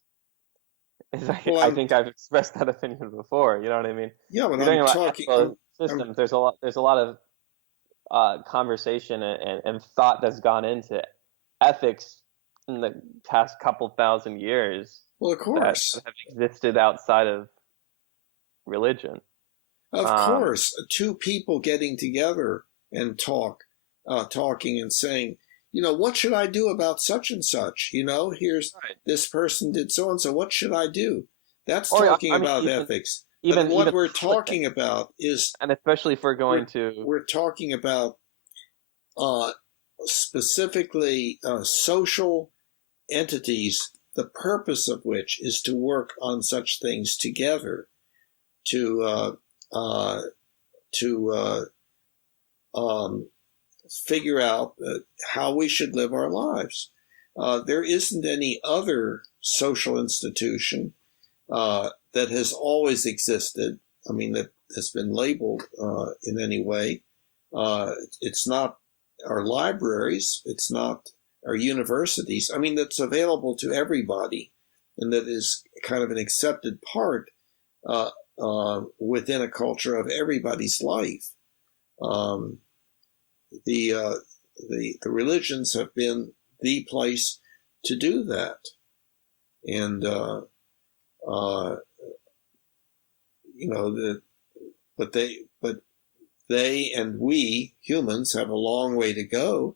Well, I think I've expressed that opinion before. You know what I mean? yeah, If but you're talking I'm about talking. ethical I'm systems, there's a lot of conversation and thought that's gone into ethics in the past couple thousand years well, of that course. have existed outside of religion. Of Um, course, two people getting together and talking and saying, what should I do about such and such? Here's right. this person did so and so. What should I do? That's Or talking I mean, about ethics. But even what we're public talking about is and especially if we're going to we're talking about specifically social entities, the purpose of which is to work on such things together to uh, to figure out how we should live our lives. There isn't any other social institution that has always existed. I mean, that has been labeled in any way. It's not our libraries. It's not our universities. I mean, that's available to everybody, and that is kind of an accepted part within a culture of everybody's life. Um, the religions have been the place to do that, and but they and we humans have a long way to go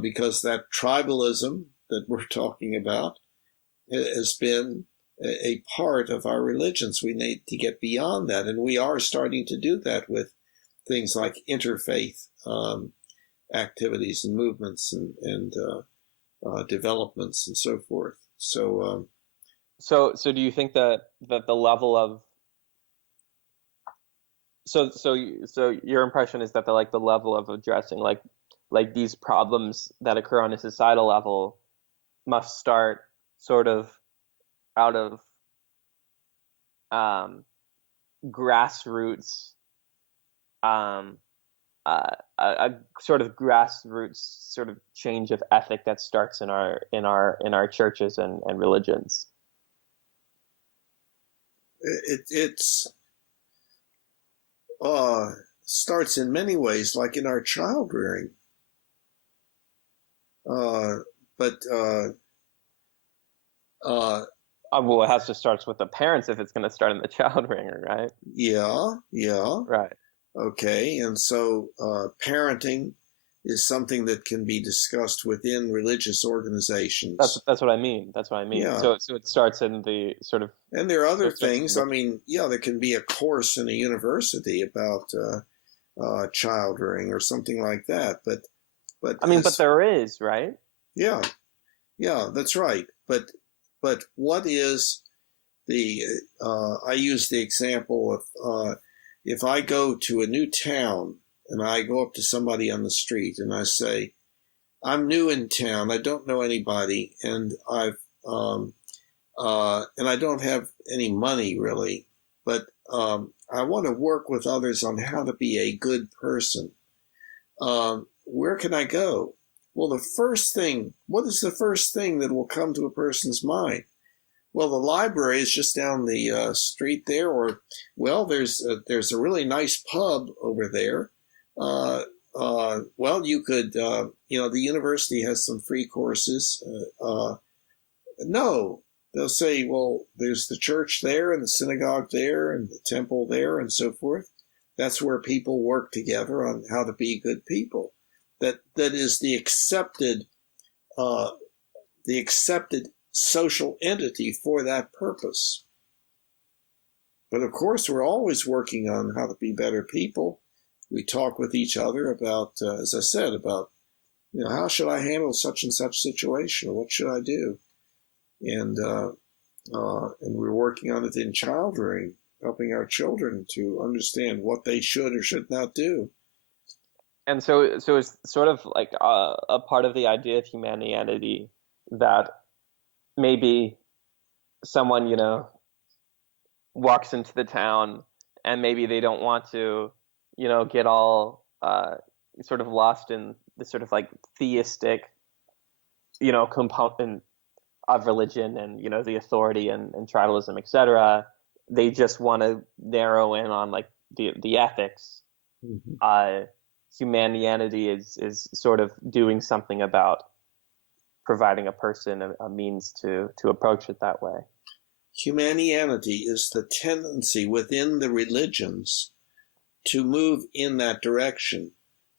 because that tribalism that we're talking about has been a part of our religions. We need to get beyond that, and we are starting to do that with things like interfaith activities and movements and developments and so forth. So, so do you think that the level of so your impression is that the level of addressing like these problems that occur on a societal level must start sort of out of um, grassroots um, a sort of grassroots sort of change of ethic that starts in our churches and religions. it's starts in many ways, like in our child rearing. But Well, it has to start with the parents if it's going to start in the child ringer, right? yeah, Right. okay. And so parenting is something that can be discussed within religious organizations. That's what I mean. That's what I mean. Yeah. So it starts in the sort of. And there are other So things. I mean, yeah, there can be a course in a university about child rearing or something like that. But I mean, but there is, right? yeah, that's right. But what is the? I use the example of if I go to a new town and I go up to somebody on the street and I say, "I'm new in town. I don't know anybody, and and I don't have any money really, but I want to work with others on how to be a good person. Where can I go?" Well, what is the first thing that will come to a person's mind? Well, the library is just down the street there, or, well, there's a really nice pub over there. Well, you could, the university has some free courses. No, they'll say, well, there's the church there and the synagogue there and the temple there and so forth. That's where people work together on how to be good people. That is the accepted social entity for that purpose. But of course, we're always working on how to be better people. we talk with each other about, as I said, about, how should I handle such and such situation? What should I do? And we're working on it in child rearing, helping our children to understand what they should or should not do. And so it's sort of like a part of the idea of humanity that maybe someone, walks into the town and maybe they don't want to, get all sort of lost in the sort of like theistic, component of religion and, the authority and tribalism, etc. They just want to narrow in on like the ethics. Mm-hmm. Humanianity is sort of doing something about providing a person a means to approach it that way. Humanianity is the tendency within the religions to move in that direction,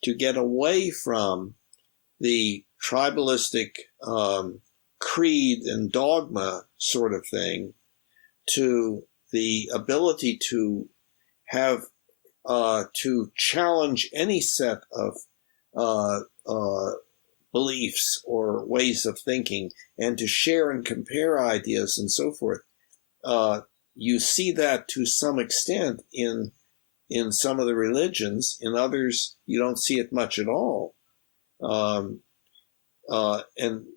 to get away from the tribalistic creed and dogma sort of thing, to the ability to have to challenge any set of beliefs or ways of thinking, and to share and compare ideas and so forth. You see that to some extent in some of the religions. In others, you don't see it much at all. And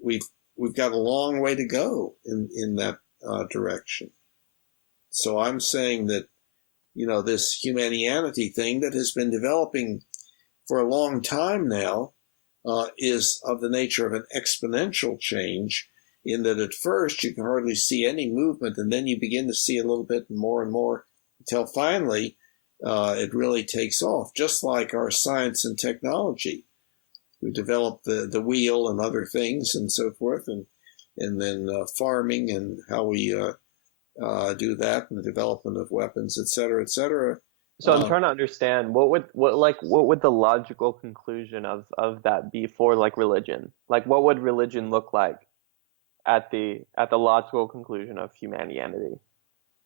we've got a long way to go in that direction. So I'm saying that, this Humanianity thing that has been developing for a long time now is of the nature of an exponential change, in that at first you can hardly see any movement, and then you begin to see a little bit more and more, until finally it really takes off, just like our science and technology. We developed the wheel and other things and so forth, and then farming and how we do that, and the development of weapons, et cetera, et cetera. So I'm trying to understand what would the logical conclusion of that be for like religion? Like what would religion look like at the logical conclusion of humanity,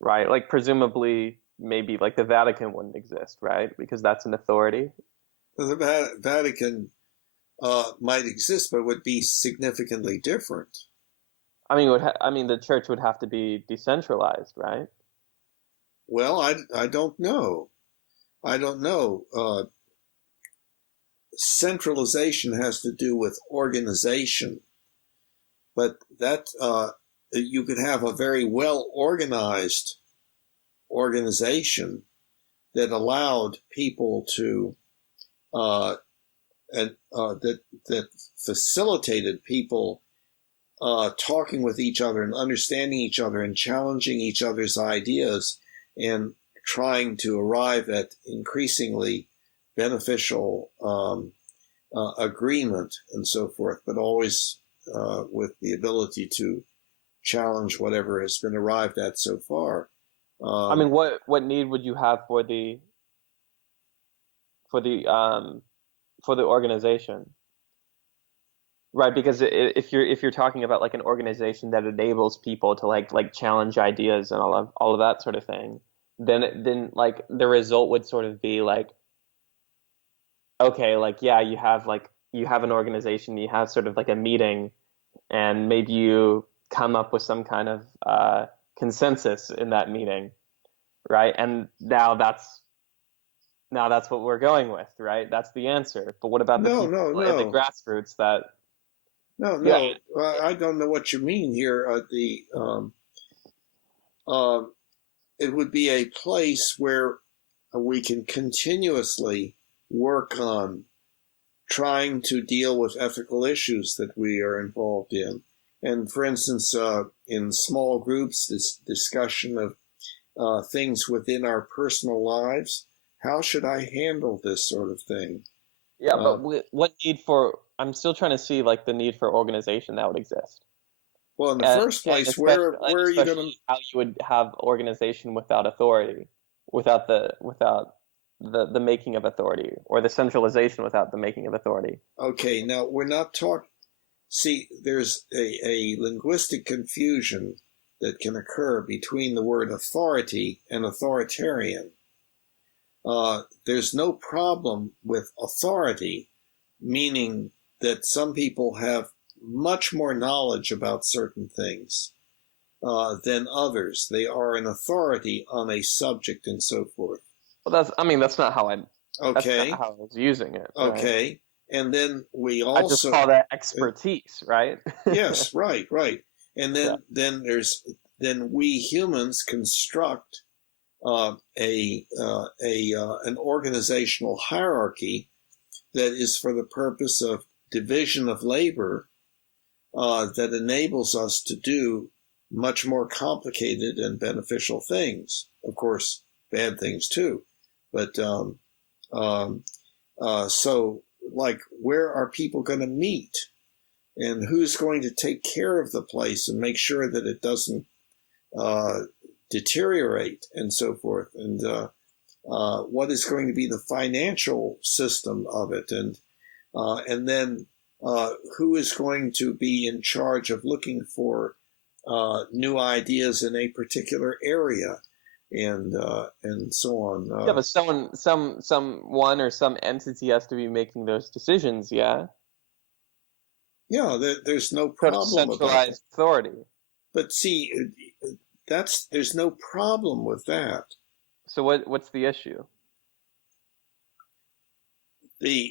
right? Like presumably maybe like the Vatican wouldn't exist, right? Because that's an authority. The Vatican might exist, but would be significantly different. I mean, the church would have to be decentralized, right? Well, I don't know. I don't know. Centralization has to do with organization, but that you could have a very well organized organization that allowed people to that facilitated people talking with each other and understanding each other and challenging each other's ideas and trying to arrive at increasingly beneficial agreement and so forth, but always with the ability to challenge whatever has been arrived at so far. I mean, what need would you have for the for the um for the organization, right? Because if you're talking about like an organization that enables people to like challenge ideas and all of that sort of thing, then like the result would sort of be like, okay, like yeah, you have an organization, you have sort of like a meeting, and maybe you come up with some kind of consensus in that meeting, right? And now that's what we're going with, right? That's the answer. But what about the no, people no, at the no, grassroots that, no, yeah, no. I don't know what you mean here. It would be a place where we can continuously work on trying to deal with ethical issues that we are involved in. And for instance, in small groups, this discussion of things within our personal lives. How should I handle this sort of thing? yeah, but what need for, I'm still trying to see like the need for organization that would exist. Well, in the And, first and place, especially where are you going to? how you would have organization without authority, without the making of authority, or the centralization without the making of authority. Okay, now we're not talking. See, there's a linguistic confusion that can occur between the word authority and authoritarian. there's no problem with authority, meaning that some people have much more knowledge about certain things than others. They are an authority on a subject and so forth. Well, that's not how that's not Okay, how I was using it, right? okay. And then we I just also, call that expertise, right? yes, right, right. And Yeah. then we humans construct an organizational hierarchy that is for the purpose of division of labor that enables us to do much more complicated and beneficial things. Of course, bad things too. But so, like, where are people going to meet? And who's going to take care of the place and make sure that it doesn't deteriorate and so forth? And what is going to be the financial system of it? And then who is going to be in charge of looking for new ideas in a particular area, and so on. Yeah, but someone or some entity has to be making those decisions, yeah? Yeah, there's no Sort of problem about that. centralized authority. But see, there's no problem with that. So what's the issue?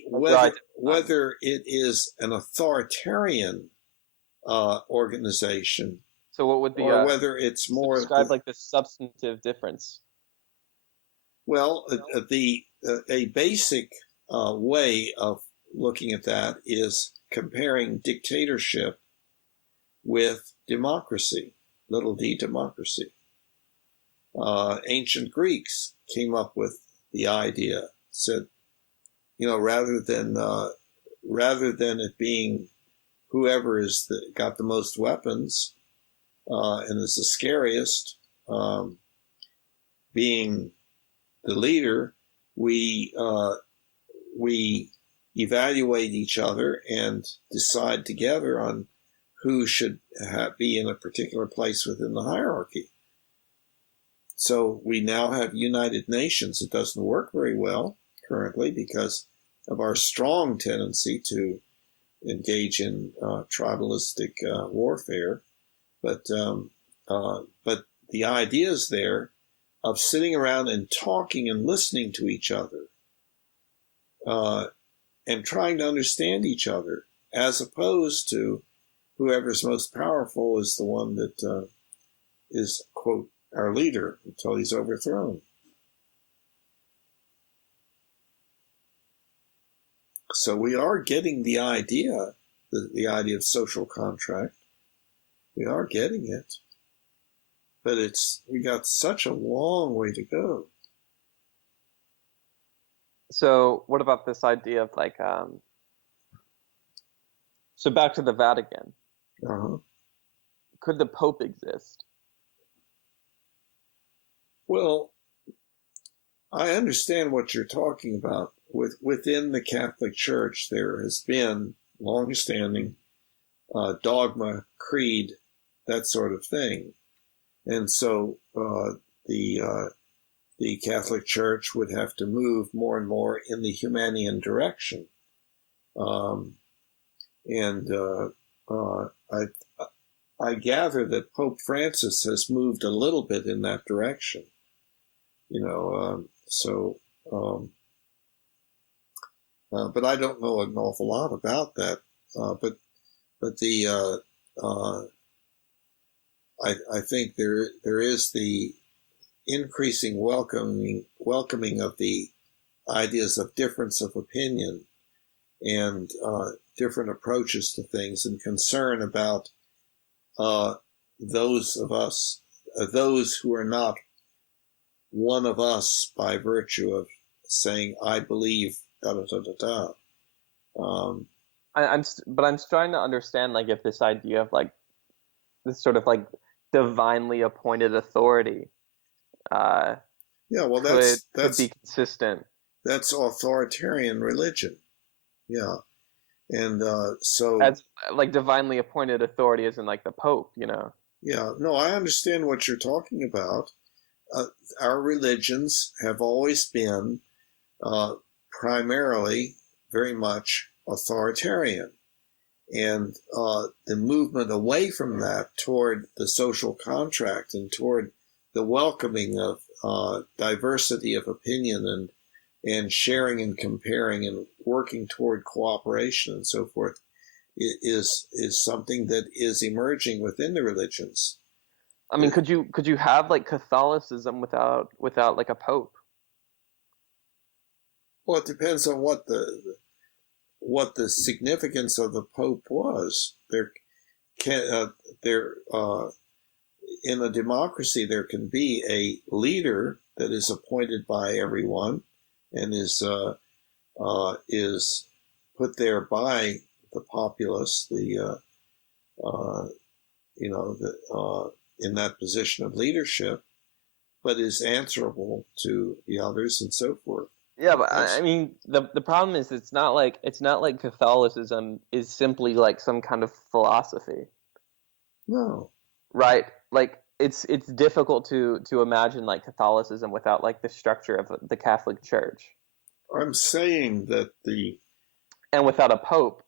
Whether it is an authoritarian organization, So what would or whether it's so more describe like the substantive difference? well, a basic way of looking at that is comparing dictatorship with democracy, little d democracy. Ancient Greeks came up with the idea, said, rather than it being whoever got the most weapons and is the scariest, being the leader, we evaluate each other and decide together on who should be in a particular place within the hierarchy. So we now have United Nations. It doesn't work very well currently because of our strong tendency to engage in tribalistic warfare. But the idea is there of sitting around and talking and listening to each other and trying to understand each other, as opposed to whoever's most powerful is the one that is, quote, our leader until he's overthrown. So we are getting the idea, the idea of social contract. We are getting it. But we got such a long way to go. So what about this idea of like so back to the Vatican. Uh-huh. Could the Pope exist? Well, I understand what you're talking about. Within the Catholic Church, there has been long-standing dogma, creed, that sort of thing. And so the Catholic Church would have to move more and more in the Humanian direction. I gather that Pope Francis has moved a little bit in that direction. But I don't know an awful lot about that. But I think there is the increasing welcoming of the ideas of difference of opinion and different approaches to things, and concern about those of us, those who are not one of us by virtue of saying, I believe, da da da da da. I'm trying to understand like if this idea of like this sort of like divinely appointed authority yeah, well, could be consistent. That's authoritarian religion. Yeah. And so as like divinely appointed authority isn't like the Pope, Yeah, no, I understand what you're talking about. our religions have always been primarily very much authoritarian. And the movement away from that toward the social contract and toward the welcoming of diversity of opinion and sharing and comparing and working toward cooperation and so forth is something that is emerging within the religions. I mean, could you have like Catholicism without like a pope? Well, it depends on what the significance of the pope was. In a democracy there can be a leader that is appointed by everyone and is put there by the populace, in that position of leadership, but is answerable to the others and so forth. Yeah, but I mean, the problem is it's not like Catholicism is simply like some kind of philosophy. No. Right? Like it's difficult to imagine like Catholicism without like the structure of the Catholic Church. I'm saying that and without a pope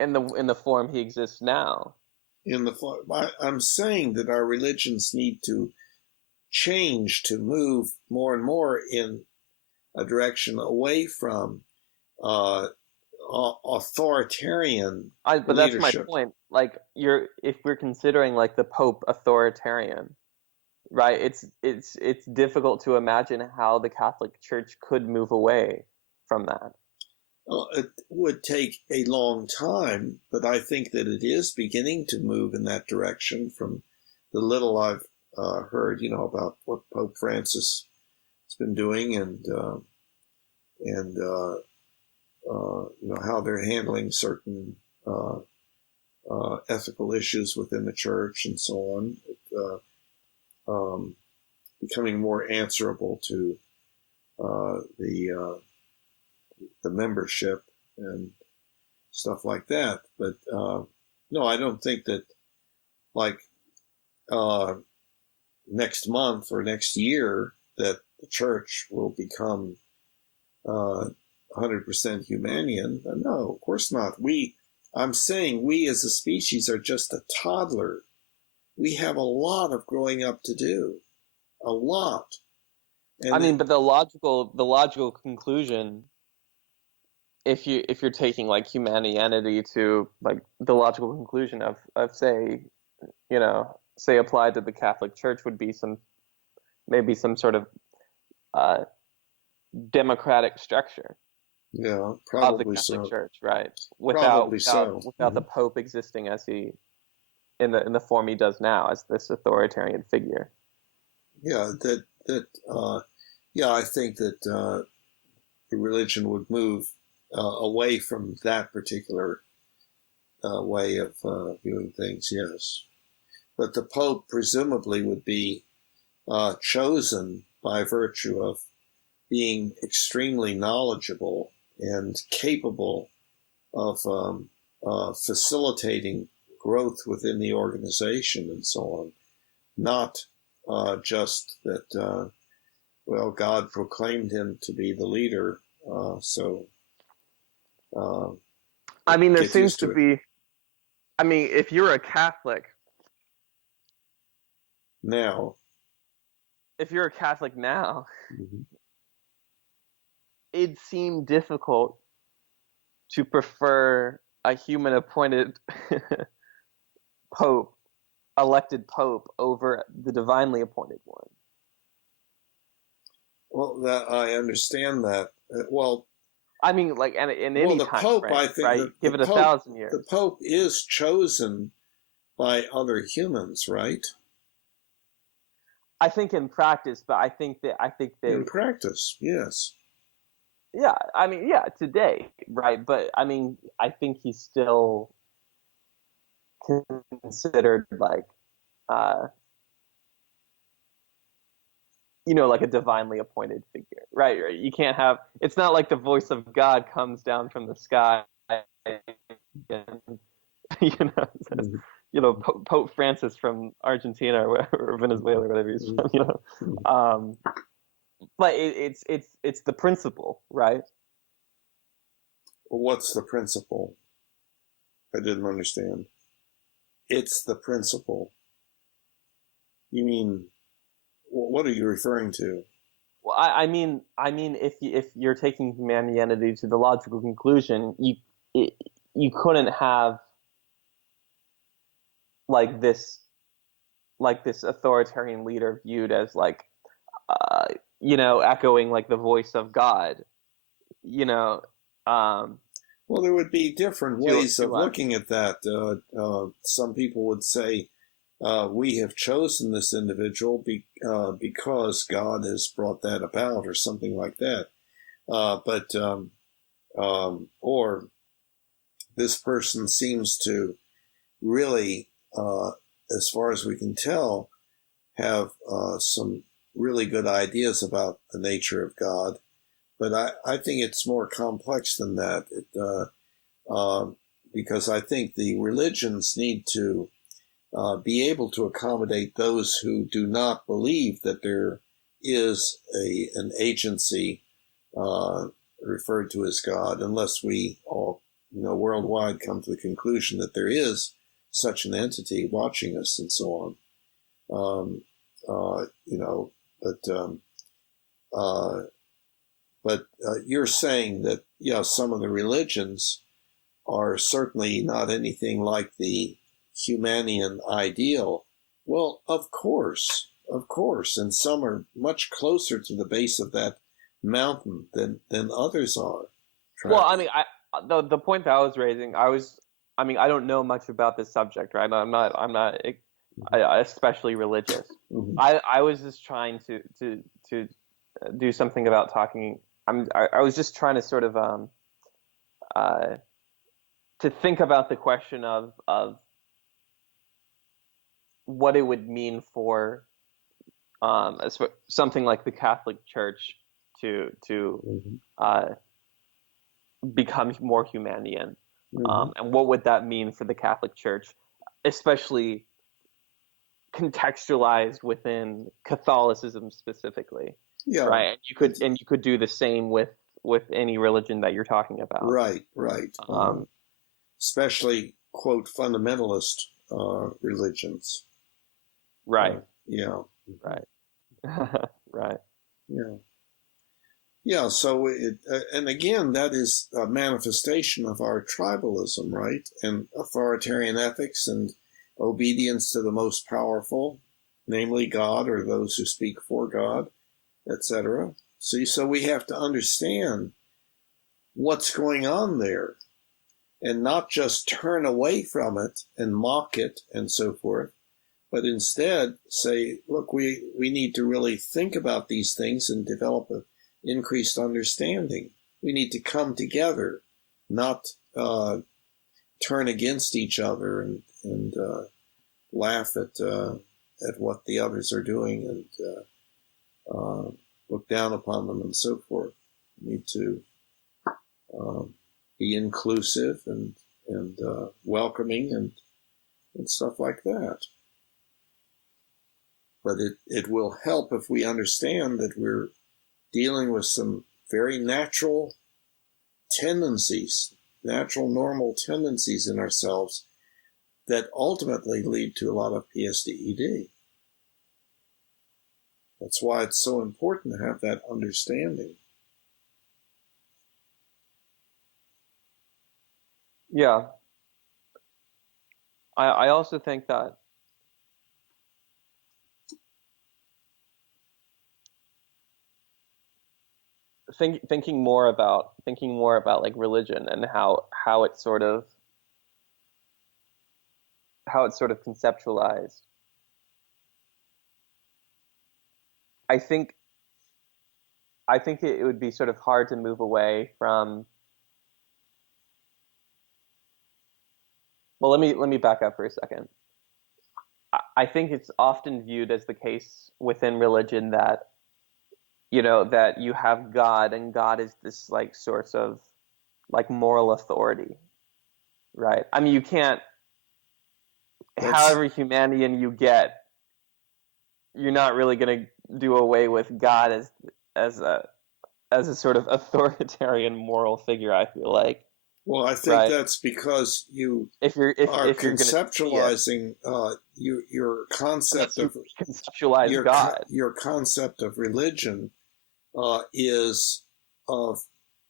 in the form he exists now. I'm saying that our religions need to change to move more and more in a direction away from authoritarian But leadership. That's my point. Like if we're considering like the Pope authoritarian, right? It's difficult to imagine how the Catholic Church could move away from that. It would take a long time, but I think that it is beginning to move in that direction from the little I've heard, about what Pope Francis has been doing and how they're handling certain ethical issues within the church and so on, becoming more answerable to the membership and stuff like that. But no, I don't think that like next month or next year that the church will become 100% Humanian. No, of course not. I'm saying we as a species are just a toddler. We have a lot of growing up to do, a lot. And but the logical conclusion, if you're taking like Humanianity to like the logical conclusion of say applied to the Catholic Church would be maybe some sort of democratic structure. Yeah, probably of the Catholic so. Church, right? Without the Pope existing as he in the form he does now as this authoritarian figure. Yeah, I think that the religion would move away from that particular way of viewing things. Yes, but the Pope presumably would be chosen by virtue of being extremely knowledgeable and capable of facilitating growth within the organization and so on. Not just that, God proclaimed him to be the leader, I mean, there seems to be, I mean, if you're a Catholic now, mm-hmm. It'd seem difficult to prefer a human-appointed elected pope over the divinely appointed one. Well, I understand that. I mean, like in any time Pope, frame, I think, right? Give it 1,000 years. The Pope is chosen by other humans, right? I think in practice, but I think that in practice, yes. Yeah, I mean, yeah, today, right? But I mean, I think he's still considered like, like a divinely appointed figure, right? You can't have. It's not like the voice of God comes down from the sky, and, Pope Francis from Argentina or Venezuela or whatever he's from, but it's the principle, right? Well, what's the principle? I didn't understand. It's the principle. You mean, what are you referring to? Well, I mean, if you're taking humanity to the logical conclusion, you couldn't have like this authoritarian leader viewed as like uh, echoing like the voice of God, you know, um, Well, there would be different ways of to us. looking at that. Some people would say, we have chosen this individual because God has brought that about, or something like that. Or this person seems to really, as far as we can tell, have some really good ideas about the nature of God. But I think it's more complex than that. Because I think the religions need to be able to accommodate those who do not believe that there is an agency referred to as God, unless we all, worldwide come to the conclusion that there is such an entity watching us and so on. You know, uh, but you're saying that, yeah, some of the religions are certainly not anything like the Humanian ideal. Well, of course, and some are much closer to the base of that mountain than others are. Well, I mean, the point that I was raising, I mean, I don't know much about this subject, right? I'm not especially religious. Mhm. I was just trying to do something about talking. I was just trying to sort of uh to think about the question of what it would mean for something like the Catholic Church to Mhm. uh become more Humanian. Mhm. And what would that mean for the Catholic Church, especially contextualized within Catholicism specifically, Yeah, right? And you could do the same with any religion that you're talking about. right. Um, Especially, quote, fundamentalist religions. right, Yeah. right, right. Yeah. Yeah, so and again, that is a manifestation of our tribalism, right? And authoritarian ethics and obedience to the most powerful, namely God or those who speak for God, etc. See, so we have to understand what's going on there and not just turn away from it and mock it and so forth, but instead say, look, we need to really think about these things and develop an increased understanding. We need to come together, not turn against each other and laugh at what the others are doing and look down upon them and so forth. We need to um, be inclusive and welcoming and stuff like that. But it will help if we understand that we're dealing with some very natural tendencies, natural normal tendencies in ourselves that ultimately lead to a lot of PSDED. That's why it's so important to have that understanding. Yeah, I also think that thinking more about like religion and how it's sort of conceptualized. I think it would be sort of hard to move away from. Well, let me back up for a second. I think it's often viewed as the case within religion that that you have God, and God is this like source of like moral authority, right? I mean, you can't That's, however Humanian you get, you're not really going to do away with God as a as a sort of authoritarian moral figure. I feel like, well, I think right? that's because you are If you're going to see it, conceptualizing your unless concept you of conceptualize God. your concept of religion is of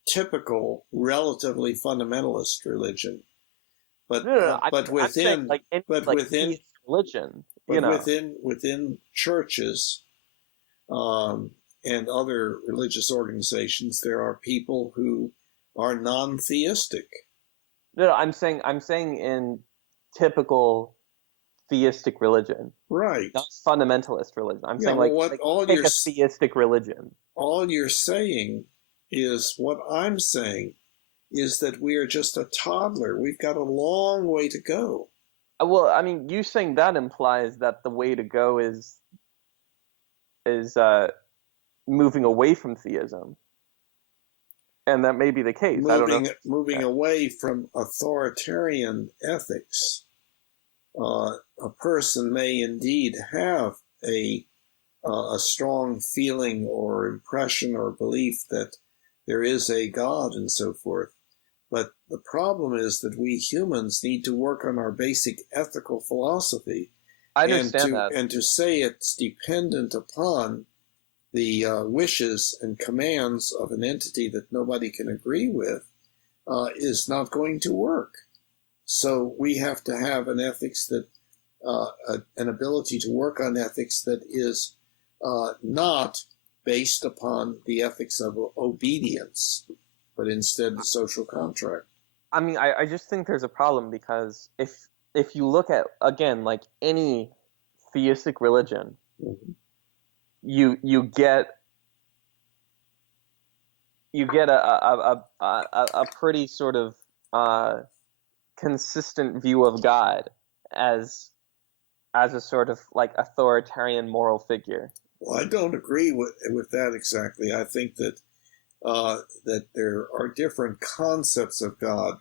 typical relatively fundamentalist religion, but No. but I'm saying within like any but like within theist religion, but within churches and other religious organizations, there are people who are non-theistic. No, I'm saying in typical theistic religion, Right. not fundamentalist religion. I'm Yeah. saying Well, what take a theistic religion. all you're saying is what I'm saying is that we are just a toddler. We've got a long way to go. Well, I mean, you saying that implies that the way to go is moving away from theism, and that may be the case. I don't know. Moving away from authoritarian ethics. A person may indeed have a strong feeling or impression or belief that there is a God and so forth. But the problem is that we humans need to work on our basic ethical philosophy, I understand that. and to say it's dependent upon the wishes and commands of an entity that nobody can agree with is not going to work. So we have to have an ethics that an ability to work on ethics that is not based upon the ethics of obedience, but instead the social contract. I mean, I just think there's a problem because if you look at again like any theistic religion, Mm-hmm. you get a pretty sort of consistent view of God as a sort of like authoritarian moral figure. Well, I don't agree with that exactly. I think that that there are different concepts of God,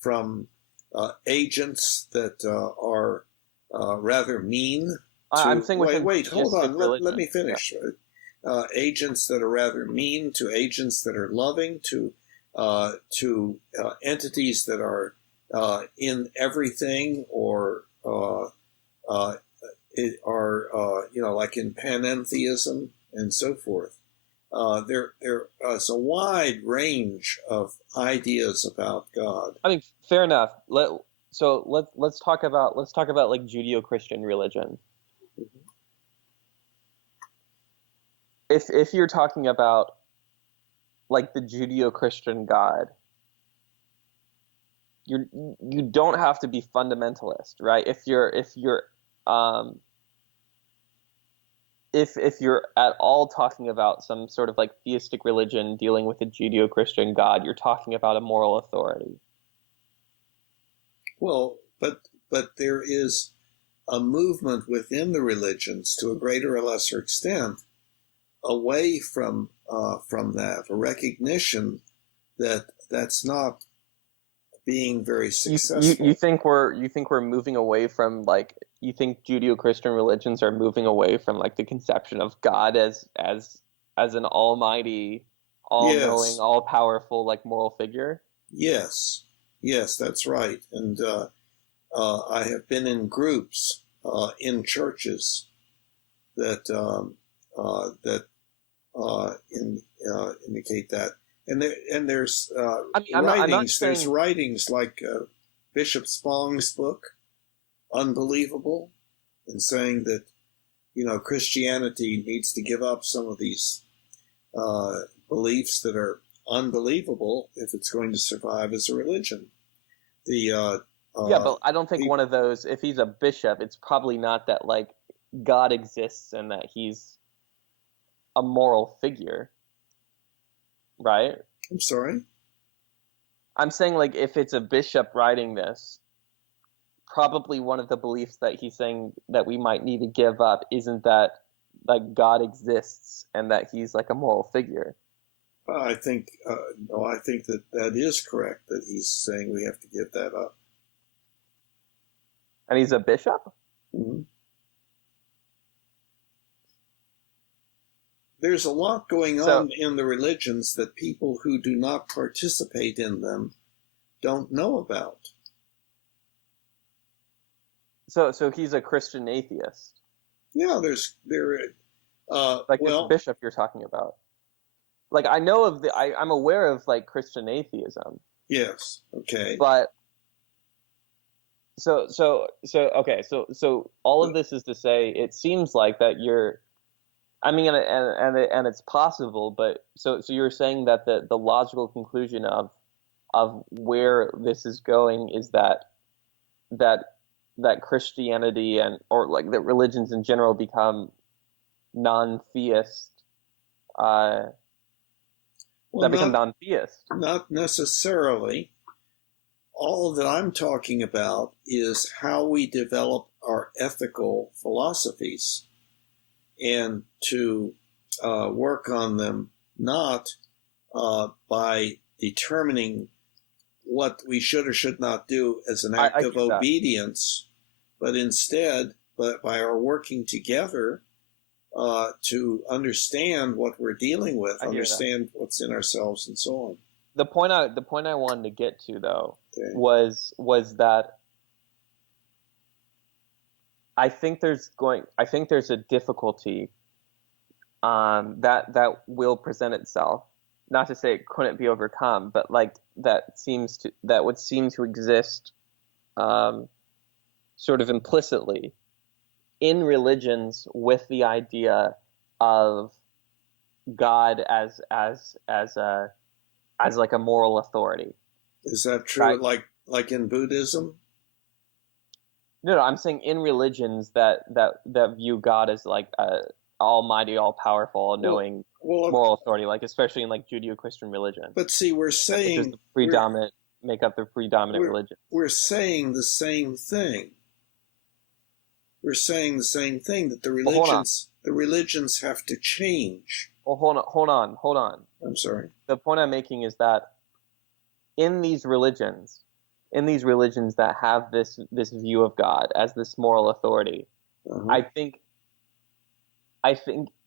from agents that are rather mean I'm to saying within hold on, theistic let me religion. Yeah. finish. Agents that are rather mean to agents that are loving to entities that are in everything or are like in panentheism and so forth. There is a wide range of ideas about God. I mean, fair enough. Let's talk about like Judeo-Christian religion. If you're talking about like the Judeo-Christian God, you don't have to be fundamentalist, right? Um if you're at all talking about some sort of like theistic religion dealing with a Judeo-Christian God, you're talking about a moral authority. Well, but there is a movement within the religions to a greater or lesser extent away from that, a recognition that that's not being very You successful. think we're moving away from like you think Judeo-Christian religions are moving away from like the conception of God as an almighty, all-knowing, Yes, all-powerful like moral figure? yes, yes, that's right. And I have been in groups in churches that indicate that. And there's I mean, I'm not writings. There's saying writings like Bishop Spong's book, Unbelievable, and saying that Christianity needs to give up some of these beliefs that are unbelievable if it's going to survive as a religion. The yeah, but I don't think people, one of those, if he's a bishop, it's probably not that like God exists and that he's a moral figure, right? I'm sorry. I'm saying like if it's a bishop writing this, probably one of the beliefs that he's saying that we might need to give up isn't that like God exists and that he's like a moral figure. I think no. I think that is correct. That he's saying we have to give that up. And he's a bishop? Mhm. There's a lot going on in the religions that people who do not participate in them don't know about. So he's a Christian atheist. Yeah, Like this bishop you're talking about. Like I know of I'm aware of like Christian atheism. Yes, okay. But so all of this is to say it seems like that you're, I mean, and it's possible, but so you're saying that the logical conclusion of where this is going is that Christianity or like that religions in general become non-theist, become non-theist. Not necessarily. All that I'm talking about is how we develop our ethical philosophies and to work on them not by determining what we should or should not do as an act of obedience, but instead by our working together to understand what we're dealing with, understand what's in ourselves, and so on. The point I wanted to get to though was that I think there's a difficulty that will present itself. Not to say it couldn't be overcome, but like that would seem to exist sort of implicitly in religions with the idea of God as like a moral authority. Is that true? Right? Like in Buddhism? No, I'm saying in religions that view God as like a almighty, all-powerful, all-knowing moral authority, like especially in like Judeo-Christian religion. But see, we're saying make up the predominant religion. We're saying the same thing. We're saying the same thing, that the religions have to change. Well, hold on. I'm sorry. The point I'm making is that in these religions that have this view of God as this moral authority, I think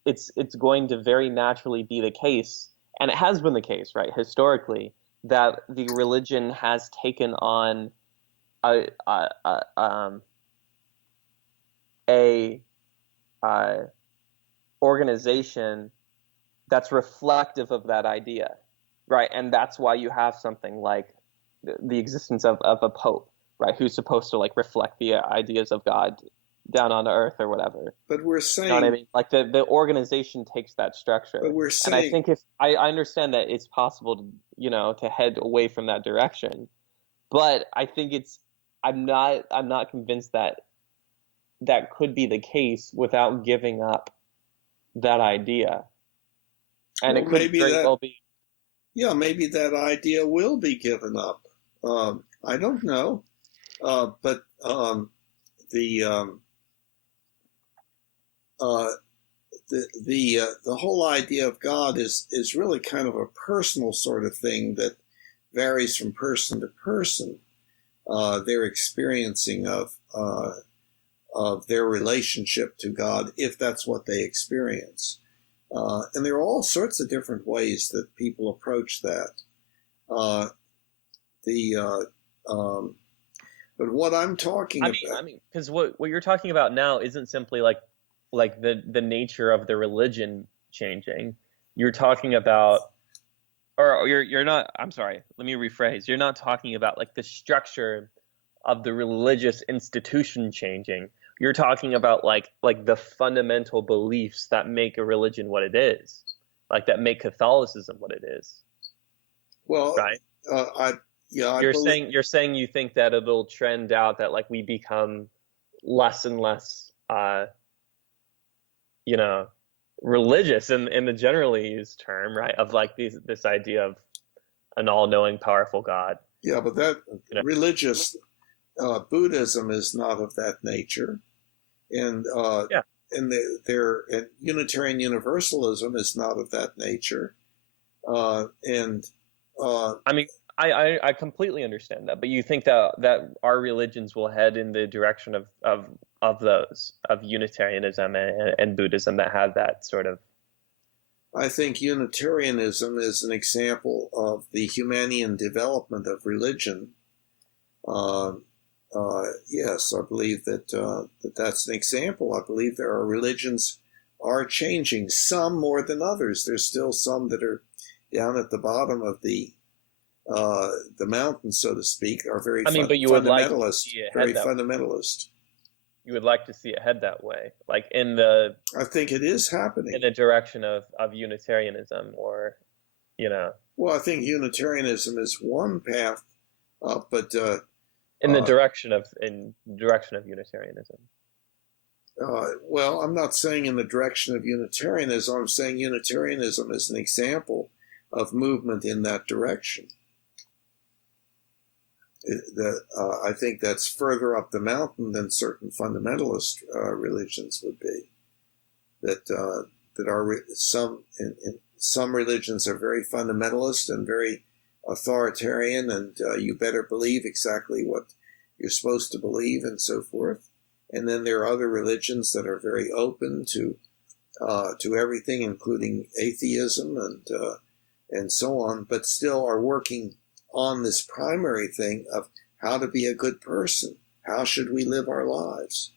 it's going to very naturally be the case, and it has been the case, right, historically, that the religion has taken on a organization that's reflective of that idea, right? And that's why you have something like the existence of a pope, right, who's supposed to like reflect the ideas of God down on earth or whatever. But we're saying, you know what I mean? Like the organization takes that structure. But we're saying, and I think if I understand that it's possible to head away from that direction, but I think I'm not convinced that could be the case without giving up that idea. And it could very well be. Yeah, maybe that idea will be given up. I don't know, but the whole idea of God is really kind of a personal sort of thing that varies from person to person. Their experiencing of their relationship to God, if that's what they experience. And there are all sorts of different ways that people approach that. But what I'm talking about, because what you're talking about now isn't simply like the nature of the religion changing. You're talking about, or you're not. I'm sorry. Let me rephrase. You're not talking about like the structure of the religious institution changing. You're talking about like the fundamental beliefs that make a religion what it is, like that make Catholicism what it is. Well, right? You're saying you think that it'll trend out that like we become less and less, religious in the generally used term, right? Of like this idea of an all-knowing, powerful God. Yeah, but that religious Buddhism is not of that nature, and their Unitarian Universalism is not of that nature, I completely understand that, but you think that our religions will head in the direction of those, of Unitarianism and Buddhism, that have that sort of. I think Unitarianism is an example of the Humanian development of religion. Yes, I believe that's an example. I believe there are religions are changing, some more than others. There's still some that are down at the bottom of the mountain, so to speak, are very But you would like to fundamentalist, see it very head that way. fundamentalist. You would like to see it head that way, like in the I think it is happening. in the direction of Unitarianism, or Well, I think Unitarianism is one path, but in the direction of Unitarianism. well, I'm not saying in the direction of Unitarianism. I'm saying Unitarianism is an example of movement in that direction. I think that's further up the mountain than certain fundamentalist religions would be. That are some religions are very fundamentalist and very authoritarian, and you better believe exactly what you're supposed to believe and so forth. And then there are other religions that are very open to everything, including atheism and so on, but still are working on this primary thing of how to be a good person. How should we live our lives?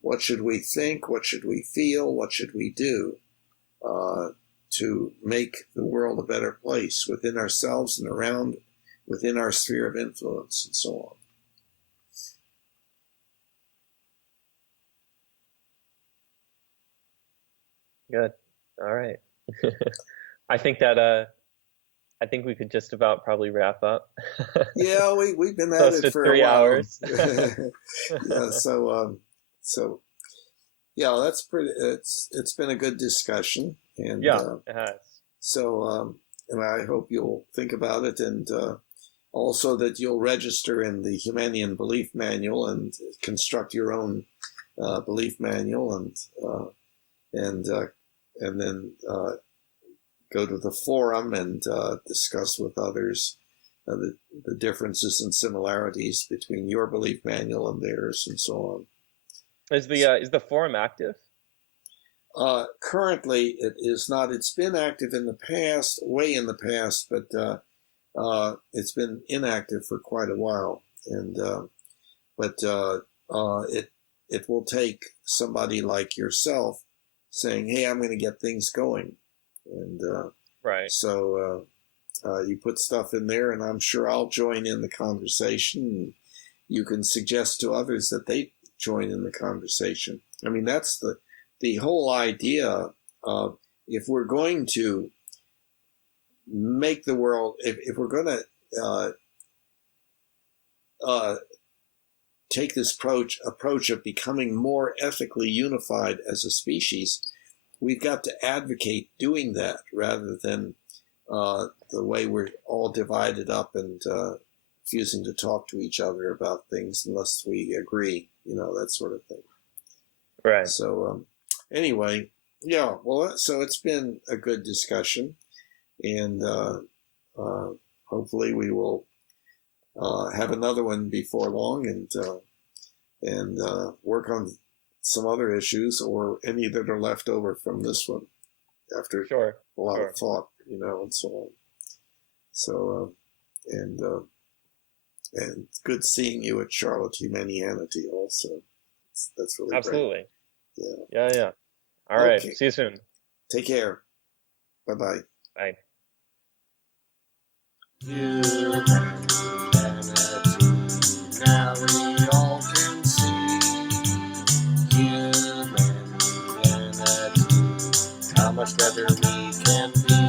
What should we think? What should we feel? What should we do to make the world a better place within ourselves and around within our sphere of influence and so on? Good. All right. I think we could just about probably wrap up. Yeah, we've been at Close it to for 3 a while. hours. Yeah, so yeah, that's pretty. It's been a good discussion, and Yeah, it has. so and I hope you'll think about it, and also that you'll register in the Humanian Belief Manual and construct your own belief manual, and then go to the forum and discuss with others the differences and similarities between your belief manual and theirs, and so on. Is the forum active? Currently, it is not. It's been active in the past, way in the past, but it's been inactive for quite a while. And it will take somebody like yourself saying, "Hey, I'm going to get things going," and right. So you put stuff in there, and I'm sure I'll join in the conversation. And you can suggest to others that they join in the conversation. I mean, that's the whole idea of, if we're going to make the world, if we're going to take this approach of becoming more ethically unified as a species, we've got to advocate doing that rather than the way we're all divided up and refusing to talk to each other about things unless we agree, that sort of thing. Right. So anyway, yeah, well, so it's been a good discussion, and hopefully we will have another one before long, and work on some other issues or any that are left over from this one after a lot of thought, and so on. So, and good seeing you at Charlotte Humanianity also. That's really absolutely great. Yeah. All right. See you soon. Take care. Bye. Bye. Now we all can see humanity, how much better we can be.